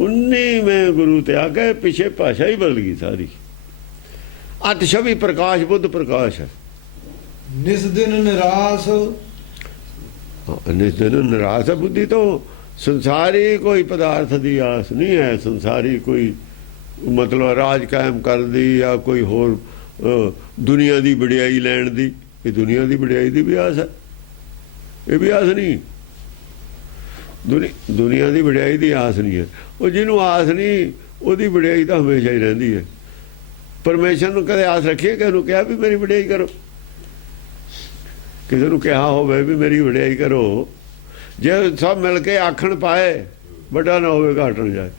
19ਵੇਂ ਗੁਰੂ ਤੇ ਆ ਗਏ, ਪਿੱਛੇ ਭਾਸ਼ਾ ਹੀ ਬਦਲ ਗਈ ਸਾਰੀ। ਅਤ ਛਵੀ ਪ੍ਰਕਾਸ਼ ਬੁੱਧ ਪ੍ਰਕਾਸ਼ ਹੈ। ਨਿਸ ਦਿਨ ਨਿਰਾਸ। ਨਿਸ ਦਿਨ ਨਿਰਾਸ ਹੈ ਬੁੱਧੀ ਤੋਂ। ਸੰਸਾਰੀ ਕੋਈ ਪਦਾਰਥ ਦੀ ਆਸ ਨਹੀਂ ਹੈ, ਸੰਸਾਰੀ ਕੋਈ ਮਤਲਬ ਰਾਜ ਕਾਇਮ ਕਰਦੀ ਜਾਂ ਕੋਈ ਹੋਰ ਦੁਨੀਆ ਦੀ ਵਡਿਆਈ ਲੈਣ ਦੀ। ਇਹ ਦੁਨੀਆ ਦੀ ਵਡਿਆਈ ਦੀ ਵੀ ਆਸ ਹੈ, ਇਹ ਵੀ ਆਸ ਨਹੀਂ। ਦੁਨੀਆ ਦੀ ਵਡਿਆਈ ਦੀ ਆਸ ਨਹੀਂ ਹੈ। ਉਹ ਜਿਹਨੂੰ ਆਸ ਨਹੀਂ ਉਹਦੀ ਵਡਿਆਈ ਤਾਂ ਹਮੇਸ਼ਾ ਹੀ ਰਹਿੰਦੀ ਹੈ। ਪਰਮੇਸ਼ਰ ਨੂੰ ਕਦੇ ਆਸ ਰੱਖੀਏ, ਕਿਸੇ ਨੂੰ ਕਿਹਾ ਵੀ ਮੇਰੀ ਵਡਿਆਈ ਕਰੋ, ਕਿਸੇ ਨੂੰ ਕਿਹਾ ਹੋਵੇ ਵੀ ਮੇਰੀ ਵਡਿਆਈ ਕਰੋ। ਜੇ ਸਭ ਮਿਲ ਕੇ ਆਖਣ ਪਾਏ, ਵੱਡਾ ਨਾ ਹੋਵੇ ਘਾਟ ਨਾ ਜਾਏ।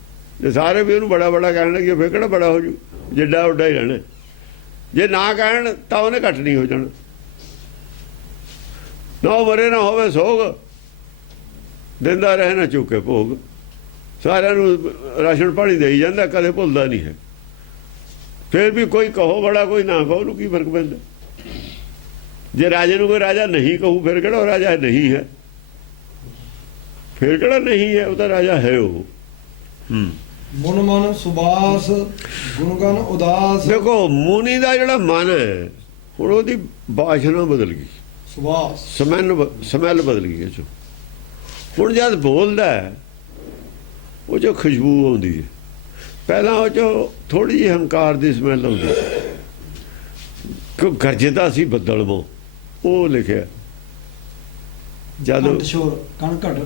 ਜੇ ਸਾਰੇ ਵੀ ਉਹਨੂੰ ਬੜਾ ਬੜਾ ਕਹਿਣ ਲੱਗੇ, ਫਿਰ ਕਿਹੜਾ ਬੜਾ ਹੋ ਜੂ, ਜਿੱਡਾ ਉੱਡਾ ਹੀ ਰਹਿਣਾ। ਜੇ ਨਾ ਕਹਿਣ ਤਾਂ ਉਹਨੇ ਘੱਟ ਨਹੀਂ ਹੋ ਜਾਣਾ। ਨਾ ਉਹ ਮਰੇ ਨਾ ਹੋਵੇ ਸੋਗ, ਦਿੰਦਾ ਰਹੇ ਨਾ ਚੁੱਕੇ ਭੋਗ। ਸਾਰਿਆਂ ਨੂੰ ਰਾਸ਼ਨ ਪਾਣੀ ਦੇਈ ਜਾਂਦਾ, ਕਦੇ ਭੁੱਲਦਾ ਨਹੀਂ ਹੈ। ਫਿਰ ਵੀ ਕੋਈ ਕਹੋ ਬੜਾ, ਕੋਈ ਨਾ ਕਹੋ, ਉਹਨੂੰ ਕੀ ਫਰਕ ਪੈਂਦਾ। ਜੇ ਰਾਜੇ ਨੂੰ ਕੋਈ ਰਾਜਾ ਨਹੀਂ ਕਹੂ, ਫਿਰ ਕਿਹੜਾ ਉਹ ਰਾਜਾ ਨਹੀਂ ਹੈ? ਫਿਰ ਕਿਹੜਾ ਨਹੀਂ ਹੈ, ਉਹ ਤਾਂ ਰਾਜਾ ਹੈ। ਉਹ ਮਨ ਮਨ ਸੁਬਾਸ ਗੁਣਗਨ ਉਦਾਸ। ਦੇਖੋ ਮੁਨੀ ਦਾ ਜਿਹੜਾ ਮਨ ਹੈ, ਹੁਣ ਉਹਦੀ ਬਾਸ਼ਨਾ ਬਦਲ ਗਈ, ਸੁਬਾਸ ਸਮੈਲ ਬਦਲ ਗਈ। ਇਹ 'ਚੋਂ ਹੁਣ ਜਦ ਬੋਲਦਾ ਉਹ 'ਚੋਂ ਖੁਸ਼ਬੂ ਆਉਂਦੀ ਹੈ। ਪਹਿਲਾਂ ਉਹ 'ਚੋਂ ਥੋੜ੍ਹੀ ਜਿਹੀ ਹੰਕਾਰ ਦੀ ਸਮੈਲ ਆਉਂਦੀ ਸੀ, ਕਿਉਂ ਗਰਜਦਾ ਸੀ ਬੱਦਲ ਵਾਂ। ਉਹ ਲਿਖਿਆ ਜਦੋਂ ਕਣ ਘਟ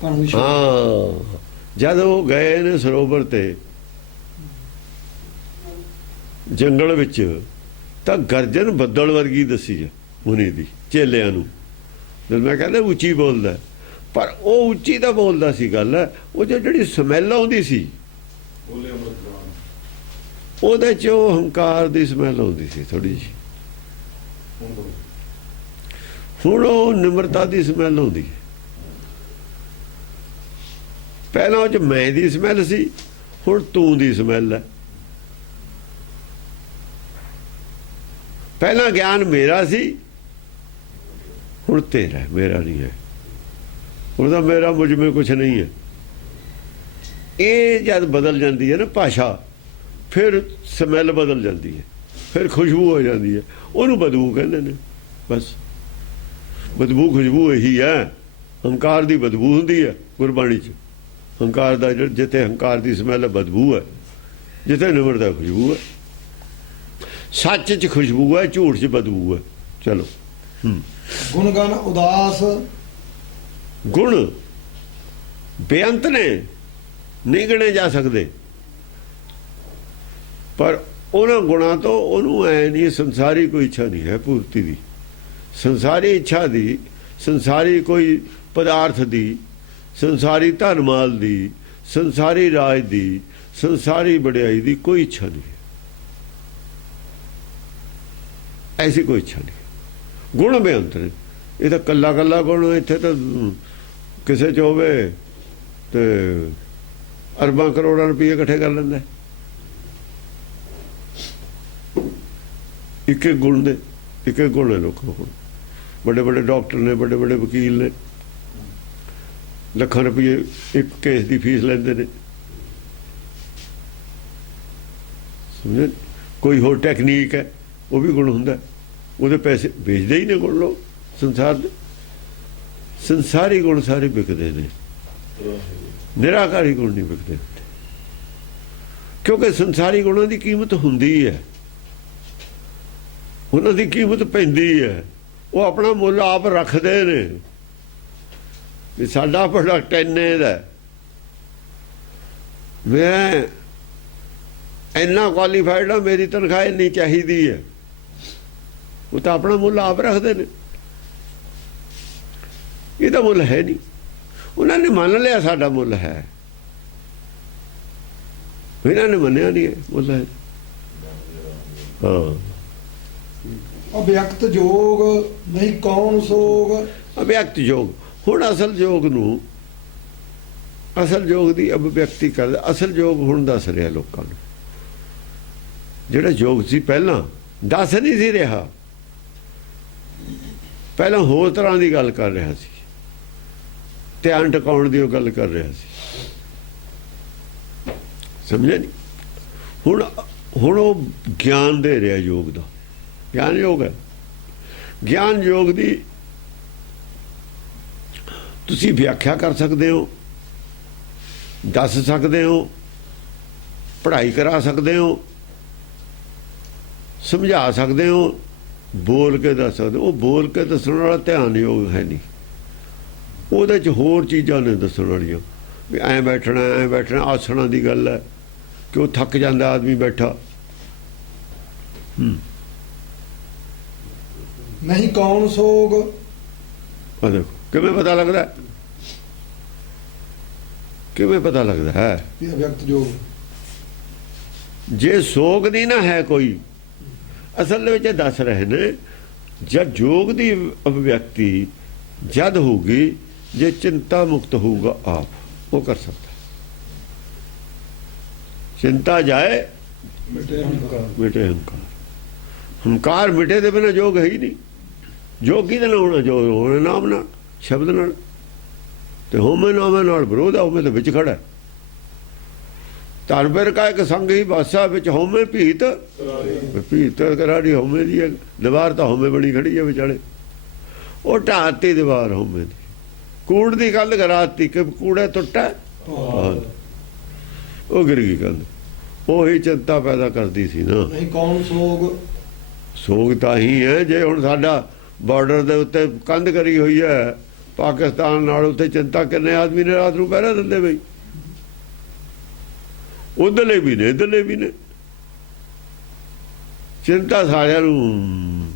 ਕਣ। ਹਾਂ, ਜਦ ਉਹ ਗਏ ਨੇ ਸਰੋਵਰ ਤੇ ਜੰਗਲ ਵਿੱਚ, ਤਾਂ ਗਰਜਨ ਬੱਦਲ ਵਰਗੀ ਦੱਸੀ ਹੈ ਮੁਨੀ ਦੀ ਚੇਲਿਆਂ ਨੂੰ। ਜਦ ਮੈਂ ਕਹਿੰਦਾ ਉੱਚੀ ਬੋਲਦਾ, ਪਰ ਉਹ ਉੱਚੀ ਤਾਂ ਬੋਲਦਾ ਸੀ ਗੱਲ ਹੈ, ਉਹ ਜਿਹੜੀ ਸਮੈਲ ਆਉਂਦੀ ਸੀ ਉਹਦੇ 'ਚ ਉਹ ਹੰਕਾਰ ਦੀ ਸਮੈਲ ਆਉਂਦੀ ਸੀ ਥੋੜ੍ਹੀ ਜਿਹੀ। ਹੁਣ ਉਹ ਨਿਮਰਤਾ ਦੀ ਸਮੈਲ ਆਉਂਦੀ ਹੈ। ਪਹਿਲਾਂ ਉਹ 'ਚ ਮੈਂ ਦੀ ਸਮੈਲ ਸੀ, ਹੁਣ ਤੂੰ ਦੀ ਸਮੈਲ ਹੈ। ਪਹਿਲਾਂ ਗਿਆਨ ਮੇਰਾ ਸੀ, ਹੁਣ ਤੇਰਾ, ਮੇਰਾ ਨਹੀਂ ਹੈ। ਉਹਦਾ ਮੇਰਾ ਮੁਝ ਮੇਂ ਕੁਛ ਨਹੀਂ ਹੈ। ਇਹ ਜਦ ਬਦਲ ਜਾਂਦੀ ਹੈ ਨਾ ਭਾਸ਼ਾ, ਫਿਰ ਸਮੈਲ ਬਦਲ ਜਾਂਦੀ ਹੈ, ਫਿਰ ਖੁਸ਼ਬੂ ਹੋ ਜਾਂਦੀ ਹੈ। ਉਹਨੂੰ ਬਦਬੂ ਕਹਿੰਦੇ ਨੇ। ਬਸ ਬਦਬੂ ਖੁਸ਼ਬੂ ਇਹੀ ਹੈ। ਹੰਕਾਰ ਦੀ ਬਦਬੂ ਹੁੰਦੀ ਹੈ ਗੁਰਬਾਣੀ 'ਚ। ਹੰਕਾਰ ਦਾ ਜਿੱਥੇ ਹੰਕਾਰ ਦੀ ਸਮੈਲ ਬਦਬੂ ਹੈ, ਜਿੱਥੇ ਨਿਮਰਤਾ ਖੁਸ਼ਬੂ ਹੈ। ਸੱਚ 'ਚ ਖੁਸ਼ਬੂ ਹੈ, ਝੂਠ 'ਚ ਬਦਬੂ ਹੈ। ਚਲੋ ਗੁਣਗਨ ਉਦਾਸ। ਗੁਣ ਬੇਅੰਤ ਨੇ, ਨਹੀਂ ਗਿਣੇ ਜਾ ਸਕਦੇ। ਪਰ ਉਹਨਾਂ ਗੁਣਾਂ ਤੋਂ ਉਹਨੂੰ ਐ ਨਹੀਂ, ਸੰਸਾਰੀ ਕੋਈ ਇੱਛਾ ਨਹੀਂ ਹੈ ਪੂਰਤੀ ਦੀ। ਸੰਸਾਰੀ ਇੱਛਾ ਦੀ, ਸੰਸਾਰੀ ਕੋਈ ਪਦਾਰਥ ਦੀ, ਸੰਸਾਰੀ ਧਨ ਮਾਲ ਦੀ, ਸੰਸਾਰੀ ਰਾਜ ਦੀ, ਸੰਸਾਰੀ ਵਡਿਆਈ ਦੀ ਕੋਈ ਇੱਛਾ ਨਹੀਂ ਹੈ। ਐਸੀ ਕੋਈ ਇੱਛਾ ਨਹੀਂ। ਗੁਣ ਬੇਅੰਤ ਨੇ। ਇਹ ਤਾਂ ਕੱਲਾ ਕੱਲਾ ਗੁਣ, ਇੱਥੇ ਤਾਂ ਕਿਸੇ 'ਚ ਹੋਵੇ ਤੇ ਅਰਬਾਂ ਕਰੋੜਾਂ ਰੁਪਏ ਇਕੱਠੇ ਕਰ ਲੈਂਦਾ ਇੱਕ ਇੱਕ ਗੁਣ ਦੇ। ਇੱਕ ਇੱਕ ਗੁਣ ਨੇ ਲੋਕਾਂ ਕੋਲ। ਵੱਡੇ ਵੱਡੇ ਡਾਕਟਰ ਨੇ, ਵੱਡੇ ਵੱਡੇ ਵਕੀਲ ਨੇ, ਲੱਖਾਂ ਰੁਪਏ ਇੱਕ ਕੇਸ ਦੀ ਫੀਸ ਲੈਂਦੇ ਨੇ। ਸਮਝੇ? ਕੋਈ ਹੋਰ ਟੈਕਨੀਕ ਹੈ, ਉਹ ਵੀ ਗੁਣ ਹੁੰਦਾ। ਉਹਦੇ ਪੈਸੇ ਵੇਚਦੇ ਹੀ ਨੇ ਗੁਣ ਲੋਕ ਸੰਸਾਰ ਦੇ। ਸੰਸਾਰੀ ਗੁਣ ਸਾਰੇ ਵਿਕਦੇ ਨੇ, ਨਿਰਾਕਾਰੀ ਗੁਣ ਨਹੀਂ ਵਿਕਦੇ। ਕਿਉਂਕਿ ਸੰਸਾਰੀ ਗੁਣਾਂ ਦੀ ਕੀਮਤ ਹੁੰਦੀ ਹੈ, ਉਹਨਾਂ ਦੀ ਕੀਮਤ ਪੈਂਦੀ ਹੈ। ਉਹ ਆਪਣਾ ਮੁੱਲ ਆਪ ਰੱਖਦੇ ਨੇ ਵੀ ਸਾਡਾ ਪ੍ਰੋਡਕਟ ਇੰਨੇ ਦਾ, ਮੈਂ ਇੰਨਾ ਕੁਆਲੀਫਾਈਡ ਹਾਂ, ਮੇਰੀ ਤਨਖਾਹ ਇੰਨੀ ਚਾਹੀਦੀ ਹੈ। ਉਹ ਤਾਂ ਆਪਣਾ ਮੁੱਲ ਆਪ ਰੱਖਦੇ ਨੇ। ਇਹਦਾ ਮੁੱਲ ਹੈ ਨਹੀਂ। ਉਹਨਾਂ ਨੇ ਮੰਨ ਲਿਆ ਸਾਡਾ ਮੁੱਲ ਹੈ, ਇਹਨਾਂ ਨੇ ਮੰਨਿਆ ਨਹੀਂ ਹੈ ਮੁੱਲ ਹੈ। ਹਾਂ, ਅਭਿਅਕਤ ਜੋਗ ਨਹੀਂ ਕੌਣ ਸੋਗ। ਅਭਿਅਕਤ ਯੋਗ। ਹੁਣ ਅਸਲ ਯੋਗ ਨੂੰ ਅਸਲ ਯੋਗ ਦੀ ਅਭਿਵਿਅਕਤੀ ਕਰਦਾ। ਅਸਲ ਯੋਗ ਹੁਣ ਦੱਸ ਰਿਹਾ ਲੋਕਾਂ ਨੂੰ। ਜਿਹੜਾ ਯੋਗ ਸੀ ਪਹਿਲਾਂ ਦੱਸ ਨਹੀਂ ਸੀ ਰਿਹਾ, ਪਹਿਲਾਂ ਹੋਰ ਤਰ੍ਹਾਂ ਦੀ ਗੱਲ ਕਰ ਰਿਹਾ ਸੀ, ਧਿਆਨ ਟਿਕਾਉਣ ਦੀ ਉਹ ਗੱਲ ਕਰ ਰਿਹਾ ਸੀ। ਸਮਝਿਆ ਨਹੀਂ? ਹੁਣ ਉਹ ਗਿਆਨ ਦੇ ਰਿਹਾ ਯੋਗ ਦਾ। ਗਿਆਨ ਯੋਗ ਹੈ। ਗਿਆਨ ਯੋਗ ਦੀ ਤੁਸੀਂ ਵਿਆਖਿਆ ਕਰ ਸਕਦੇ ਹੋ, ਦੱਸ ਸਕਦੇ ਹੋ, ਪੜ੍ਹਾਈ ਕਰਾ ਸਕਦੇ ਹੋ, ਸਮਝਾ ਸਕਦੇ ਹੋ, ਬੋਲ ਕੇ ਦੱਸ ਸਕਦੇ ਹੋ। ਉਹ ਬੋਲ ਕੇ ਦੱਸਣ ਵਾਲਾ ਧਿਆਨ ਯੋਗ ਹੈ ਨਹੀਂ। ਉਹਦੇ 'ਚ ਹੋਰ ਚੀਜ਼ਾਂ ਨੇ ਦੱਸਣ ਵਾਲੀਆਂ, ਵੀ ਐਂ ਬੈਠਣਾ, ਐਂ ਬੈਠਣਾ। ਆਸਣਾਂ ਦੀ ਗੱਲ ਹੈ ਕਿ ਉਹ ਥੱਕ ਜਾਂਦਾ ਆਦਮੀ ਬੈਠਾ। ਨਹੀਂ ਕੌਣ ਸੋਗ। ਆ ਦੇਖੋ ਕਿਵੇਂ ਪਤਾ ਲੱਗਦਾ, ਕਿਵੇਂ ਪਤਾ ਲੱਗਦਾ ਹੈ ਇਹ ਅਭਿਅਕਤ ਯੋਗ। ਜੇ ਸੋਗ ਨਹੀਂ ਨਾ ਹੈ ਕੋਈ, ਅਸਲ ਦੇ ਵਿੱਚ ਇਹ ਦੱਸ ਰਹੇ ਨੇ ਜਦ ਯੋਗ ਦੀ ਅਭਿਵਿਅਕਤੀ ਜਦ ਹੋਊਗੀ ਜੇ ਚਿੰਤਾ ਮੁਕਤ ਹੋਊਗਾ ਆਪ, ਉਹ ਕਰ ਸਕਦਾ। ਚਿੰਤਾ ਜਾਏ ਮਿਟੇ ਹੰਕਾਰ। ਮਿਟੇ ਹੰਕਾਰ। ਹੰਕਾਰ ਮਿਟੇ ਦੇ ਬਿਨਾਂ ਯੋਗ ਹੈ ਹੀ ਨਹੀਂ। ਯੋਗ ਕਿਹਦੇ ਨਾਲ ਹੋਣਾ? ਜੋ ਹੋਣਾ ਨਾਮ ਨਾਲ, ਸ਼ਬਦ ਨਾਲ। ਤੇ ਹੋਮੇ ਨਾਮੇ ਨਾਲ ਵਿਰੋਧ ਆ, ਹੋਮੇ ਦੇ ਵਿੱਚ ਖੜਾ। ਧਨ ਬਿਰ ਕਾ ਇੱਕ ਸੰਗ ਹੀ ਬਾਸਾ ਵਿੱਚ ਹੋਮੇ ਭੀਤ। ਭੀਤ ਕਰਾੜੀ ਹੋਮੇ ਦੀ ਹੈ। ਦੀਵਾਰ ਤਾਂ ਹੋਮੇ ਬਣੀ ਖੜੀ ਹੈ ਵਿਚਾਲੇ। ਉਹ ਢਾਤੀ ਦੀਵਾਰ ਹੋਮੇ ਦੀ। ਕੂੜ ਦੀ ਗੱਲ ਕਰਾਤੀ ਕਿ ਕੂੜਾ ਟੁੱਟਾ, ਉਹ ਗਿਰ ਗਈ ਗੱਲ। ਉਹੀ ਚਿੰਤਾ ਪੈਦਾ ਕਰਦੀ ਸੀ ਨਾ। ਨਹੀਂ ਕੌਣ ਸੋਗ। ਸੋਗ ਤਾਂ ਹੀ ਹੈ ਜੇ ਹੁਣ ਸਾਡਾ ਬਾਰਡਰ ਦੇ ਉੱਤੇ ਕੰਧ ਕਰੀ ਹੋਈ ਹੈ ਪਾਕਿਸਤਾਨ ਨਾਲ, ਉੱਤੇ ਚਿੰਤਾ ਕਿੰਨੇ ਆਦਮੀ ਨੇ ਰਾਤ ਨੂੰ ਪਹਿਰਾ ਦਿੰਦੇ ਬਈ। ਉਧਰਲੇ ਵੀ ਨੇ, ਇੱਧਰਲੇ ਵੀ ਨੇ। ਚਿੰਤਾ ਸਾਰਿਆਂ ਨੂੰ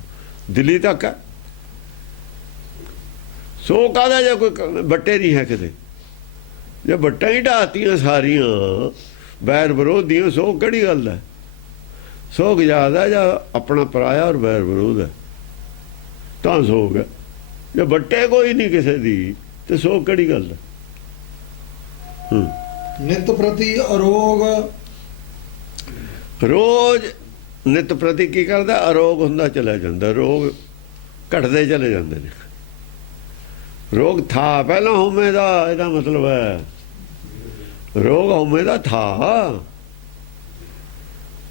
ਦਿੱਲੀ ਤੱਕ ਹੈ। ਸੋ ਕਾਹਦਾ ਜੇ ਕੋਈ ਬੱਟੇ ਨਹੀਂ ਹੈ ਕਿਤੇ। ਜੇ ਬੱਟਾਂ ਹੀ ਢਾਤੀਆਂ ਸਾਰੀਆਂ ਬੈਰ ਵਿਰੋਧ ਦੀਆਂ, ਸੋ ਕਿਹੜੀ ਗੱਲ ਹੈ? ਸੋਗ ਜ਼ਿਆਦਾ ਜਾਂ ਆਪਣਾ ਪਰਾਇਆ ਔਰ ਬੈਰ ਵਿਰੋਧ ਹੈ ਤਾਂ ਸੋਗ ਹੈ। ਜੇ ਬੱਟੇ ਕੋਈ ਨਹੀਂ ਕਿਸੇ ਦੀ ਤੇ ਸੋਗ ਕਿਹੜੀ ਗੱਲ ਹੈ? ਨਿਤ ਪ੍ਰਤੀ ਅਰੋਗ। ਰੋਜ਼ ਨਿਤ ਪ੍ਰਤੀ ਕੀ ਕਰਦਾ? ਅਰੋਗ ਹੁੰਦਾ ਚਲਾ ਜਾਂਦਾ। ਰੋਗ ਘਟਦੇ ਚਲੇ ਜਾਂਦੇ ਨੇ। ਰੋਗ ਥਾ ਪਹਿਲਾਂ ਹੋਮੇ ਦਾ, ਇਹਦਾ ਮਤਲਬ ਹੈ ਰੋਗ ਹੋਮੇ ਦਾ ਥਾ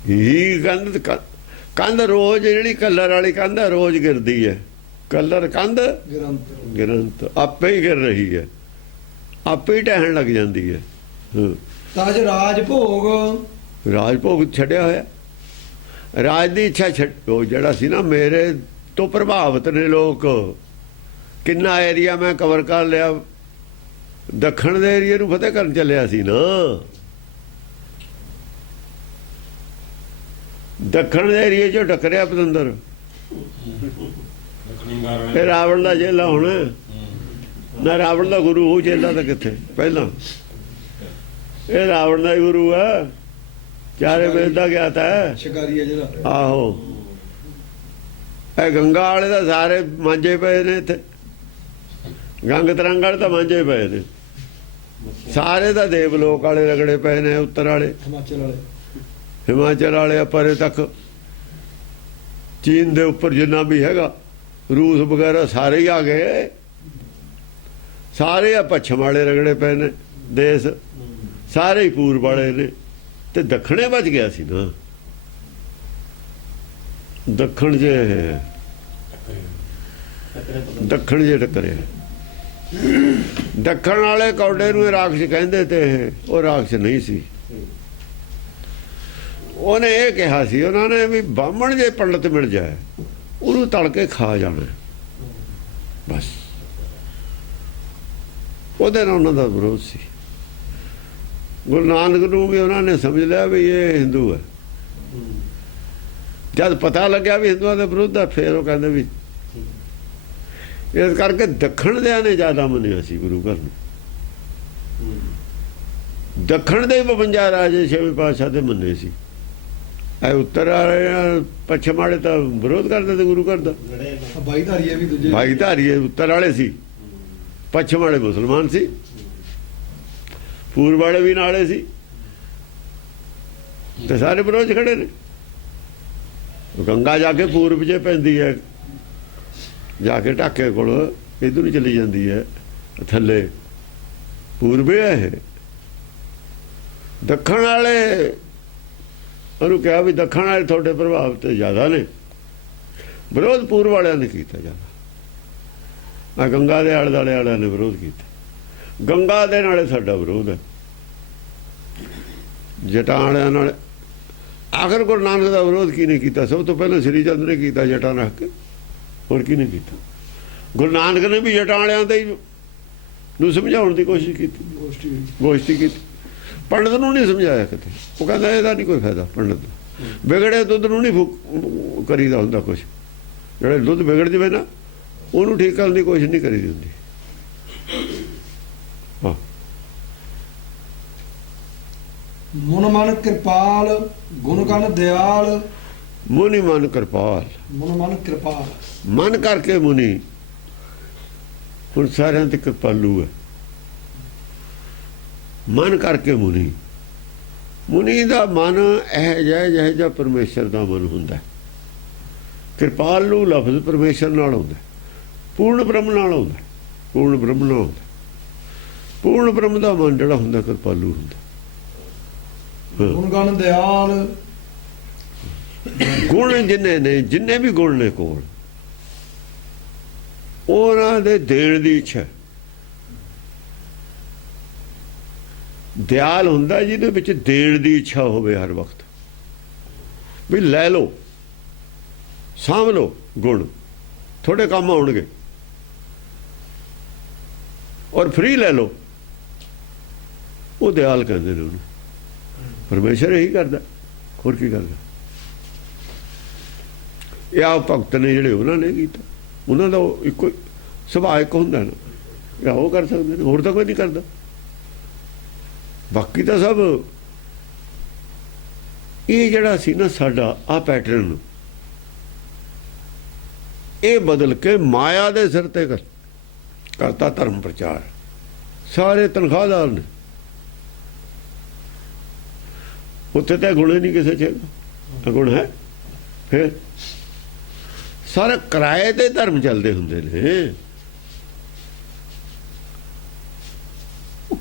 ਹੀ। ਕੰਧ ਰੋਜ਼ ਜਿਹੜੀ ਕਲਰ ਵਾਲੀ ਕੰਧ ਹੈ ਰੋਜ਼ ਗਿਰਦੀ ਹੈ। ਕਲਰ ਕੰਧ ਗਿਰੰਤ ਆਪੇ ਹੀ ਗਿਰ ਰਹੀ ਹੈ, ਆਪੇ ਹੀ ਢਹਿਣ ਲੱਗ ਜਾਂਦੀ ਹੈ। ਤਜ ਰਾਜ ਭੋਗ। ਰਾਜ ਭੋਗ ਛੱਡਿਆ ਹੋਇਆ। ਰਾਜ ਦੀ ਇੱਛਾ ਛੱਡ। ਉਹ ਜਿਹੜਾ ਸੀ ਨਾ, ਮੇਰੇ ਤੋਂ ਪ੍ਰਭਾਵਿਤ ਨੇ ਲੋਕ। ਕਿੰਨਾ ਏਰੀਆ ਮੈਂ ਕਵਰ ਕਰ ਲਿਆ। ਦੱਖਣ ਦੇ ਏਰੀਏ ਨੂੰ ਫਤਿਹ ਕਰਨ ਚੱਲਿਆ ਸੀ ਨਾ। ਦੱਖਣ ਦੇ ਏਰੀਏ 'ਚੋਂ ਟੱਕਰਿਆ ਪਤੰਦਰ। ਇਹ ਰਾਵਣ ਦਾ ਚੇਲਾ ਹੋਣਾ ਨਾ। ਰਾਵਣ ਦਾ ਗੁਰੂ ਉਹ ਚੇਲਾ ਤਾਂ ਕਿੱਥੇ ਪਹਿਲਾਂ। ਇਹ ਰਾਵਣ ਦਾ ਹੀ ਗੁਰੂ ਹੈ। ਚਾਰੇ ਵੇਦ ਦਾ ਗਿਆਤਾ ਹੈ। ਸ਼ਿਕਾਰੀ ਹੈ ਜਿਹੜਾ। ਆਹੋ ਇਹ ਗੰਗਾ ਵਾਲੇ ਦਾ ਸਾਰੇ ਮਾਂਜੇ ਪਏ ਨੇ ਇੱਥੇ। ਗੰਗ ਤਰੰਗ ਵਾਲੇ ਤਾਂ ਮਾਂਜੇ ਪਏ ਨੇ ਸਾਰੇ। ਦਾ ਦੇਵ ਲੋਕ ਵਾਲੇ ਰਗੜੇ ਪਏ ਨੇ, ਉੱਤਰ ਵਾਲੇ, ਹਿਮਾਚਲ ਵਾਲੇ ਪਰੇ ਤੱਕ, ਚੀਨ ਦੇ ਉੱਪਰ ਜਿੰਨਾ ਵੀ ਹੈਗਾ, ਰੂਸ ਵਗੈਰਾ ਸਾਰੇ ਹੀ ਆ ਗਏ। ਸਾਰੇ ਆ ਪੱਛਮ ਵਾਲੇ ਰਗੜੇ ਪਏ ਨੇ ਦੇਸ਼, ਸਾਰੇ ਹੀ ਪੂਰਬ ਵਾਲੇ ਨੇ। ਤੇ ਦੱਖਣੇ ਬਚ ਗਿਆ ਸੀ ਨਾ। ਦੱਖਣ ਜੇ ਟੱਕਰਿਆ। ਦੱਖਣ ਵਾਲੇ ਕੌਡੇ ਨੂੰ ਰਾਖਸ਼ ਕਹਿੰਦੇ ਤੇ ਉਹ ਰਾਖਸ਼ ਨਹੀਂ ਸੀ। ਉਹਨੇ ਇਹ ਕਿਹਾ ਸੀ ਉਹਨਾਂ ਨੇ ਵੀ ਬਾਹਮਣ ਜੇ ਪੰਡਤ ਮਿਲ ਜਾਏ ਉਹਨੂੰ ਤਲ ਕੇ ਖਾ ਜਾਣਾ ਬਸ। ਉਹਦੇ ਨਾਲ ਉਹਨਾਂ ਦਾ ਵਿਰੋਧ ਸੀ। ਗੁਰੂ ਨਾਨਕ ਨੂੰ ਵੀ ਉਹਨਾਂ ਨੇ ਸਮਝ ਲਿਆ ਵੀ ਇਹ ਹਿੰਦੂ ਹੈ। ਜਦ ਪਤਾ ਲੱਗਿਆ ਵੀ ਹਿੰਦੂਆਂ ਦੇ ਵਿਰੁੱਧ ਹੈ, ਫਿਰ ਉਹ ਕਹਿੰਦੇ ਵੀ ਇਸ ਕਰਕੇ ਦੱਖਣ ਦਿਆਂ ਨੇ ਜ਼ਿਆਦਾ ਮੰਨਿਆ ਸੀ ਗੁਰੂ ਘਰ ਨੂੰ। ਦੱਖਣ ਦੇ 52 ਰਾਜੇ ਛੇਵੇਂ ਪਾਤਸ਼ਾਹ ਦੇ ਮੰਨੇ ਸੀ। ਇਹ ਉੱਤਰ ਵਾਲੇ ਪੱਛਮ ਵਾਲੇ ਤਾਂ ਵਿਰੋਧ ਕਰਦੇ ਤੇ ਗੁਰੂ ਘਰ ਦਾ। ਬਾਈਧਾਰੀਏ ਵੀ ਦੂਜੇ ਬਾਈਧਾਰੀਏ ਉੱਤਰ ਵਾਲੇ ਸੀ, ਪੱਛਮ ਵਾਲੇ ਮੁਸਲਮਾਨ ਸੀ। ਪੂਰਬ ਵਾਲੇ ਵੀ ਨਾਲੇ ਸੀ ਤੇ ਸਾਰੇ ਵਿਰੋਧ 'ਚ ਖੜੇ ਨੇ। ਗੰਗਾ ਜਾ ਕੇ ਪੂਰਬ 'ਚ ਪੈਂਦੀ ਹੈ, ਜਾ ਕੇ ਢਾਕੇ ਕੋਲ ਇੱਧਰ ਨੂੰ ਚਲੀ ਜਾਂਦੀ ਹੈ, ਥੱਲੇ ਪੂਰਬੇ ਹੈ ਇਹ। ਦੱਖਣ ਵਾਲੇ ਉਹਨੂੰ ਕਿਹਾ ਵੀ ਦੱਖਣ ਵਾਲੇ ਤੁਹਾਡੇ ਪ੍ਰਭਾਵ ਤੇ ਜ਼ਿਆਦਾ ਨੇ, ਵਿਰੋਧ ਪੂਰਬ ਵਾਲਿਆਂ ਨੇ ਕੀਤਾ ਜ਼ਿਆਦਾ। ਆ ਗੰਗਾ ਦੇ ਆਲੇ ਦੁਆਲੇ ਵਾਲਿਆਂ ਨੇ ਵਿਰੋਧ ਕੀਤਾ। ਗੰਗਾ ਦੇ ਨਾਲੇ ਸਾਡਾ ਵਿਰੋਧ ਹੈ, ਜਟਾਂ ਵਾਲਿਆਂ ਨਾਲ। ਆਖਰ ਗੁਰੂ ਨਾਨਕ ਦਾ ਵਿਰੋਧ ਕਿਹਨੇ ਕੀਤਾ? ਸਭ ਤੋਂ ਪਹਿਲਾਂ ਸ੍ਰੀ ਚੰਦ ਨੇ ਕੀਤਾ, ਜਟਾਂ ਰੱਖ ਕੇ। ਹੋਰ ਕਿਹਨੇ ਕੀਤਾ? ਗੁਰੂ ਨਾਨਕ ਨੇ ਵੀ ਜਟਾਂ ਵਾਲਿਆਂ ਦੇ ਨੂੰ ਸਮਝਾਉਣ ਦੀ ਕੋਸ਼ਿਸ਼ ਕੀਤੀ, ਗੋਸ਼ਟੀ ਕੀਤੀ। ਪੰਡਤ ਨੂੰ ਨਹੀਂ ਸਮਝਾਇਆ ਕਿਤੇ। ਉਹ ਕਹਿੰਦਾ ਇਹਦਾ ਨਹੀਂ ਕੋਈ ਫਾਇਦਾ, ਪੰਡਤ ਵਿਗੜੇ ਦੁੱਧ ਨੂੰ ਨਹੀਂ ਕਰੀਦਾ ਹੁੰਦਾ ਕੁਛ। ਜਿਹੜੇ ਦੁੱਧ ਵਿਗੜ ਜਾਵੇ ਨਾ, ਉਹਨੂੰ ਠੀਕ ਕਰਨ ਦੀ ਕੋਸ਼ਿਸ਼ ਨਹੀਂ ਕਰੀਦੀ ਹੁੰਦੀ। ਹਾਂ, ਮੁਨ ਮਨ ਕਿਰਪਾਲ ਗੁਣ ਗਣ ਦਿਆਲ। ਮੁਨੀ ਮਨ ਕਿਰਪਾਲ, ਮੁਨ ਮਨ ਕਿਰਪਾਲ, ਮਨ ਕਰਕੇ ਮੁਨੀ। ਹੁਣ ਸਾਰਿਆਂ ਤੇ ਕਿਰਪਾਲੂ ਹੈ। ਮਨ ਕਰਕੇ ਮੁਨੀ। ਮੁਨੀ ਦਾ ਮਨ ਇਹ ਜਿਹਾ ਪਰਮੇਸ਼ਰ ਦਾ ਮਨ ਹੁੰਦਾ। ਕਿਰਪਾਲੂ ਲਫ਼ਜ਼ ਪਰਮੇਸ਼ਰ ਨਾਲ ਹੁੰਦਾ, ਪੂਰਨ ਬ੍ਰਹਮ ਨਾਲ ਹੁੰਦਾ, ਪੂਰਨ ਬ੍ਰਹਮ ਨਾਲ ਹੁੰਦਾ। ਪੂਰਨ ਬ੍ਰਹਮ ਦਾ ਮਨ ਜਿਹੜਾ ਹੁੰਦਾ ਕਿਰਪਾਲੂ ਹੁੰਦਾ। ਗੁਣ ਗਣ ਦਿਆਲ। ਗੁਣ ਜਿੰਨੇ ਵੀ ਗੁਣ ਨੇ ਕੋਲ, ਉਹਨਾਂ ਦੇ ਦੇਣ ਦੀ ਇੱਛਾ। ਦਿਆਲ ਹੁੰਦਾ ਜਿਹਦੇ ਵਿੱਚ ਦੇਣ ਦੀ ਇੱਛਾ ਹੋਵੇ ਹਰ ਵਕਤ, ਵੀ ਲੈ ਲਓ, ਸਾਂਭ ਲਓ, ਗੁਣ ਤੁਹਾਡੇ ਕੰਮ ਆਉਣਗੇ, ਔਰ ਫ੍ਰੀ ਲੈ ਲਓ। ਉਹ ਦਿਆਲ ਕਹਿੰਦੇ ਨੇ ਉਹਨੂੰ। ਪਰਮੇਸ਼ਰ ਇਹੀ ਕਰਦਾ, ਹੋਰ ਕੀ ਕਰਦਾ? ਇਹ ਆ ਭਗਤ ਨੇ ਜਿਹੜੇ, ਉਹਨਾਂ ਨੇ ਕੀਤਾ। ਉਹਨਾਂ ਦਾ ਇੱਕੋ ਸੁਭਾਅ ਇੱਕ ਹੁੰਦਾ ਨਾ, ਜਾਂ ਉਹ ਕਰ ਸਕਦੇ ਨੇ, ਹੋਰ ਤਾਂ ਕੋਈ ਨਹੀਂ ਕਰਦਾ। ਬਾਕੀ ਤਾਂ ਸਭ ਇਹ ਜਿਹੜਾ ਸੀ ਨਾ ਸਾਡਾ ਆ ਪੈਟਰਨ, ਇਹ ਬਦਲ ਕੇ ਮਾਇਆ ਦੇ ਸਿਰ ਤੇ ਕਰਤਾ ਧਰਮ ਪ੍ਰਚਾਰ। ਸਾਰੇ ਤਨਖਾਹਦਾਰ ਨੇ, ਉੱਥੇ ਤਾਂ ਗੁਣ ਨਹੀਂ ਕਿਸੇ ਚ, ਗੁਣ ਹੈ। ਫਿਰ ਸਾਰੇ ਕਿਰਾਏ ਤੇ ਧਰਮ ਚੱਲਦੇ ਹੁੰਦੇ ਨੇ।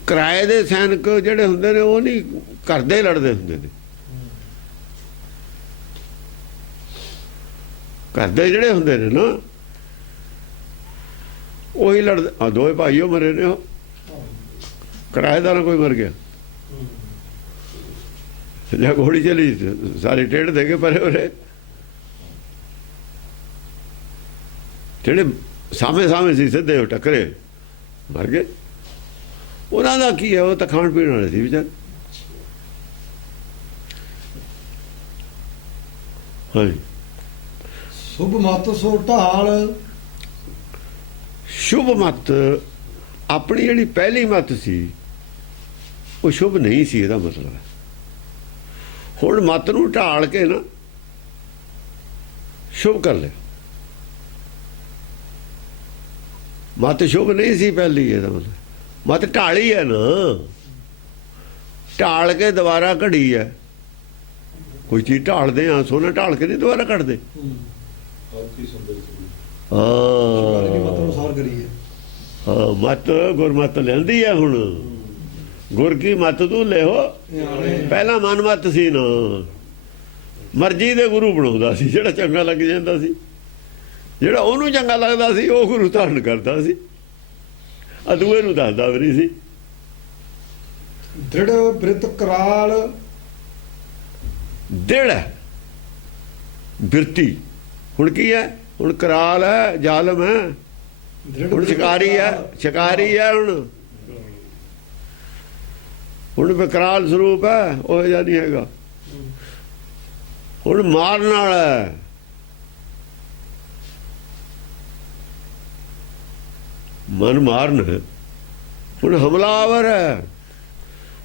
ਕਿਰਾਏ ਦੇ ਸੈਨਿਕ ਜਿਹੜੇ ਹੁੰਦੇ ਨੇ, ਉਹ ਨਹੀਂ ਕਰਦੇ, ਲੜਦੇ ਹੁੰਦੇ ਨੇ। ਕਰਦੇ ਜਿਹੜੇ ਹੁੰਦੇ ਨੇ ਨਾ, ਉਹੀ ਲੜਦੇ। ਆ ਦੋਵੇਂ ਭਾਈਓ ਮਰੇ ਨੇ, ਉਹ ਕਿਰਾਏਦਾਰ ਕੋਈ ਮਰ ਗਿਆ ਜਾਂ ਘੋੜੀ ਚਲੀ, ਸਾਰੇ ਟੇਢ ਦੇ ਕੇ ਪਰੇ ਉਰੇ। ਜਿਹੜੇ ਸਾਹਮਣੇ ਸੀ ਸਿੱਧੇ ਉਹ ਟੱਕਰੇ, ਮਰ ਗਏ। ਉਹਨਾਂ ਦਾ ਕੀ ਹੈ? ਉਹ ਤਾਂ ਖਾਣ ਪੀਣ ਵਾਲੇ ਸੀ ਵਿਚਾਰੇ। ਹਾਂਜੀ, ਸੁਭ ਮਤ ਸੋ ਢਾਲ। ਸ਼ੁਭ ਮਤ ਆਪਣੀ ਜਿਹੜੀ ਪਹਿਲੀ ਮਤ ਸੀ, ਉਹ ਸ਼ੁਭ ਨਹੀਂ ਸੀ, ਇਹਦਾ ਮਤਲਬ ਹੈ। ਹੁਣ ਮਤ ਨੂੰ ਢਾਲ ਕੇ ਨਾ ਸ਼ੁਭ ਕਰ ਲਿਆ। ਮਤ ਸ਼ੁਭ ਨਹੀਂ ਸੀ ਪਹਿਲੀ, ਇਹਦਾ ਮਤਲਬ ਮਤ ਢਾਲੀ ਹੈ ਨਾ, ਢਾਲ ਕੇ ਦੁਬਾਰਾ ਘੜੀ ਹੈ। ਕੋਈ ਚੀਜ਼ ਢਾਲਦੇ ਆ, ਸੋਨਾ ਢਾਲ ਕੇ ਨਹੀਂ ਦੁਬਾਰਾ ਕੱਢਦੇ। ਹਾਂ, ਮਤ ਗੁਰਮਤ ਲੈਂਦੀ ਹੈ। ਹੁਣ ਗੁਰ ਕੀ ਮਤ ਤੂੰ ਲਿਓ। ਪਹਿਲਾਂ ਮਨ ਮਤ ਸੀ ਨਾ, ਮਰਜ਼ੀ ਦੇ ਗੁਰੂ ਬਣਾਉਂਦਾ ਸੀ, ਜਿਹੜਾ ਚੰਗਾ ਲੱਗ ਜਾਂਦਾ ਸੀ, ਜਿਹੜਾ ਉਹਨੂੰ ਚੰਗਾ ਲੱਗਦਾ ਸੀ ਉਹ ਗੁਰੂ ਧਾਰਨ ਕਰਦਾ ਸੀ, ਅਦੂਏ ਨੂੰ ਦੱਸਦਾ ਵੀ ਨਹੀਂ ਸੀ। ਦ੍ਰਿੜ ਬ੍ਰਿਤ ਕਰਾਲ। ਦ੍ਰਿੜ ਬਿਰਤੀ ਹੁਣ ਕੀ ਹੈ? ਹੁਣ ਕਰਾਲ ਹੈ, ਜ਼ਾਲਮ ਹੈ। ਹੁਣ ਸ਼ਿਕਾਰੀ ਹੈ, ਸ਼ਿਕਾਰੀ ਹੈ। ਹੁਣ ਵਿਕਰਾਲ ਸਰੂਪ ਹੈ, ਉਹ ਜਿਹਾ ਨਹੀਂ ਹੈਗਾ। ਹੁਣ ਮਾਰਨ ਵਾਲਾ ਹੈ। ਮਨ ਮਾਰਨ। ਹੁਣ ਹਮਲਾਵਰ ਹੈ।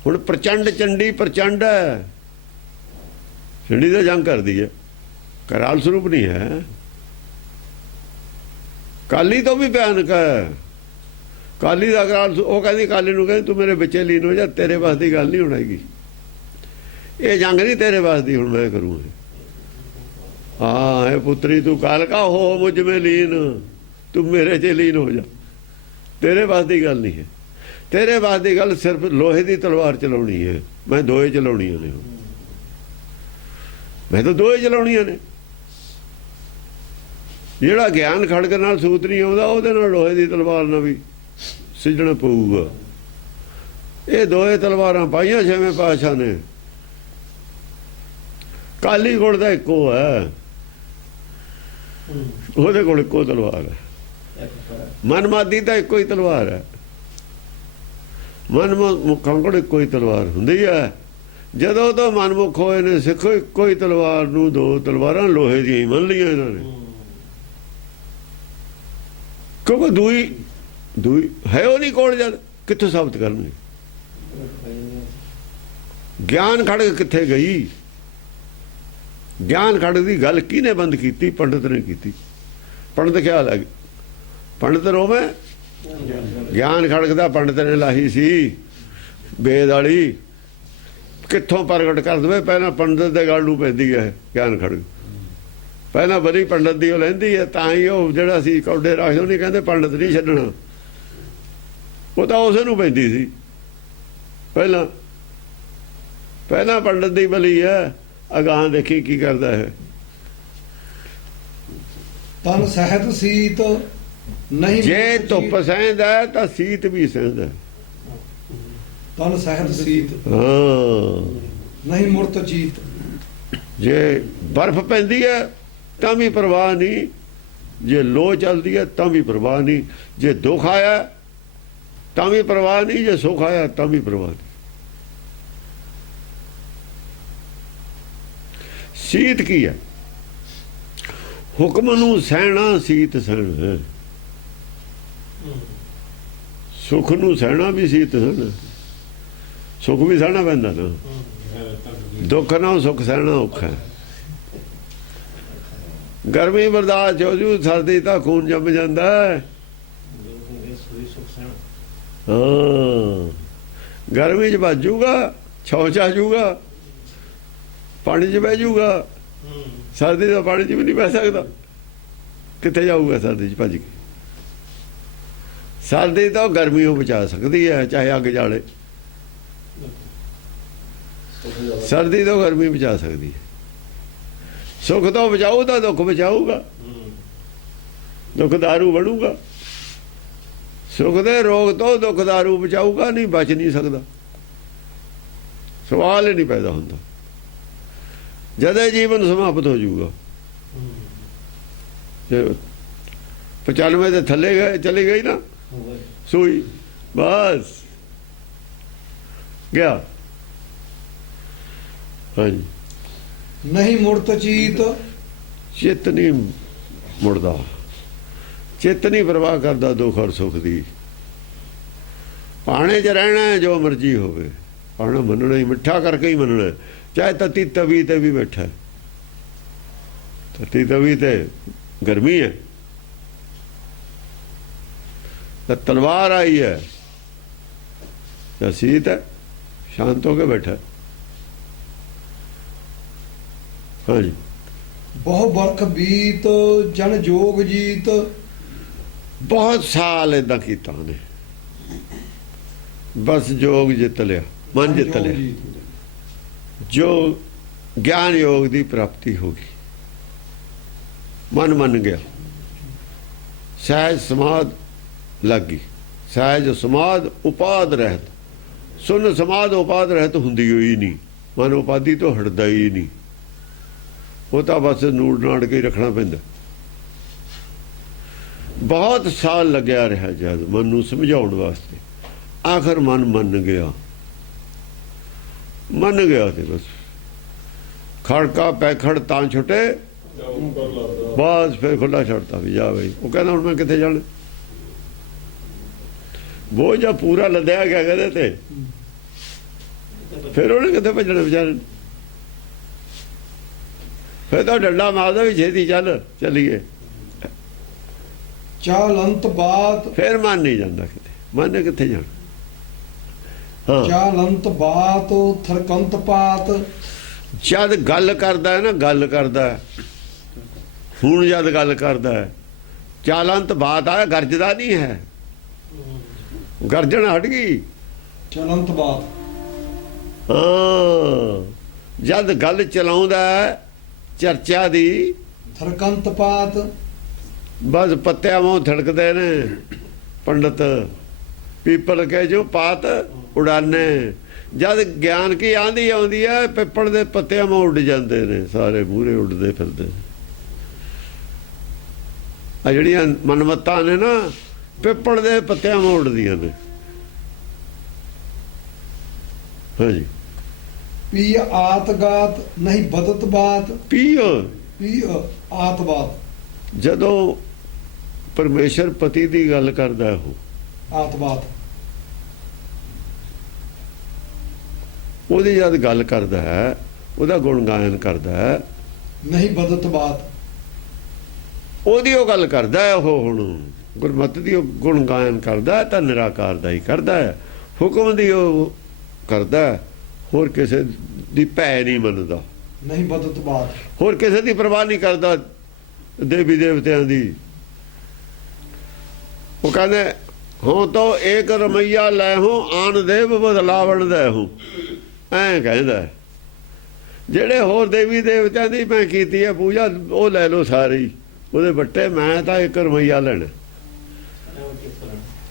ਹੁਣ ਪ੍ਰਚੰਡ ਚੰਡੀ ਪ੍ਰਚੰਡ ਹੈ। ਚੰਡੀ ਦਾ ਜੰਗ ਕਰਦੀ ਹੈ, ਕਰਾਲ ਸਰੂਪ ਨਹੀਂ ਹੈ। ਕਾਲੀ ਤੋਂ ਵੀ ਭਿਆਨਕ ਹੈ। ਕਾਲੀ ਦਾ ਕਰਾਰ ਉਹ ਕਹਿੰਦੀ ਕਾਲੀ ਨੂੰ ਕਹਿੰਦੀ ਤੂੰ ਮੇਰੇ ਬੱਚੇ ਲੀਨ ਹੋ ਜਾ, ਤੇਰੇ ਵਾਸ ਦੀ ਗੱਲ ਨਹੀਂ ਹੋਣਾਗੀ, ਇਹ ਜੰਗ ਨਹੀਂ ਤੇਰੇ ਵਾਸ ਦੀ, ਹੁਣ ਮੈਂ ਕਰੂੰਗਾ। ਹਾਂ ਇਹ ਪੁੱਤਰੀ ਤੂੰ ਕਾਲਕਾ ਹੋ ਮੁਝ ਮੇ ਲੀਨ, ਤੂੰ ਮੇਰੇ 'ਚ ਲੀਨ ਹੋ ਜਾ, ਤੇਰੇ ਵਾਸ ਦੀ ਗੱਲ ਨਹੀਂ ਹੈ। ਤੇਰੇ ਵਾਸ ਦੀ ਗੱਲ ਸਿਰਫ ਲੋਹੇ ਦੀ ਤਲਵਾਰ ਚਲਾਉਣੀ ਹੈ, ਮੈਂ ਦੋਏ ਚਲਾਉਣੀਆਂ ਨੇ, ਮੈਂ ਤਾਂ ਦੋਏ ਚਲਾਉਣੀਆਂ ਨੇ। ਜਿਹੜਾ ਗਿਆਨ ਖੜਕ ਨਾਲ ਸੂਤ ਨਹੀਂ ਆਉਂਦਾ, ਉਹਦੇ ਨਾਲ ਲੋਹੇ ਦੀ ਤਲਵਾਰ ਨਾਲ ਵੀ ਸਿੱਝਣਾ ਪਊਗਾ। ਇਹ ਦੋਏ ਤਲਵਾਰਾਂ ਪਾਈਆਂ ਛੇਵੇਂ ਪਾਤਸ਼ਾਹ ਨੇ। ਕਾਲੀ ਕੋਲ ਦਾ ਇੱਕੋ ਹੈ, ਉਹਦੇ ਕੋਲ ਇੱਕੋ ਤਲਵਾਰ ਹੈ। ਮਨਮਾਦੀ ਤਾਂ ਇੱਕੋ ਹੀ ਤਲਵਾਰ ਹੈ, ਮਨਮੁਖਾਂ ਕੋਲ ਇੱਕੋ ਹੀ ਤਲਵਾਰ ਹੁੰਦੀ ਹੈ। ਜਦੋਂ ਤੋਂ ਮਨਮੁਖ ਹੋਏ ਨੇ ਸਿੱਖ, ਇੱਕੋ ਹੀ ਤਲਵਾਰ ਨੂੰ ਦੋ ਤਲਵਾਰਾਂ ਲੋਹੇ ਦੀਆਂ ਹੀ ਮੰਨ ਲਈਆਂ ਇਹਨਾਂ ਨੇ, ਕਿਉਂਕਿ ਦੂਈ ਹੈ ਉਹ ਨਹੀਂ ਕੋਲ, ਜਦ ਕਿੱਥੋਂ ਸਾਬਤ ਕਰਨਗੇ? ਗਿਆਨ ਖੜਕ ਕਿੱਥੇ ਗਈ? ਗਿਆਨ ਖੜਕ ਦੀ ਗੱਲ ਕਿਹਨੇ ਬੰਦ ਕੀਤੀ? ਪੰਡਤ ਨੇ ਕੀਤੀ। ਪੰਡਤ ਖਿਆਲ ਹੈ, ਪੰਡਤ ਰੋਵੇਂ ਗਿਆਨ ਖੜਕ ਦਾ ਪੰਡਤ ਨੇ ਲਾਹੀ ਸੀ ਵੇਦ ਵਾਲੀ, ਕਿੱਥੋਂ ਪ੍ਰਗਟ ਕਰ ਦੇਵੇ? ਪਹਿਲਾਂ ਪੰਡਤ ਦੇ ਗੱਲ ਨੂੰ ਪੈਂਦੀ ਹੈ ਗਿਆਨ ਖੜਕ, ਪਹਿਲਾਂ ਬੜੀ ਪੰਡਤ ਦੀ ਉਹ ਲੈਂਦੀ ਹੈ, ਤਾਂ ਹੀ ਉਹ ਜਿਹੜਾ ਸੀ ਕੌਡੇ ਰੱਖਦੇ ਉਹਨੇ ਕਹਿੰਦੇ ਪੰਡਤ ਨਹੀਂ ਛੱਡਣਾ, ਉਹ ਤਾਂ ਉਸੇ ਨੂੰ ਪੈਂਦੀ ਸੀ। ਪਹਿਲਾਂ ਪੰਡਤ ਦੀ ਬਲੀ ਹੈ, ਅਗਾਂਹ ਦੇਖੀ ਕੀ ਕਰਦਾ ਹੈ। ਤਨ ਸਹਿਤ ਸੀਤ ਨਹੀਂ, ਜੇ ਧੁੱਪ ਸਹਿੰਦਾ ਤਾਂ ਸੀਤ ਵੀ ਸਹਿੰਦਾ। ਤਨ ਸਹਿਤ ਸੀਤ ਹਾਂ, ਨਹੀਂ ਮੁਰਤ ਚੀਤ। ਜੇ ਬਰਫ਼ ਪੈਂਦੀ ਹੈ ਤਾਂ ਵੀ ਪਰਵਾਹ ਨਹੀਂ, ਜੇ ਲੋ ਚੱਲਦੀ ਹੈ ਤਾਂ ਵੀ ਪਰਵਾਹ ਨਹੀਂ, ਜੇ ਦੁੱਖ ਆਇਆ ਤਾਂ ਵੀ ਪਰਵਾਹ ਨਹੀਂ, ਜੇ ਸੁੱਖ ਆਇਆ ਤਾਂ ਵੀ ਪਰਵਾਹ ਨਹੀਂ। ਸੀਤ ਕੀ ਹੈ? ਹੁਕਮ ਨੂੰ ਸਹਿਣਾ ਸੀਤ ਸਹਿਣਾ। ਸੁੱਖ ਨੂੰ ਸਹਿਣਾ ਵੀ ਸੀਤ ਸਹਿਣਾ, ਸੁੱਖ ਵੀ ਸਹਿਣਾ ਪੈਂਦਾ ਨਾ। ਦੁੱਖ ਨਾਲ ਸੁੱਖ ਸਹਿਣਾ ਔਖਾ ਹੈ। ਗਰਮੀ ਬਰਦਾਸ਼ਤ ਹੋ ਜੂ, ਸਰਦੀ ਤਾਂ ਖੂਨ ਜੰਮ ਜਾਂਦਾ ਹੈ। ਹਾਂ, ਗਰਮੀ 'ਚ ਭੱਜੂਗਾ, ਛਾਂ 'ਚ ਆ ਜਾਊਗਾ, ਪਾਣੀ 'ਚ ਬਹਿ ਜਾਊਗਾ। ਸਰਦੀ ਦਾ ਪਾਣੀ 'ਚ ਵੀ ਨਹੀਂ ਬਹਿ ਸਕਦਾ, ਕਿੱਥੇ ਜਾਊਗਾ ਸਰਦੀ 'ਚ ਭੱਜ ਕੇ? ਸਰਦੀ ਤਾਂ ਗਰਮੀਓਂ ਬਚਾ ਸਕਦੀ ਹੈ, ਚਾਹੇ ਅੱਗ ਜਾਲੇ। ਸਰਦੀ ਤੋਂ ਗਰਮੀ ਬਚਾ ਸਕਦੀ ਹੈ। ਸੁੱਖ ਤੋਂ ਬਚਾਊ ਤਾਂ ਦੁੱਖ ਬਚਾਊਗਾ, ਦੁੱਖ ਦਾਰੂ ਬਣੂਗਾ। ਸੁੱਖ ਦੇ ਰੋਗ ਤੋਂ ਦੁੱਖ ਦਾਰੂ ਬਚਾਊਗਾ, ਨਹੀਂ ਬਚ ਨਹੀਂ ਸਕਦਾ। ਸਵਾਲ ਹੀ ਨਹੀਂ ਪੈਦਾ ਹੁੰਦਾ। ਜਦੇ ਜੀਵਨ ਸਮਾਪਤ ਹੋ ਜਾਊਗਾ। 95 ਦੇ ਥੱਲੇ ਗਏ, ਚਲੀ ਗਈ ਨਾ ਸੂਈ, ਬਸ ਗਿਆ। ਹਾਂਜੀ, ਨਹੀਂ ਮੁਰਤ ਚੀਤ। ਚਿੱਤ ਨਹੀਂ ਮੁੜਦਾ, ਚਿੱਤ ਨਹੀਂ ਪਰਵਾਹ ਕਰਦਾ ਦੁੱਖ ਔਰ ਸੁੱਖ ਦੀ। ਪਾਣੇ 'ਚ ਰਹਿਣਾ ਜੋ ਮਰਜ਼ੀ ਹੋਵੇ, ਪਾਣਾ ਮੰਨਣਾ ਹੀ, ਮਿੱਠਾ ਕਰਕੇ ਹੀ ਮੰਨਣਾ। ਚਾਹੇ ਤਤੀ ਤਵੀ ਤੇ ਵੀ ਬੈਠਾ, ਤਤੀ ਤਵੀ ਤੇ ਗਰਮੀ ਹੈ, ਤਾਂ ਤਲਵਾਰ ਆਈ ਹੈ, ਤਾਂ ਸੀਤ ਹੈ, ਸ਼ਾਂਤ ਹੋ ਕੇ ਬੈਠਾ। ਹਾਂਜੀ, ਬਹੁ ਬਰਖ ਬੀਤ ਜਨ ਜੋਗ ਜੀਤ। ਬਹੁਤ ਸਾਲ ਏਦਾਂ ਕੀਤਾ ਉਹਨੇ, ਬਸ ਜੋਗ ਜਿੱਤ ਲਿਆ, ਮਨ ਜਿੱਤ ਲਿਆ। ਜੋ ਗਿਆਨ ਯੋਗ ਦੀ ਪ੍ਰਾਪਤੀ ਹੋ ਗਈ, ਮਨ ਮੰਨ ਗਿਆ, ਸਹਿਜ ਸਮਾਧ ਲੱਗ ਗਈ। ਸਹਿਜ ਸਮਾਧ ਉਪਾਦ ਰਹਿਤ। ਸੁਨ ਸਮਾਧ ਉਪਾਦ ਰਹਿਤ ਹੁੰਦੀ ਹੋਈ ਨਹੀਂ, ਮਨ ਉਪਾਦੀ ਤੋਂ ਹਟਦਾ ਹੀ ਨਹੀਂ। ਉਹ ਤਾਂ ਬਸ ਨੂੜ ਨਾੜ ਕੇ ਰੱਖਣਾ ਪੈਂਦਾ। ਬਹੁਤ ਸਾਲ ਲੱਗਿਆ ਰਿਹਾ ਜਦ ਮਨ ਨੂੰ ਸਮਝਾਉਣ ਵਾਸਤੇ। ਆਖਰ ਮਨ ਮੰਨ ਗਿਆ ਤੇ ਬਸ ਖੜਕਾ ਪੈਖੜ ਤਾਂ ਛੁੱਟੇ, ਬਸ ਫਿਰ ਖੁੱਲਾ ਛੱਡਤਾ ਵੀ ਜਾ ਬਈ। ਉਹ ਕਹਿੰਦਾ ਹੁਣ ਮੈਂ ਕਿੱਥੇ ਜਾਣਾ? ਬੋਝ ਜਾਂ ਪੂਰਾ ਲੱਦਿਆ ਗਿਆ ਕਹਿੰਦੇ ਤੇ, ਫਿਰ ਉਹਨੇ ਕਿੱਥੇ ਭੱਜਣਾ ਵਿਚਾਰੇ? ਫਿਰ ਤਾਂ ਡੰਡਾ ਮਾਰਦਾ ਵੀ ਛੇਤੀ ਚੱਲੀਏ। ਚਾਲ ਅੰਤ ਬਾਤ। ਫਿਰ ਮਨ ਨਹੀਂ ਜਾਂਦਾ ਕਿਤੇ। ਮੰਨੇ ਕਿੱਥੇ ਜਾਣ। ਹਾਂ, ਚਾਲੰਤ ਬਾਤ ਥਰਕੰਤ ਪਾਤ। ਜਦ ਗੱਲ ਕਰਦਾ ਹੈ ਨਾ, ਗੱਲ ਕਰਦਾ ਹੈ, ਹੁਣ ਜਦ ਗੱਲ ਕਰਦਾ ਹੈ, ਚਾਲੰਤ ਬਾਤ ਆ, ਗਰਜਦਾ ਨਹੀਂ ਹੈ, ਗਰਜਣ ਹਟ ਗਈ। ਚਲੰਤ ਬਾਤ। ਹਾਂ, ਜਦ ਗੱਲ ਚਲਾਉਂਦਾ ਹੈ ਚਰਚਾ ਦੀ, ਥਰਕੰਤ ਪਾਤ। ਬਸ ਪੱਤਿਆਂ ਵਾਂਗ ਥੜਕਦੇ ਨੇ ਪੰਡਤ, ਪੀਪਲ ਕੇ ਜੋ ਪਾਤ ਉਡਾਨੇ। ਜਦ ਗਿਆਨ ਕੀ ਆਂਦੀ ਆਉਂਦੀ ਹੈ, ਪਿੱਪਲ ਦੇ ਪੱਤਿਆਂ ਵਾਂਗ ਉੱਡ ਜਾਂਦੇ ਨੇ, ਸਾਰੇ ਮੂਹਰੇ ਉੱਡਦੇ ਫਿਰਦੇ। ਆ ਜਿਹੜੀਆਂ ਮਨਮੱਤਾਂ ਨੇ ਨਾ, ਪਿੱਪਲ ਦੇ ਪੱਤਿਆਂ ਵਾਂਗ ਉੱਡਦੀਆਂ ਨੇ। ਹਾਂਜੀ, ਪੀ ਆਤ ਗਾਤ ਨਹੀਂ ਬਦਤ ਬਾਤ। ਪੀਓ। ਪੀ ਆਤ ਬਾਤ। ਜਦੋਂ ਪਰਮੇਸ਼ਰ ਪਤੀ ਦੀ ਗੱਲ ਕਰਦਾ ਹੈ, ਉਹ ਆਤ ਬਾਤ। ਉਹਦੀ ਜਦ ਗੱਲ ਕਰਦਾ ਹੈ, ਉਹਦਾ ਗੁਣ ਗਾਇਨ ਕਰਦਾ ਹੈ, ਨਹੀਂ ਬਦਤ ਬਾਤ। ਉਹਦੀ ਉਹ ਗੱਲ ਕਰਦਾ ਹੈ। ਉਹ ਹੁਣ ਗੁਰਮਤਿ ਦੀ ਉਹ ਗੁਣ ਗਾਇਨ ਕਰਦਾ ਹੈ ਤਾਂ ਨਿਰਾਕਾਰ ਦਾ ਹੀ ਕਰਦਾ ਹੈ। ਹੁਕਮ ਦੀ ਉਹ ਕਰਦਾ ਹੈ, ਹੋਰ ਕਿਸੇ ਦੀ ਭੈ ਨਹੀਂ ਮੰਨਦਾ, ਨਹੀਂ ਬਦਤ ਬਾਤ। ਹੋਰ ਕਿਸੇ ਦੀ ਪਰਵਾਹ ਨਹੀਂ ਕਰਦਾ ਦੇਵੀ ਦੇਵਤਿਆਂ ਦੀ। ਉਹ ਕਹਿੰਦੇ ਹੋ ਤਾਂ ਏਕ ਰਮਈਆ ਲੈ ਹੋ, ਆਨ ਦੇਵ ਬਦਲਾਵਣ ਦੇ ਹੋ, ਐਂ ਕਹਿੰਦਾ। ਜਿਹੜੇ ਹੋਰ ਦੇਵੀ ਦੇਵਤਿਆਂ ਦੀ ਮੈਂ ਕੀਤੀ ਹੈ ਪੂਜਾ, ਉਹ ਲੈ ਲਓ ਸਾਰੇ ਉਹਦੇ ਬੱਟੇ, ਮੈਂ ਤਾਂ ਇੱਕ ਰਮਈਆ ਲੈਣਾ,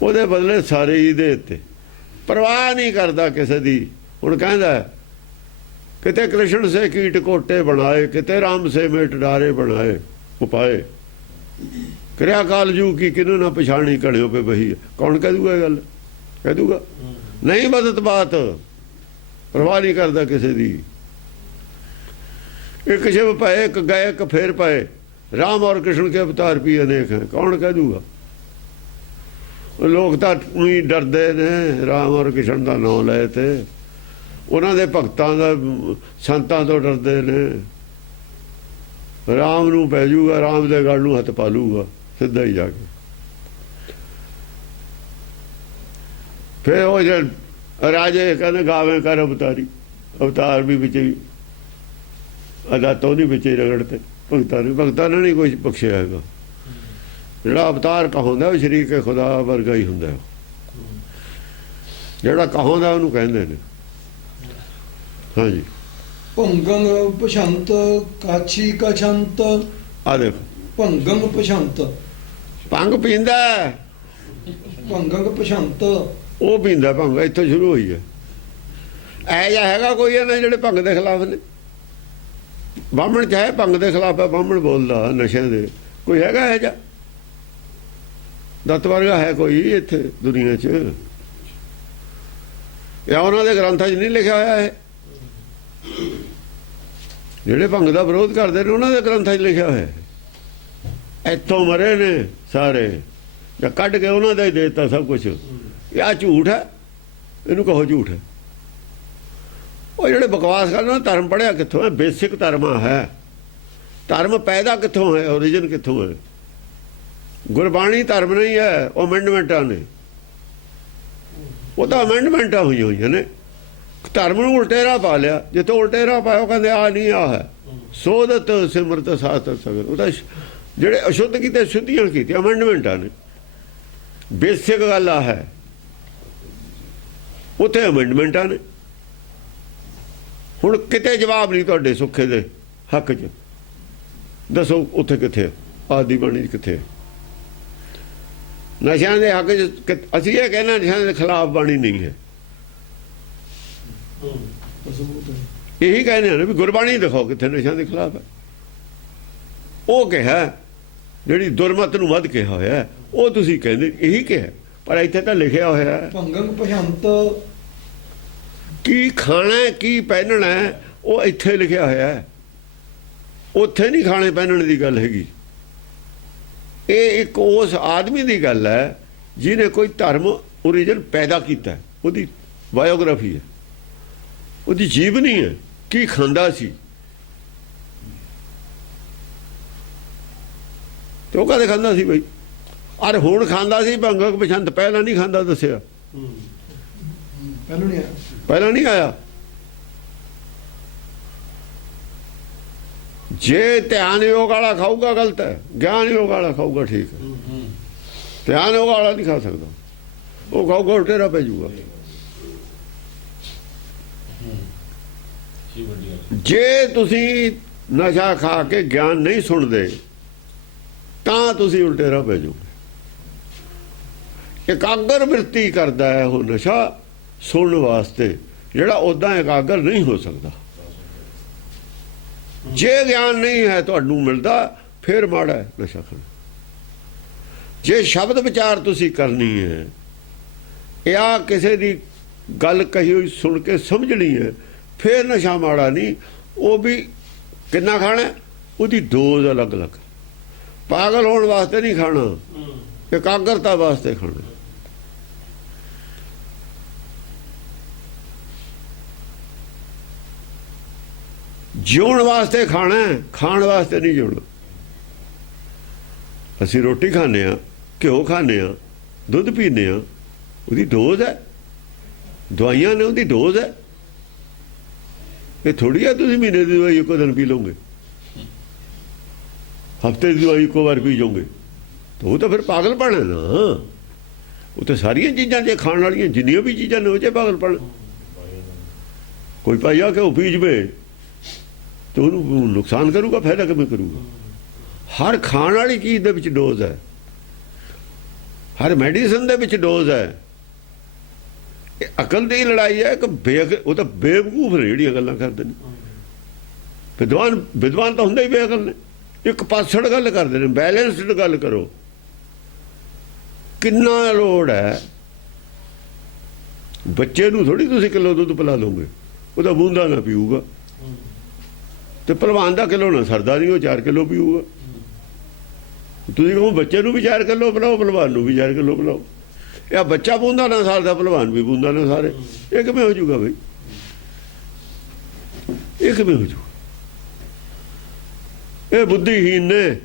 ਉਹਦੇ ਬਦਲੇ ਸਾਰੇ ਹੀ ਦੇ ਦਿੱਤੇ, ਪਰਵਾਹ ਨਹੀਂ ਕਰਦਾ ਕਿਸੇ ਦੀ। ਹੁਣ ਕਹਿੰਦਾ ਕਿਤੇ ਕ੍ਰਿਸ਼ਨ ਸੇ ਕੀਟ ਕੋਟੇ ਬਣਾਏ, ਕਿਤੇ ਰਾਮ ਸੇ ਮੇਟ ਡਾਰੇ ਬਣਾਏ ਉਪਾਏ, ਕਿਰਿਆ ਕਾਲ ਜੂ ਕੀ ਕਿਨੂੰ ਨਾ ਪਛਾਣੀ ਘੜਿਓ ਪੇ ਬਹੀ। ਕੌਣ ਕਹਿ ਦੂਗਾ ਇਹ ਗੱਲ? ਕਹਿ ਦੂਗਾ ਨਹੀਂ ਬਦਤ ਬਾਤ, ਪਰਵਾਹ ਨਹੀਂ ਕਰਦਾ ਕਿਸੇ ਦੀ। ਇੱਕ ਸ਼ਿਵ ਪਏ, ਇੱਕ ਗਏ, ਇੱਕ ਫੇਰ ਪਏ, राम और कृष्ण के अवतार भी अनेक हैं, कौन कह दूगा? लोग तो उही डरते ने, राम और कृष्ण का नाम ले थे, उन्होंने भगतां दा संतां तो डरते ने। राम नूं पै जूगा, राम दे गल नूं हथ पा लूगा सीधा ही जाके। फिर वो जो राजे कहते गावे कर अवतारी, अवतार भी बिच अदा तो नहीं बिच रगड़ते भगतां ने नहीं कोई बख्शिया है। ਜਿਹੜਾ ਅਵਤਾਰ ਕਹਾਉਂਦਾ ਉਹ ਸ਼ਰੀਕ ਖੁਦਾ ਵਰਗਾ ਹੀ ਹੁੰਦਾ, ਜਿਹੜਾ ਕਹਾਉਂਦਾ ਉਹਨੂੰ ਕਹਿੰਦੇ ਨੇ। ਹਾਂਜੀ, ਭੰਗੰ ਪਛੰਤ ਕਾਛੀ ਕਛੰਤ। ਆ ਦੇਖੋ, ਭੰਗੰ ਪਛੰਤ, ਭੰਗ ਪੀਂਦਾ, ਭੰਗੰ ਪਛੰਤ ਉਹ ਪੀਂਦਾ ਭੰਗ, ਇੱਥੋਂ ਸ਼ੁਰੂ ਹੋਈ ਹੈ। ਐ ਜਿਹਾ ਹੈਗਾ ਕੋਈ ਨਾ ਜਿਹੜੇ ਭੰਗ ਦੇ ਖਿਲਾਫ ਨੇ? ਬਾਹਮਣ ਚਾਹੇ ਭੰਗ ਦੇ ਖਿਲਾਫ ਹੈ, ਬਾਹਮਣ ਬੋਲਦਾ ਨਸ਼ੇ ਦੇ, ਕੋਈ ਹੈਗਾ ਇਹ ਜਿਹਾ? ਦੱਤ ਵਰਗਾ ਹੈ ਕੋਈ ਇੱਥੇ ਦੁਨੀਆ 'ਚ? ਜਾਂ ਉਹਨਾਂ ਦੇ ਗ੍ਰੰਥਾਂ 'ਚ ਨਹੀਂ ਲਿਖਿਆ ਹੋਇਆ ਹੈ? ਜਿਹੜੇ ਭੰਗ ਦਾ ਵਿਰੋਧ ਕਰਦੇ ਨੇ ਉਹਨਾਂ ਦੇ ਗ੍ਰੰਥਾਂ 'ਚ ਲਿਖਿਆ ਹੋਇਆ ਹੈ। ਇੱਥੋਂ ਮਰੇ ਨੇ ਸਾਰੇ, ਜਾਂ ਕੱਢ ਕੇ ਉਹਨਾਂ ਦਾ ਹੀ ਦੇ ਦਿੱਤਾ ਸਭ ਕੁਛ। ਇਹ ਆ ਝੂਠ ਹੈ, ਇਹਨੂੰ ਕਹੋ ਝੂਠ ਹੈ। ਉਹ ਜਿਹੜੇ ਬਕਵਾਸ ਕਰਦੇ ਨੇ, ਧਰਮ ਪੜ੍ਹਿਆ ਕਿੱਥੋਂ ਹੈ? ਬੇਸਿਕ ਧਰਮ ਹੈ। ਧਰਮ ਪੈਦਾ ਕਿੱਥੋਂ ਹੈ? ਓਰੀਜਨ ਕਿੱਥੋਂ ਹੈ? ਗੁਰਬਾਣੀ ਧਰਮ ਨਹੀਂ ਹੈ, ਉਹ ਅਮੈਂਡਮੈਂਟਾਂ ਨੇ। ਉਹ ਤਾਂ ਅਮੈਂਡਮੈਂਟਾਂ ਹੋਈਆਂ ਨੇ। ਧਰਮ ਨੂੰ ਉਲਟੇਰਾ ਪਾ ਲਿਆ, ਜਿੱਥੋਂ ਉਲਟੇਰਾ ਪਾਇਆ ਉਹ ਕਹਿੰਦੇ ਆ ਨਹੀਂ ਆ ਹੈ। ਸੋਧਤ ਸਿਮਰਤ ਸਾਸਤ ਸਗਲ, ਉਹ ਤਾਂ ਜਿਹੜੇ ਅਸ਼ੁੱਧ ਕੀਤੇ ਸ਼ੁੱਧੀਆਂ ਕੀਤੀਆਂ, ਅਮੈਂਡਮੈਂਟਾਂ ਨੇ। ਬੇਸਿਕ ਗੱਲ ਆ ਹੈ, ਉੱਥੇ ਅਮੈਂਡਮੈਂਟਾਂ ਨੇ। ਹੁਣ ਕਿਤੇ ਜਵਾਬ ਨਹੀਂ ਤੁਹਾਡੇ ਸੁੱਖੇ ਦੇ ਹੱਕ 'ਚ, ਦੱਸੋ ਉੱਥੇ ਕਿੱਥੇ? ਆਦੀ ਬਾਣੀ ਕਿੱਥੇ? ਨਸ਼ਿਆਂ ਦੇ ਹੱਕ 'ਚ ਅਸੀਂ ਇਹ ਕਹਿੰਦੇ ਨਸ਼ਿਆਂ ਦੇ ਖਿਲਾਫ ਬਾਣੀ ਨਹੀਂ ਹੈ, ਇਹੀ ਕਹਿੰਦੇ ਨੇ ਵੀ ਗੁਰਬਾਣੀ ਦਿਖਾਓ ਕਿੱਥੇ ਨਸ਼ਿਆਂ ਦੇ ਖਿਲਾਫ ਹੈ। ਉਹ ਕਿਹਾ ਜਿਹੜੀ ਦੁਰਮਤ ਨੂੰ ਵੱਧ ਕਿਹਾ ਹੋਇਆ, ਉਹ ਤੁਸੀਂ ਕਹਿੰਦੇ ਇਹੀ ਕਿਹਾ, ਪਰ ਇੱਥੇ ਤਾਂ ਲਿਖਿਆ ਹੋਇਆ ਹੈ ਭੰਗੰ ਪਛੰਤ। ਕੀ ਖਾਣਾ ਕੀ ਪਹਿਨਣਾ ਉਹ ਇੱਥੇ ਲਿਖਿਆ ਹੋਇਆ ਹੈ, ਉੱਥੇ ਨਹੀਂ ਖਾਣੇ ਪਹਿਨਣ ਦੀ ਗੱਲ ਹੈਗੀ। ਇਹ ਇੱਕ ਉਸ ਆਦਮੀ ਦੀ ਗੱਲ ਹੈ ਜਿਹਨੇ ਕੋਈ ਧਰਮ ਓਰੀਜਨ ਪੈਦਾ ਕੀਤਾ, ਉਹਦੀ ਬਾਇਓਗ੍ਰਾਫੀ ਹੈ, ਉਹਦੀ ਜੀਵਨੀ ਹੈ, ਕੀ ਖਾਂਦਾ ਸੀ ਤੇ ਉਹ ਕਦੇ ਖਾਂਦਾ ਸੀ ਬਈ। ਅਰ ਹੁਣ ਖਾਂਦਾ ਸੀ ਭੰਗਕ ਬਸੰਤ, ਪਹਿਲਾਂ ਨਹੀਂ ਖਾਂਦਾ ਦੱਸਿਆ, ਪਹਿਲੋਂ ਨਹੀਂ ਆਇਆ। ਪਹਿਲਾਂ ਨਹੀਂ ਆਇਆ। ਜੇ ਧਿਆਨ ਯੋਗ ਵਾਲਾ ਖਾਊਗਾ ਗਲਤ ਹੈ, ਗਿਆਨ ਯੋਗ ਵਾਲਾ ਖਾਊਗਾ ਠੀਕ ਹੈ। ਧਿਆਨ ਯੋਗ ਵਾਲਾ ਨਹੀਂ ਖਾ ਸਕਦਾ, ਉਹ ਖਾਊਗਾ ਉਲਟੇਰਾ ਪੈ ਜਾਊਗਾ। ਜੇ ਤੁਸੀਂ ਨਸ਼ਾ ਖਾ ਕੇ ਗਿਆਨ ਨਹੀਂ ਸੁਣਦੇ ਤਾਂ ਤੁਸੀਂ ਉਲਟੇਰਾ ਪੈ ਜਾਓਗੇ। ਇਕਾਗਰ ਬਿਰਤੀ ਕਰਦਾ ਹੈ ਉਹ ਨਸ਼ਾ ਸੁਣਨ ਵਾਸਤੇ, ਜਿਹੜਾ ਉਦਾਂ ਇਕਾਗਰ ਨਹੀਂ ਹੋ ਸਕਦਾ। ਜੇ ਗਿਆਨ ਨਹੀਂ ਹੈ ਤੁਹਾਨੂੰ ਮਿਲਦਾ, ਫਿਰ ਮਾੜਾ ਹੈ ਨਸ਼ਾ ਖਾਣਾ। ਜੇ ਸ਼ਬਦ ਵਿਚਾਰ ਤੁਸੀਂ ਕਰਨੀ ਹੈ ਜਾਂ ਕਿਸੇ ਦੀ ਗੱਲ ਕਹੀ ਹੋਈ ਸੁਣ ਕੇ ਸਮਝਣੀ ਹੈ, ਫਿਰ ਨਸ਼ਾ ਮਾੜਾ ਨਹੀਂ। ਉਹ ਵੀ ਕਿੰਨਾ ਖਾਣਾ, ਉਹਦੀ ਡੋਜ਼ ਅਲੱਗ-ਅਲੱਗ। ਪਾਗਲ ਹੋਣ ਵਾਸਤੇ ਨਹੀਂ ਖਾਣਾ, ਇਕਾਗਰਤਾ ਵਾਸਤੇ ਖਾਣਾ। ਜਿਉਣ ਵਾਸਤੇ ਖਾਣਾ, ਖਾਣ ਵਾਸਤੇ ਨਹੀਂ ਜਿਉਣਾ। ਅਸੀਂ ਰੋਟੀ ਖਾਂਦੇ ਹਾਂ, ਘਿਓ ਖਾਂਦੇ ਹਾਂ, ਦੁੱਧ ਪੀਂਦੇ ਹਾਂ, ਉਹਦੀ ਡੋਜ਼ ਹੈ। ਦਵਾਈਆਂ ਨੇ ਉਹਦੀ ਡੋਜ਼ ਹੈ। ਇਹ ਥੋੜੀ ਆ ਤੁਸੀਂ ਮਹੀਨੇ ਦੀ ਦਵਾਈ ਇੱਕੋ ਦਿਨ ਪੀ ਲਓਗੇ, ਹਫਤੇ ਦੀ ਦਵਾਈ ਇੱਕੋ ਵਾਰ ਪੀ ਜਾਓਗੇ, ਤਾਂ ਉਹ ਤਾਂ ਫਿਰ ਪਾਗਲਪਣ ਹੈ ਨਾ। ਉਹ ਤਾਂ ਸਾਰੀਆਂ ਚੀਜ਼ਾਂ ਜੇ ਖਾਣ ਵਾਲੀਆਂ ਜਿੰਨੀਆਂ ਵੀ ਚੀਜ਼ਾਂ ਨੇ ਉਹ 'ਚ ਪਾਗਲਪਣ। ਕੋਈ ਪਾਈਆ ਕਿ ਉਹ ਪੀ ਜਵੇ ਤਾਂ ਉਹਨੂੰ ਨੁਕਸਾਨ ਕਰੂਗਾ, ਫਾਇਦਾ ਕਿਵੇਂ ਕਰੂਗਾ? ਹਰ ਖਾਣ ਵਾਲੀ ਚੀਜ਼ ਦੇ ਵਿੱਚ ਡੋਜ਼ ਹੈ, ਹਰ ਮੈਡੀਸਨ ਦੇ ਵਿੱਚ ਡੋਜ਼ ਹੈ। ਇਹ ਅਕਲ ਦੀ ਲੜਾਈ ਹੈ ਕਿ ਉਹ ਤਾਂ ਬੇਵਕੂਫ ਨੇ ਜਿਹੜੀਆਂ ਗੱਲਾਂ ਕਰਦੇ ਨੇ। ਵਿਦਵਾਨ ਤਾਂ ਹੁੰਦਾ ਹੀ ਬੇਅਕਲ ਨੇ। ਇੱਕ ਪਾਸੜ ਗੱਲ ਕਰਦੇ ਨੇ, ਬੈਲੈਂਸਡ ਗੱਲ ਕਰੋ। ਕਿੰਨਾ ਲੋੜ ਹੈ ਬੱਚੇ ਨੂੰ, ਥੋੜੀ ਤੁਸੀਂ ਕਿਲੋ ਦੁੱਧ ਪਿਲਾ ਲਓਗੇ, ਉਹਦਾ ਬੂੰਦਾ ਨਾ ਪੀਊਗਾ। ਤੇ ਭਲਵਾਨ ਦਾ ਕਿਲੋ ਨਾ ਸਰਦਾ ਨਹੀਂ, ਉਹ 4 ਕਿਲੋ ਪੀਊਗਾ। ਤੁਸੀਂ ਕਹੋ ਬੱਚੇ ਨੂੰ ਵੀ 4 ਕਿਲੋ ਪਿਲਾਓ, ਭਲਵਾਨ ਨੂੰ ਵੀ 4 ਕਿਲੋ ਪਿਲਾਓ। ਇਹ ਬੱਚਾ ਬੂੰਦਾ ਨਾ ਸਾਰਦਾ, ਭਲਵਾਨ ਵੀ ਬੂੰਦਾ ਨਾ ਸਾਰੇ। ਇਹ ਕਿਵੇਂ ਹੋ ਜਾਊਗਾ ਬਈ? ਇਹ ਕਿਵੇਂ ਹੋ ਜਾਊਗਾ? ਇਹ ਬੁੱਧੀਹੀਨ ਨੇ।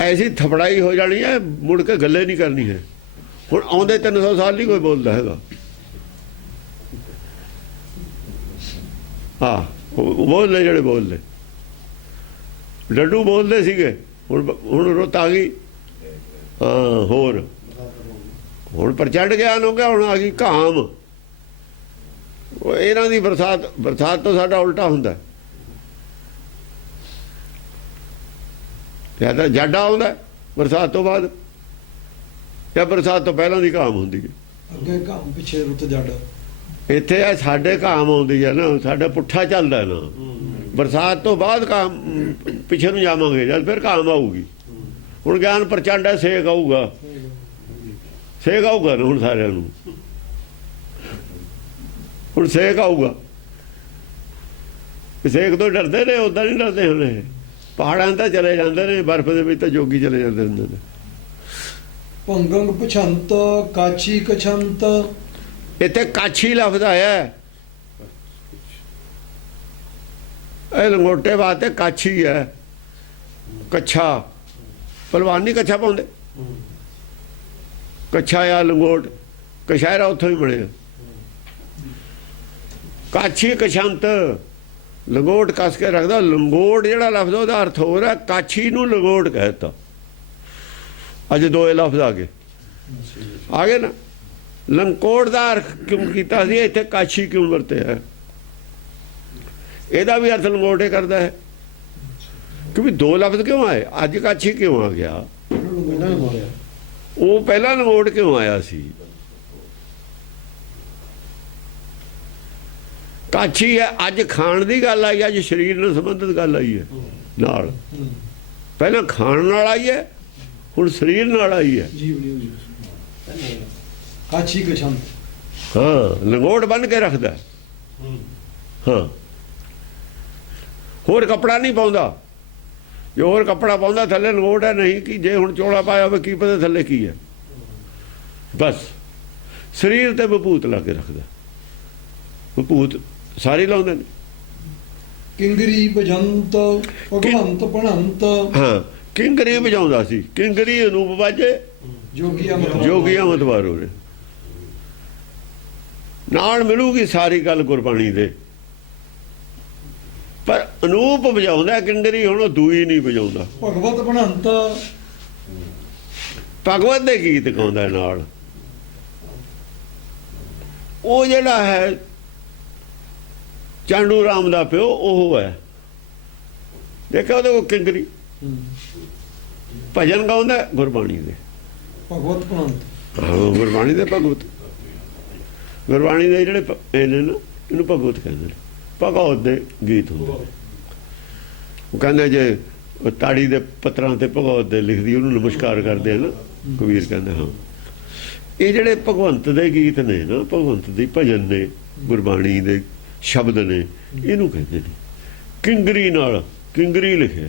ਐਸੀ ਥਪੜਾਈ ਹੋ ਜਾਣੀ ਹੈ, ਮੁੜ ਕੇ ਗੱਲੇ ਨਹੀਂ ਕਰਨੀ ਹੈ। ਹੁਣ ਆਉਂਦੇ 300 ਸਾਲ ਨਹੀਂ ਕੋਈ ਬੋਲਦਾ ਹੈਗਾ। ਹਾਂ, ਬੋਲਦੇ ਜਿਹੜੇ ਬੋਲਦੇ, ਡੱਡੂ ਬੋਲਦੇ ਸੀਗੇ, ਹੁਣ ਰੁੱਤ ਆ ਗਈ। ਹਾਂ, ਹੋਰ ਹੁਣ ਪ੍ਰਚੰਡ ਗਿਆਨ ਹੋ ਗਿਆ, ਹੁਣ ਆ ਗਈ ਕਾਮ। ਇਹਨਾਂ ਦੀ ਬਰਸਾਤ ਤੋਂ ਸਾਡਾ ਉਲਟਾ ਹੁੰਦਾ। ਜਾਂ ਤਾਂ ਜਾਡਾ ਆਉਂਦਾ ਬਰਸਾਤ ਤੋਂ ਬਾਅਦ, ਜਾਂ ਬਰਸਾਤ ਤੋਂ ਪਹਿਲਾਂ ਦੀ ਕਾਮ ਹੁੰਦੀ ਹੈ। ਅੱਗੇ ਕੰਮ ਪਿੱਛੇ ਰੁੱਤ ਜੱਡ। ਇੱਥੇ ਆ ਸਾਡੇ ਕਾਮ ਆਉਂਦੀ ਹੈ ਨਾ, ਸਾਡਾ ਪੁੱਠਾ ਚੱਲਦਾ ਨਾ। ਬਰਸਾਤ ਤੋਂ ਬਾਅਦ ਕਾਮ ਪਿੱਛੇ ਨੂੰ ਜਾਵਾਂਗੇ, ਜਦ ਫਿਰ ਕਾਮ ਆਊਗੀ। ਹੁਣ ਗਿਆਨ ਪ੍ਰਚੰਡ ਹੈ, ਸੇਕ ਆਊਗਾ। ਸੇਕ ਆਊਗਾ ਨਾ ਹੁਣ ਸਾਰਿਆਂ ਨੂੰ। ਹੁਣ ਸੇਕ ਆਊਗਾ। ਸੇਕ ਤੋਂ ਡਰਦੇ ਨੇ, ਉੱਦਾਂ ਨਹੀਂ ਡਰਦੇ ਹੁਣ। ਪਹਾੜਾਂ ਤਾਂ ਚਲੇ ਜਾਂਦੇ ਨੇ, ਬਰਫ਼ ਦੇ ਵਿੱਚ ਤਾਂ ਜੋਗੀ ਚਲੇ ਜਾਂਦੇ ਹੁੰਦੇ ਨੇ। ਭੰਗੰਗ ਪਛੰਤ ਕਾਛੀ ਕਛੰਤ। ਇੱਥੇ ਕਾਛੀ ਲਫ਼ਜ਼ ਆਇਆ। ਇਹ ਲੰਗੋਟੇ ਵਾਸਤੇ ਕਾਛੀ ਹੈ। ਕੱਛਾ ਭਲਵਾਨ ਨਹੀਂ ਕੱਛਾ ਪਾਉਂਦੇ। ਕੱਛਾ ਆ ਲੰਗੋਟ, ਕਸ਼ਹਿਰਾ ਉੱਥੋਂ ਹੀ ਬਣਿਆ। ਕਾਛੀ ਕਛੰਤ, ਲੰਗੋਟ ਕੱਸ ਕੇ ਰੱਖਦਾ। ਲੰਗੋਟ ਜਿਹੜਾ ਲਫ਼ਜ਼ ਉਹਦਾ ਅਰਥ ਹੋਰ ਹੈ, ਕਾਛੀ ਨੂੰ ਲੰਗੋਟ ਕਹਿਤਾ। ਅੱਜ ਦੋਏ ਲਫ਼ਜ਼ ਆ ਗਏ ਨਾ। ਲੰਗੋਟ ਦਾ ਅਰਥ ਕਿਉਂ ਕੀਤਾ ਸੀ, ਇੱਥੇ ਕਾਛੀ ਕਿਉਂ ਵਰਤਿਆ? ਇਹਦਾ ਵੀ ਅਰਥ ਲੰਗੋਟ ਹੀ ਕਰਦਾ ਹੈ। ਕਿਉਂਕਿ ਦੋ ਲਫ਼ਜ਼ ਕਿਉਂ ਆਏ? ਅੱਜ ਕਾਛੀ ਕਿਉਂ ਆ ਗਿਆ? ਉਹ ਪਹਿਲਾਂ ਲੰਗੋਟ ਕਿਉਂ ਆਇਆ ਸੀ? ਕਾਛੀ ਹੈ। ਅੱਜ ਖਾਣ ਦੀ ਗੱਲ ਆਈ, ਅੱਜ ਸਰੀਰ ਨਾਲ ਸੰਬੰਧਿਤ ਗੱਲ ਆਈ ਹੈ ਨਾਲ। ਪਹਿਲਾਂ ਖਾਣ ਨਾਲ ਆਈ ਹੈ, ਹੁਣ ਸਰੀਰ ਨਾਲ ਆਈ ਹੈ। ਕਾਛੀ ਕਛੰਤ। ਹਾਂ, ਲੰਗੋਟ ਬੰਨ ਕੇ ਰੱਖਦਾ। ਹਾਂ, ਹੋਰ ਕੱਪੜਾ ਨਹੀਂ ਪਾਉਂਦਾ। ਜੇ ਹੋਰ ਕੱਪੜਾ ਪਾਉਂਦਾ ਥੱਲੇ ਲੰਗੋਟ ਹੈ ਨਹੀਂ। ਕਿ ਜੇ ਹੁਣ ਚੋਲਾ ਪਾਇਆ ਹੋਵੇ, ਕੀ ਪਤਾ ਥੱਲੇ ਕੀ ਹੈ। ਬਸ ਸਰੀਰ ਤੇ ਵਿਭੂਤ ਲਾ ਕੇ ਰੱਖਦਾ। ਵਿਭੂਤ ਸਾਰੇ ਲਾਉਂਦੇ ਨੇ। ਕਿੰਗਰੀ ਭਜੰਤ ਭਗਵੰਤ ਭਣੰਤ। ਹਾਂ, ਕਿੰਗਰੀ ਵਜਾਉਂਦਾ ਸੀ। ਕਿੰਗਰੀ ਅਨੂਪ ਵਾਜੇ ਜੋਗੀਆ ਮਤ ਜੋਗੀਆਂ ਮਤਵਾਰੋ ਨੇ। ਨਾਲ ਮਿਲੂਗੀ ਸਾਰੀ ਗੱਲ ਗੁਰਬਾਣੀ ਦੇ, ਪਰ ਅਨੂਪ ਵਜਾਉਂਦਾ ਕਿੰਗਰੀ, ਹੁਣ ਉਹ ਦੂਈ ਨਹੀਂ ਵਜਾਉਂਦਾ। ਭਗਵਤ ਬਣੰਤ ਭਗਵਤ ਦੇ ਗੀਤ ਗਾਉਂਦਾ ਨਾਲ। ਉਹ ਜਿਹੜਾ ਹੈ ਚਾਂਡੂ ਰਾਮ ਦਾ ਪਿਓ, ਉਹ ਹੈ। ਦੇਖਿਆ ਉਹਦੇ ਕੋਲ ਕਿੰਗਰੀ ਭਜਨ ਗਾਉਂਦਾ ਗੁਰਬਾਣੀ ਦੇ। ਭਗਵਤ ਬਣੰਤ ਹਾਂ, ਗੁਰਬਾਣੀ ਦੇ ਭਗਵਤ। ਗੁਰਬਾਣੀ ਦੇ ਜਿਹੜੇ ਇਹਨੇ ਨਾ, ਇਹਨੂੰ ਭਗਵਤ ਕਹਿੰਦੇ ਨੇ। ਭਗਵਤ ਦੇ ਗੀਤ ਹੁੰਦੇ ਨੇ। ਉਹ ਕਹਿੰਦੇ ਜੇ ਉਹ ਤਾੜੀ ਦੇ ਪੱਤਰਾਂ ਤੇ ਭਗਵਤ ਦੇ ਲਿਖਦੀ, ਉਹਨੂੰ ਨਮਸਕਾਰ ਕਰਦੇ ਆ ਨਾ, ਕਬੀਰ ਕਹਿੰਦੇ। ਹਾਂ, ਇਹ ਜਿਹੜੇ ਭਗਵੰਤ ਦੇ ਗੀਤ ਨੇ ਨਾ, ਭਗਵੰਤ ਦੇ ਭਜਨ ਨੇ, ਗੁਰਬਾਣੀ ਦੇ ਸ਼ਬਦ ਨੇ, ਇਹਨੂੰ ਕਹਿੰਦੇ ਨੇ ਕਿੰਗਰੀ। ਨਾਲ ਕਿੰਗਰੀ ਲਿਖਿਆ,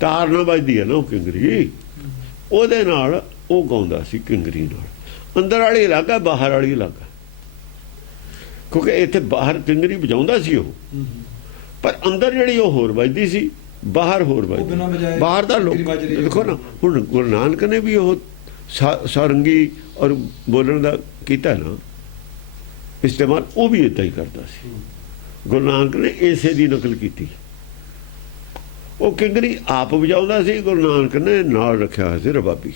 ਤਾਰ ਨਾਲ ਵੱਜਦੀ ਹੈ ਨਾ ਉਹ ਕਿੰਗਰੀ, ਉਹਦੇ ਨਾਲ ਉਹ ਗਾਉਂਦਾ ਸੀ ਕਿੰਗਰੀ ਨਾਲ। ਅੰਦਰ ਵਾਲੀ ਇਲਾਕਾ, ਬਾਹਰ ਵਾਲੀ ਇਲਾਕਾ, ਕਿਉਂਕਿ ਇੱਥੇ ਬਾਹਰ ਕਿੰਗਰੀ ਵਜਾਉਂਦਾ ਸੀ ਉਹ, ਪਰ ਅੰਦਰ ਜਿਹੜੀ ਉਹ ਹੋਰ ਵੱਜਦੀ ਸੀ, ਬਾਹਰ ਹੋਰ ਵੱਜਦੀ। ਬਾਹਰ ਦਾ ਲੋਕ ਦੇਖੋ ਨਾ, ਹੁਣ ਗੁਰੂ ਨਾਨਕ ਨੇ ਵੀ ਉਹ ਸਾਰੰਗੀ ਔਰ ਬੋਲਣ ਦਾ ਕੀਤਾ ਨਾ ਇਸਤੇਮਾਲ, ਉਹ ਵੀ ਇੱਦਾਂ ਹੀ ਕਰਦਾ ਸੀ। ਗੁਰੂ ਨਾਨਕ ਨੇ ਇਸੇ ਦੀ ਨਕਲ ਕੀਤੀ। ਉਹ ਕਿੰਗਰੀ ਆਪ ਵਜਾਉਂਦਾ ਸੀ, ਗੁਰੂ ਨਾਨਕ ਨੇ ਨਾਲ ਰੱਖਿਆ ਹੋਇਆ ਸੀ ਰਬਾਬੀ।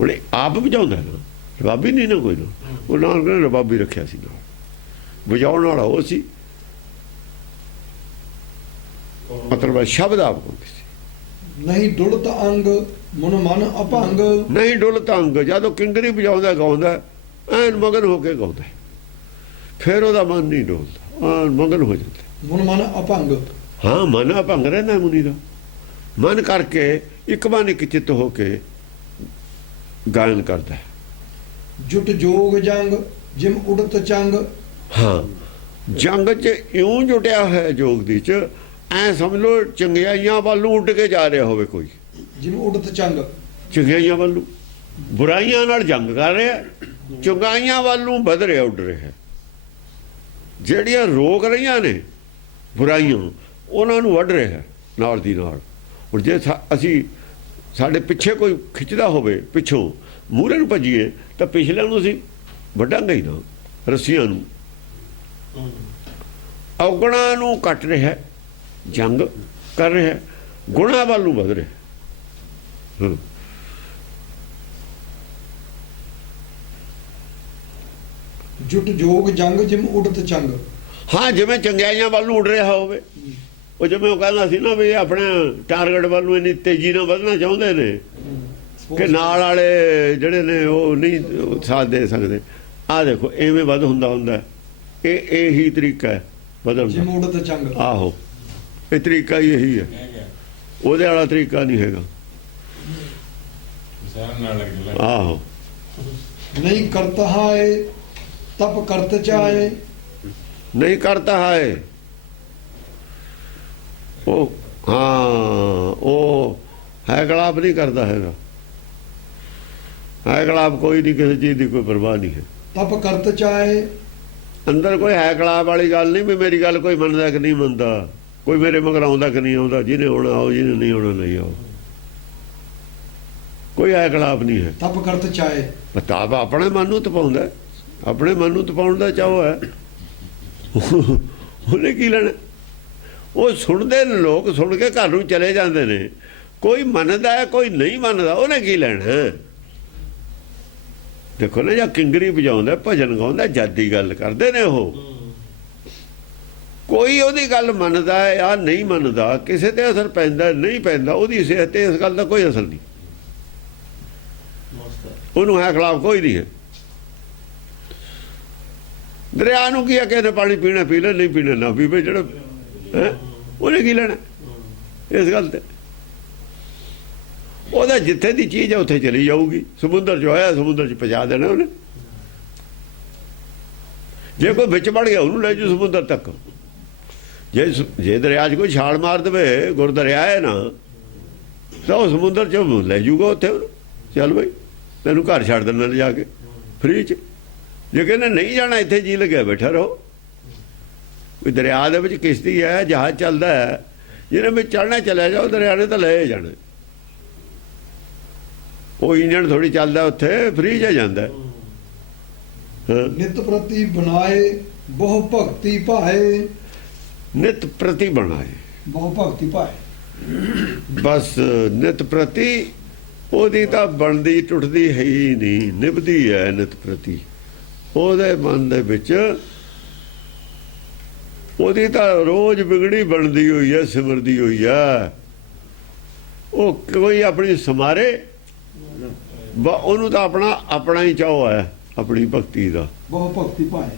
ਹੁਣ ਆਪ ਵਜਾਉਂਦਾ ਨਾ, ਰਬਾਬੀ ਨਹੀਂ ਨਾ ਕੋਈ ਨਾ। ਗੁਰੂ ਨਾਨਕ ਨੇ ਰਬਾਬੀ ਰੱਖਿਆ ਸੀ ਨਾਲ, ਵਜਾਉਣ ਵਾਲਾ ਉਹ ਸੀ। ਮਤਲਬ ਸ਼ਬਦ ਆਪ ਕੋਲ ਸੀ। ਨਹੀਂ ਡੁਲਤ ਅੰਗ ਮਨ ਅਭੰਗ। ਨਹੀਂ ਡੁਲਤ ਅੰਗ, ਜਦੋਂ ਕਿੰਗਰੀ ਵਜਾਉਂਦਾ ਗਾਉਂਦਾ ਐਨ ਮਗਨ ਹੋ ਕੇ ਗਾਉਂਦਾ, ਫਿਰ ਉਹਦਾ ਮਨ ਨਹੀਂ ਡੋਲਦਾ, ਐਨ ਮਗਨ ਹੋ ਜਾਂਦਾ। ਮਨ ਅਭੰਗ। ਹਾਂ, ਮਨ ਅਭੰਗ ਰਹਿੰਦਾ ਮੁਨੀ ਦਾ। ਮਨ ਕਰਕੇ ਇੱਕ ਮਨ ਇੱਕ ਚਿੱਤ ਹੋ ਕੇ ਗਾਇਨ ਕਰਦਾ। ਜੁਟ ਜੋਗ ਜੰਗ ਜਿਮ ਉਡਤ ਚੰਗ। ਹਾਂ, ਜੰਗ 'ਚ ਇਉਂ ਜੁਟਿਆ ਹੋਇਆ ਜੋਗ ਦੀ 'ਚ, ਐ ਸਮਝ ਲਓ ਚੰਗਿਆਈਆਂ ਵੱਲ ਨੂੰ ਉੱਡ ਕੇ ਜਾ ਰਿਹਾ ਹੋਵੇ ਕੋਈ। ਜਿਮ ਉਡਤ ਚੰਗ, ਚੰਗਿਆਈਆਂ ਵੱਲ ਨੂੰ, ਬੁਰਾਈਆਂ ਨਾਲ ਜੰਗ ਕਰ ਰਿਹਾ, ਚੰਗਾਈਆਂ ਵੱਲ ਨੂੰ ਵੱਧ ਰਿਹਾ, ਉੱਡ ਰਿਹਾ। ਜਿਹੜੀਆਂ ਰੋਕ ਰਹੀਆਂ ਨੇ ਬੁਰਾਈਆਂ, ਉਹਨਾਂ ਨੂੰ ਵੱਢ ਰਿਹਾ ਨਾਲ ਦੀ ਨਾਲ। ਹੁਣ ਜੇ ਅਸੀਂ ਸਾਡੇ ਪਿੱਛੇ ਕੋਈ ਖਿੱਚਦਾ ਹੋਵੇ, ਪਿੱਛੋਂ ਮੂਹਰੇ ਨੂੰ ਭੱਜੀਏ, ਤਾਂ ਪਿਛਲਿਆਂ ਨੂੰ ਅਸੀਂ ਵੱਢਾਂਗੇ ਹੀ ਨਾ, ਰੱਸੀਆਂ ਨੂੰ। ਔਗਣਾਂ ਨੂੰ ਕੱਟ ਰਿਹਾ, ਜੰਗ ਕਰ ਰਿਹਾ, ਗੁਣਾਂ ਵੱਲ ਨੂੰ ਵੱਧ ਰਿਹਾ। ਜੁਟ ਜੋਗ ਜੰਗ ਜਿਮ ਉਡਤ ਚੰਗ। ਹਾਂ, ਜਿਵੇਂ ਚੰਗਿਆਈਆਂ ਵੱਲ ਨੂੰ ਉੱਡ ਰਿਹਾ ਹੋਵੇ। ਉਹ ਜਿਵੇਂ ਉਹ ਕਹਿੰਦਾ ਸੀ ਨਾ ਵੀ ਆਪਣੇ ਟਾਰਗੇਟ ਵੱਲ ਨੂੰ ਇੰਨੀ ਤੇਜ਼ੀ ਨਾਲ ਵਧਣਾ ਚਾਹੁੰਦੇ ਨੇ ਕਿ ਨਾਲ ਵਾਲੇ ਜਿਹੜੇ ਨੇ ਉਹ ਨਹੀਂ ਸਾਥ ਦੇ ਸਕਦੇ। ਆਹ ਦੇਖੋ ਐਵੇਂ ਵੱਧ ਹੁੰਦਾ। ਇਹੀ ਤਰੀਕਾ ਹੈ ਵਧਣ ਜਿਮ ਉਡਤ ਚੰਗ। ਆਹੋ, ਇਹ ਤਰੀਕਾ ਹੀ ਇਹੀ ਹੈ, ਉਹਦੇ ਵਾਲਾ ਤਰੀਕਾ ਨਹੀਂ ਹੈਗਾ। ਆਹੋ, ਨਹੀਂ ਕਰਤਾ ਹੈ ਤਪ ਕਰਤ ਚਾਹੇ। ਨਹੀਂ ਕਰਤਾ ਹੈ ਉਹ। ਹਾਂ, ਉਹ ਹੈ ਗਲਾਬ ਨਹੀਂ ਕਰਦਾ ਹੈਗਾ। ਹੈ ਗਲਾਬ ਕੋਈ ਨਹੀਂ, ਕਿਸੇ ਚੀਜ਼ ਦੀ ਕੋਈ ਪਰਵਾਹ ਨਹੀਂ ਹੈ। ਤਪ ਕਰਤ ਚਾਹੇ, ਅੰਦਰ ਕੋਈ ਹੈ ਗਲਾਬ ਵਾਲੀ ਗੱਲ ਨਹੀਂ ਵੀ ਮੇਰੀ ਗੱਲ ਕੋਈ ਮੰਨਦਾ ਕਿ ਨਹੀਂ ਮੰਨਦਾ, ਕੋਈ ਮੇਰੇ ਮਗਰ ਆਉਂਦਾ ਕਿ ਨਹੀਂ ਆਉਂਦਾ, ਜਿਹਨੇ ਆਉਣਾ ਆਓ, ਜਿਹਨੇ ਨਹੀਂ ਆਉਣਾ ਨਹੀਂ ਆਓ। ਕੋਈ ਹੈ ਗਲਾਬ ਨਹੀਂ ਹੈ। ਤਪ ਕਰਤ ਚਾਹੇ, ਪ੍ਰਤਾਪ ਆਪਣੇ ਮਨ ਨੂੰ ਤਪਾਉਂਦਾ, ਆਪਣੇ ਮਨ ਨੂੰ ਤਪਾਉਣ ਦਾ ਚਾਹੋ ਹੈ। ਉਹਨੇ ਕੀ ਲੈਣਾ? ਉਹ ਸੁਣਦੇ ਨੇ ਲੋਕ, ਸੁਣ ਕੇ ਘਰ ਨੂੰ ਚਲੇ ਜਾਂਦੇ ਨੇ। ਕੋਈ ਮੰਨਦਾ ਹੈ, ਕੋਈ ਨਹੀਂ ਮੰਨਦਾ, ਉਹਨੇ ਕੀ ਲੈਣਾ? ਦੇਖੋ ਨਾ, ਜਾਂ ਕਿੰਗਰੀ ਵਜਾਉਂਦਾ, ਭਜਨ ਗਾਉਂਦਾ, ਜਦ ਦੀ ਗੱਲ ਕਰਦੇ ਨੇ ਉਹ। ਕੋਈ ਉਹਦੀ ਗੱਲ ਮੰਨਦਾ ਹੈ ਜਾਂ ਨਹੀਂ ਮੰਨਦਾ, ਕਿਸੇ ਤੇ ਅਸਰ ਪੈਂਦਾ ਨਹੀਂ ਪੈਂਦਾ, ਉਹਦੀ ਸਿਹਤ ਤੇ ਇਸ ਗੱਲ ਦਾ ਕੋਈ ਅਸਰ ਨਹੀਂ। ਉਹਨੂੰ ਹੈ ਖਿਲਾਫ ਕੋਈ ਨਹੀਂ ਹੈ। ਦਰਿਆ ਨੂੰ ਕੀ ਆ, ਕਿਸੇ ਨੇ ਪਾਣੀ ਪੀਣਾ ਪੀ ਲੈ, ਨਹੀਂ ਪੀਣਾ ਨਾ ਪੀਵੇ। ਜਿਹੜਾ ਉਹਨੇ ਕੀ ਲੈਣਾ ਇਸ ਗੱਲ ਤੇ? ਉਹਦਾ ਜਿੱਥੇ ਦੀ ਚੀਜ਼ ਹੈ ਉੱਥੇ ਚਲੀ ਜਾਊਗੀ। ਸਮੁੰਦਰ 'ਚ ਹੋਇਆ, ਸਮੁੰਦਰ 'ਚ ਪਹੁੰਚਾ ਦੇਣਾ ਉਹਨੇ। ਜੇ ਕੋਈ ਵਿੱਚ ਵੜ ਗਿਆ, ਉਹਨੂੰ ਲੈ ਜਾਊ ਸਮੁੰਦਰ ਤੱਕ। ਜੇ ਦਰਿਆ 'ਚ ਕੋਈ ਛਾਲ ਮਾਰ ਦੇਵੇ, ਗੁਰਦਰਿਆ ਹੈ ਨਾ, ਤਾਂ ਉਹ ਸਮੁੰਦਰ 'ਚ ਲੈ ਜਾਊਗਾ ਉੱਥੇ ਉਹਨੂੰ। ਚੱਲ ਬਈ, ਤੈਨੂੰ ਘਰ ਛੱਡ ਦੇਣਾ ਲਿਜਾ ਕੇ ਫ੍ਰੀ 'ਚ। ਜੇ ਕਹਿੰਦੇ ਨਹੀਂ ਜਾਣਾ, ਇੱਥੇ ਜੀ ਲੱਗਿਆ ਬੈਠਾ ਰਹੋ। ਕੋਈ ਦਰਿਆ ਦੇ ਵਿੱਚ ਕਿਸ਼ਤੀ ਹੈ, ਜਹਾਜ਼ ਚੱਲਦਾ ਹੈ, ਜਿਹਨੇ ਵਿੱਚ ਚੜ੍ਹਨਾ ਚਲਿਆ ਜਾਓ, ਦਰਿਆ ਨੇ ਤਾਂ ਲੈ ਜਾਣਾ। ਉਹ ਇੰਜਣ ਥੋੜੀ ਚੱਲਦਾ ਉੱਥੇ, ਫਰੀ ਜਾ ਜਾਂਦਾ। ਹਾਂ, ਨਿਤ ਪ੍ਰਤੀ ਬਣਾਏ ਬਹੁ ਭਗਤੀ ਭਾਏ। ਨਿਤ ਪ੍ਰਤੀ ਬਣਾਏ, ਬਹੁ ਭਗਤੀ ਭਾਏ। ਬਸ ਨਿਤ ਪ੍ਰਤੀ ਉਹਦੀ ਤਾਂ ਬਣਦੀ ਟੁੱਟਦੀ ਹੈ ਹੀ ਨਹੀਂ, ਨਿਭਦੀ ਹੈ ਨਿਤ ਪ੍ਰਤੀ। ਉਹਦੇ ਮਨ ਦੇ ਵਿੱਚ ਉਹਦੀ ਤਾਂ ਰੋਜ਼ ਵਿਗੜੀ ਬਣਦੀ ਹੋਈ ਹੈ, ਸਿਮਰਦੀ ਹੋਈ ਹੈ। ਉਹ ਕੋਈ ਆਪਣੀ ਸਮਾਰੇ, ਉਹਨੂੰ ਤਾਂ ਆਪਣਾ ਹੀ ਚਾਅ ਹੈ ਆਪਣੀ ਭਗਤੀ ਦਾ। ਬਹੁ ਭਗਤੀ ਭਾਏ।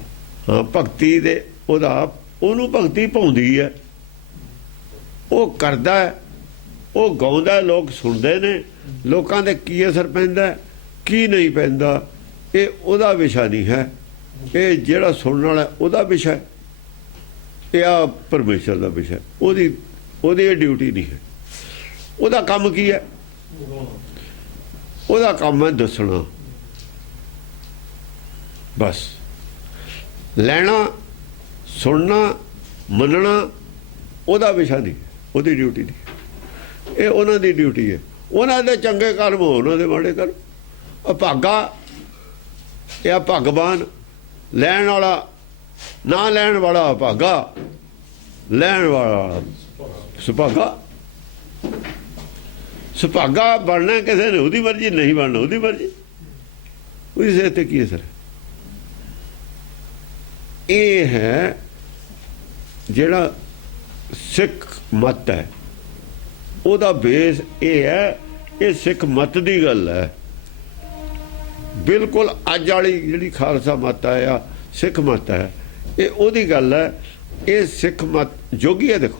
ਹਾਂ, ਭਗਤੀ ਦੇ ਉਹਨੂੰ ਭਗਤੀ ਪਾਉਂਦੀ ਹੈ, ਉਹ ਕਰਦਾ ਹੈ, ਉਹ ਗਾਉਂਦਾ, ਲੋਕ ਸੁਣਦੇ ਨੇ। ਲੋਕਾਂ ਦੇ ਕੀ ਅਸਰ ਪੈਂਦਾ ਕੀ ਨਹੀਂ ਪੈਂਦਾ ਇਹ ਉਹਦਾ ਵਿਸ਼ਾ ਨਹੀਂ ਹੈ, ਇਹ ਜਿਹੜਾ ਸੁਣਨ ਵਾਲਾ ਉਹਦਾ ਵਿਸ਼ਾ, ਇਹ ਆ ਪਰਮੇਸ਼ਰ ਦਾ ਵਿਸ਼ਾ। ਉਹਦੀ ਇਹ ਡਿਊਟੀ ਨਹੀਂ ਹੈ। ਉਹਦਾ ਕੰਮ ਕੀ ਹੈ? ਉਹਦਾ ਕੰਮ ਹੈ ਦੱਸਣਾ, ਬਸ। ਲੈਣਾ, ਸੁਣਨਾ, ਮੰਨਣਾ ਉਹਦਾ ਵਿਸ਼ਾ ਨਹੀਂ, ਉਹਦੀ ਡਿਊਟੀ ਨਹੀਂ। ਇਹ ਉਹਨਾਂ ਦੀ ਡਿਊਟੀ ਹੈ। ਉਹਨਾਂ ਦੇ ਚੰਗੇ ਕਰਮ ਹੋ, ਉਹਨਾਂ ਦੇ ਮਾੜੇ ਕਰਮ। ਅਭਾਗਾ ਇਹ ਭਗਵਾਨ, ਲੈਣ ਵਾਲਾ ਨਾ ਲੈਣ ਵਾਲਾ ਅਭਾਗਾ, ਲੈਣ ਵਾਲਾ ਸੁਭਾਗਾ। ਸੁਭਾਗਾ ਬਣਨਾ ਕਿਸੇ ਨੇ ਉਹਦੀ ਮਰਜ਼ੀ, ਨਹੀਂ ਬਣਨਾ ਉਹਦੀ ਮਰਜ਼ੀ। ਉਹਦੀ ਸਿਹਤ ਤੇ ਕੀ ਅਸਰ ਹੈ? ਇਹ ਹੈ ਜਿਹੜਾ ਸਿੱਖ ਮਤ ਹੈ, ਉਹਦਾ ਬੇਸ ਇਹ ਹੈ। ਇਹ ਸਿੱਖ ਮਤ ਦੀ ਗੱਲ ਹੈ ਬਿਲਕੁਲ। ਅੱਜ ਵਾਲੀ ਜਿਹੜੀ ਖਾਲਸਾ ਮਤ ਹੈ ਆ ਸਿੱਖ ਮਤ ਹੈ, ਇਹ ਉਹਦੀ ਗੱਲ ਹੈ। ਇਹ ਸਿੱਖ ਮਤ ਜੋਗੀ ਹੈ। ਦੇਖੋ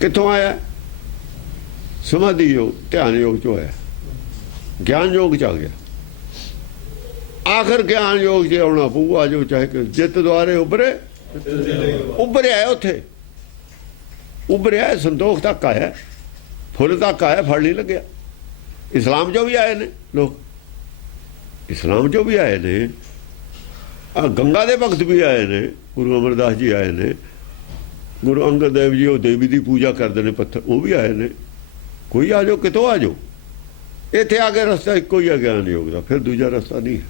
ਕਿੱਥੋਂ ਆਇਆ? ਸਮਾਧੀ ਯੋਗ, ਧਿਆਨ ਯੋਗ ਚੋਂ ਆਇਆ, ਗਿਆਨ ਯੋਗ ਚ ਆ ਗਿਆ। ਆਖਰ ਗਿਆਨ ਯੋਗ ਚ ਆਉਣਾ ਪਊ। ਆ ਜਾਓ, ਚਾਹੇ ਕਿ ਜਿੱਤ ਦੁਆਰੇ ਉੱਭਰਿਆ ਉੱਥੇ, ਉੱਭਰਿਆ, ਸੰਤੋਖ ਤੱਕ ਆਇਆ, ਫੁੱਲ ਤੱਕ ਆਇਆ, ਫੜ ਨਹੀਂ ਲੱਗਿਆ। ਇਸਲਾਮ ਚੋਂ ਵੀ ਆਏ ਨੇ ਲੋਕ, ਇਸਲਾਮ ਚੋਂ ਵੀ ਆਏ ਨੇ। ਆ ਗੰਗਾ ਦੇ ਭਗਤ ਵੀ ਆਏ ਨੇ, ਗੁਰੂ ਅਮਰਦਾਸ ਜੀ ਆਏ ਨੇ, ਗੁਰੂ ਅੰਗਦ ਦੇਵ ਜੀ ਉਹ ਦੇਵੀ ਦੀ ਪੂਜਾ ਕਰਦੇ ਨੇ ਪੱਥਰ, ਉਹ ਵੀ ਆਏ ਨੇ। ਕੋਈ ਆ ਜਾਓ, ਕਿਤੋਂ ਆ ਜਾਓ। ਇੱਥੇ ਆ ਕੇ ਰਸਤਾ ਇੱਕੋ ਹੀ ਆ ਗਿਆਨ ਯੋਗ ਦਾ, ਫਿਰ ਦੂਜਾ ਰਸਤਾ ਨਹੀਂ ਹੈ।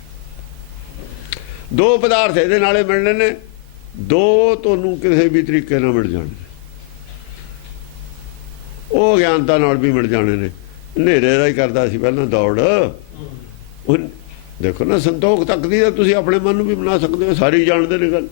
ਦੋ ਪਦਾਰਥ ਇਹਦੇ ਨਾਲੇ ਮਿਲਣੇ ਨੇ, ਦੋ ਤੁਹਾਨੂੰ ਕਿਸੇ ਵੀ ਤਰੀਕੇ ਨਾਲ ਮਿਲ ਜਾਣੇ। ਉਹ ਗਿਆਨਤਾ ਨਾਲ ਵੀ ਮਿਲ ਜਾਣੇ ਨੇ। ਹਨੇਰੇ ਦਾ ਹੀ ਕਰਦਾ ਸੀ ਪਹਿਲਾਂ ਦੌੜ। ਉਹ ਦੇਖੋ ਨਾ, ਸੰਤੋਖ ਤੱਕ ਦੀ ਤਾਂ ਤੁਸੀਂ ਆਪਣੇ ਮਨ ਨੂੰ ਵੀ ਬਣਾ ਸਕਦੇ ਹੋ, ਸਾਰੇ ਜਾਣਦੇ ਨੇ ਗੱਲ।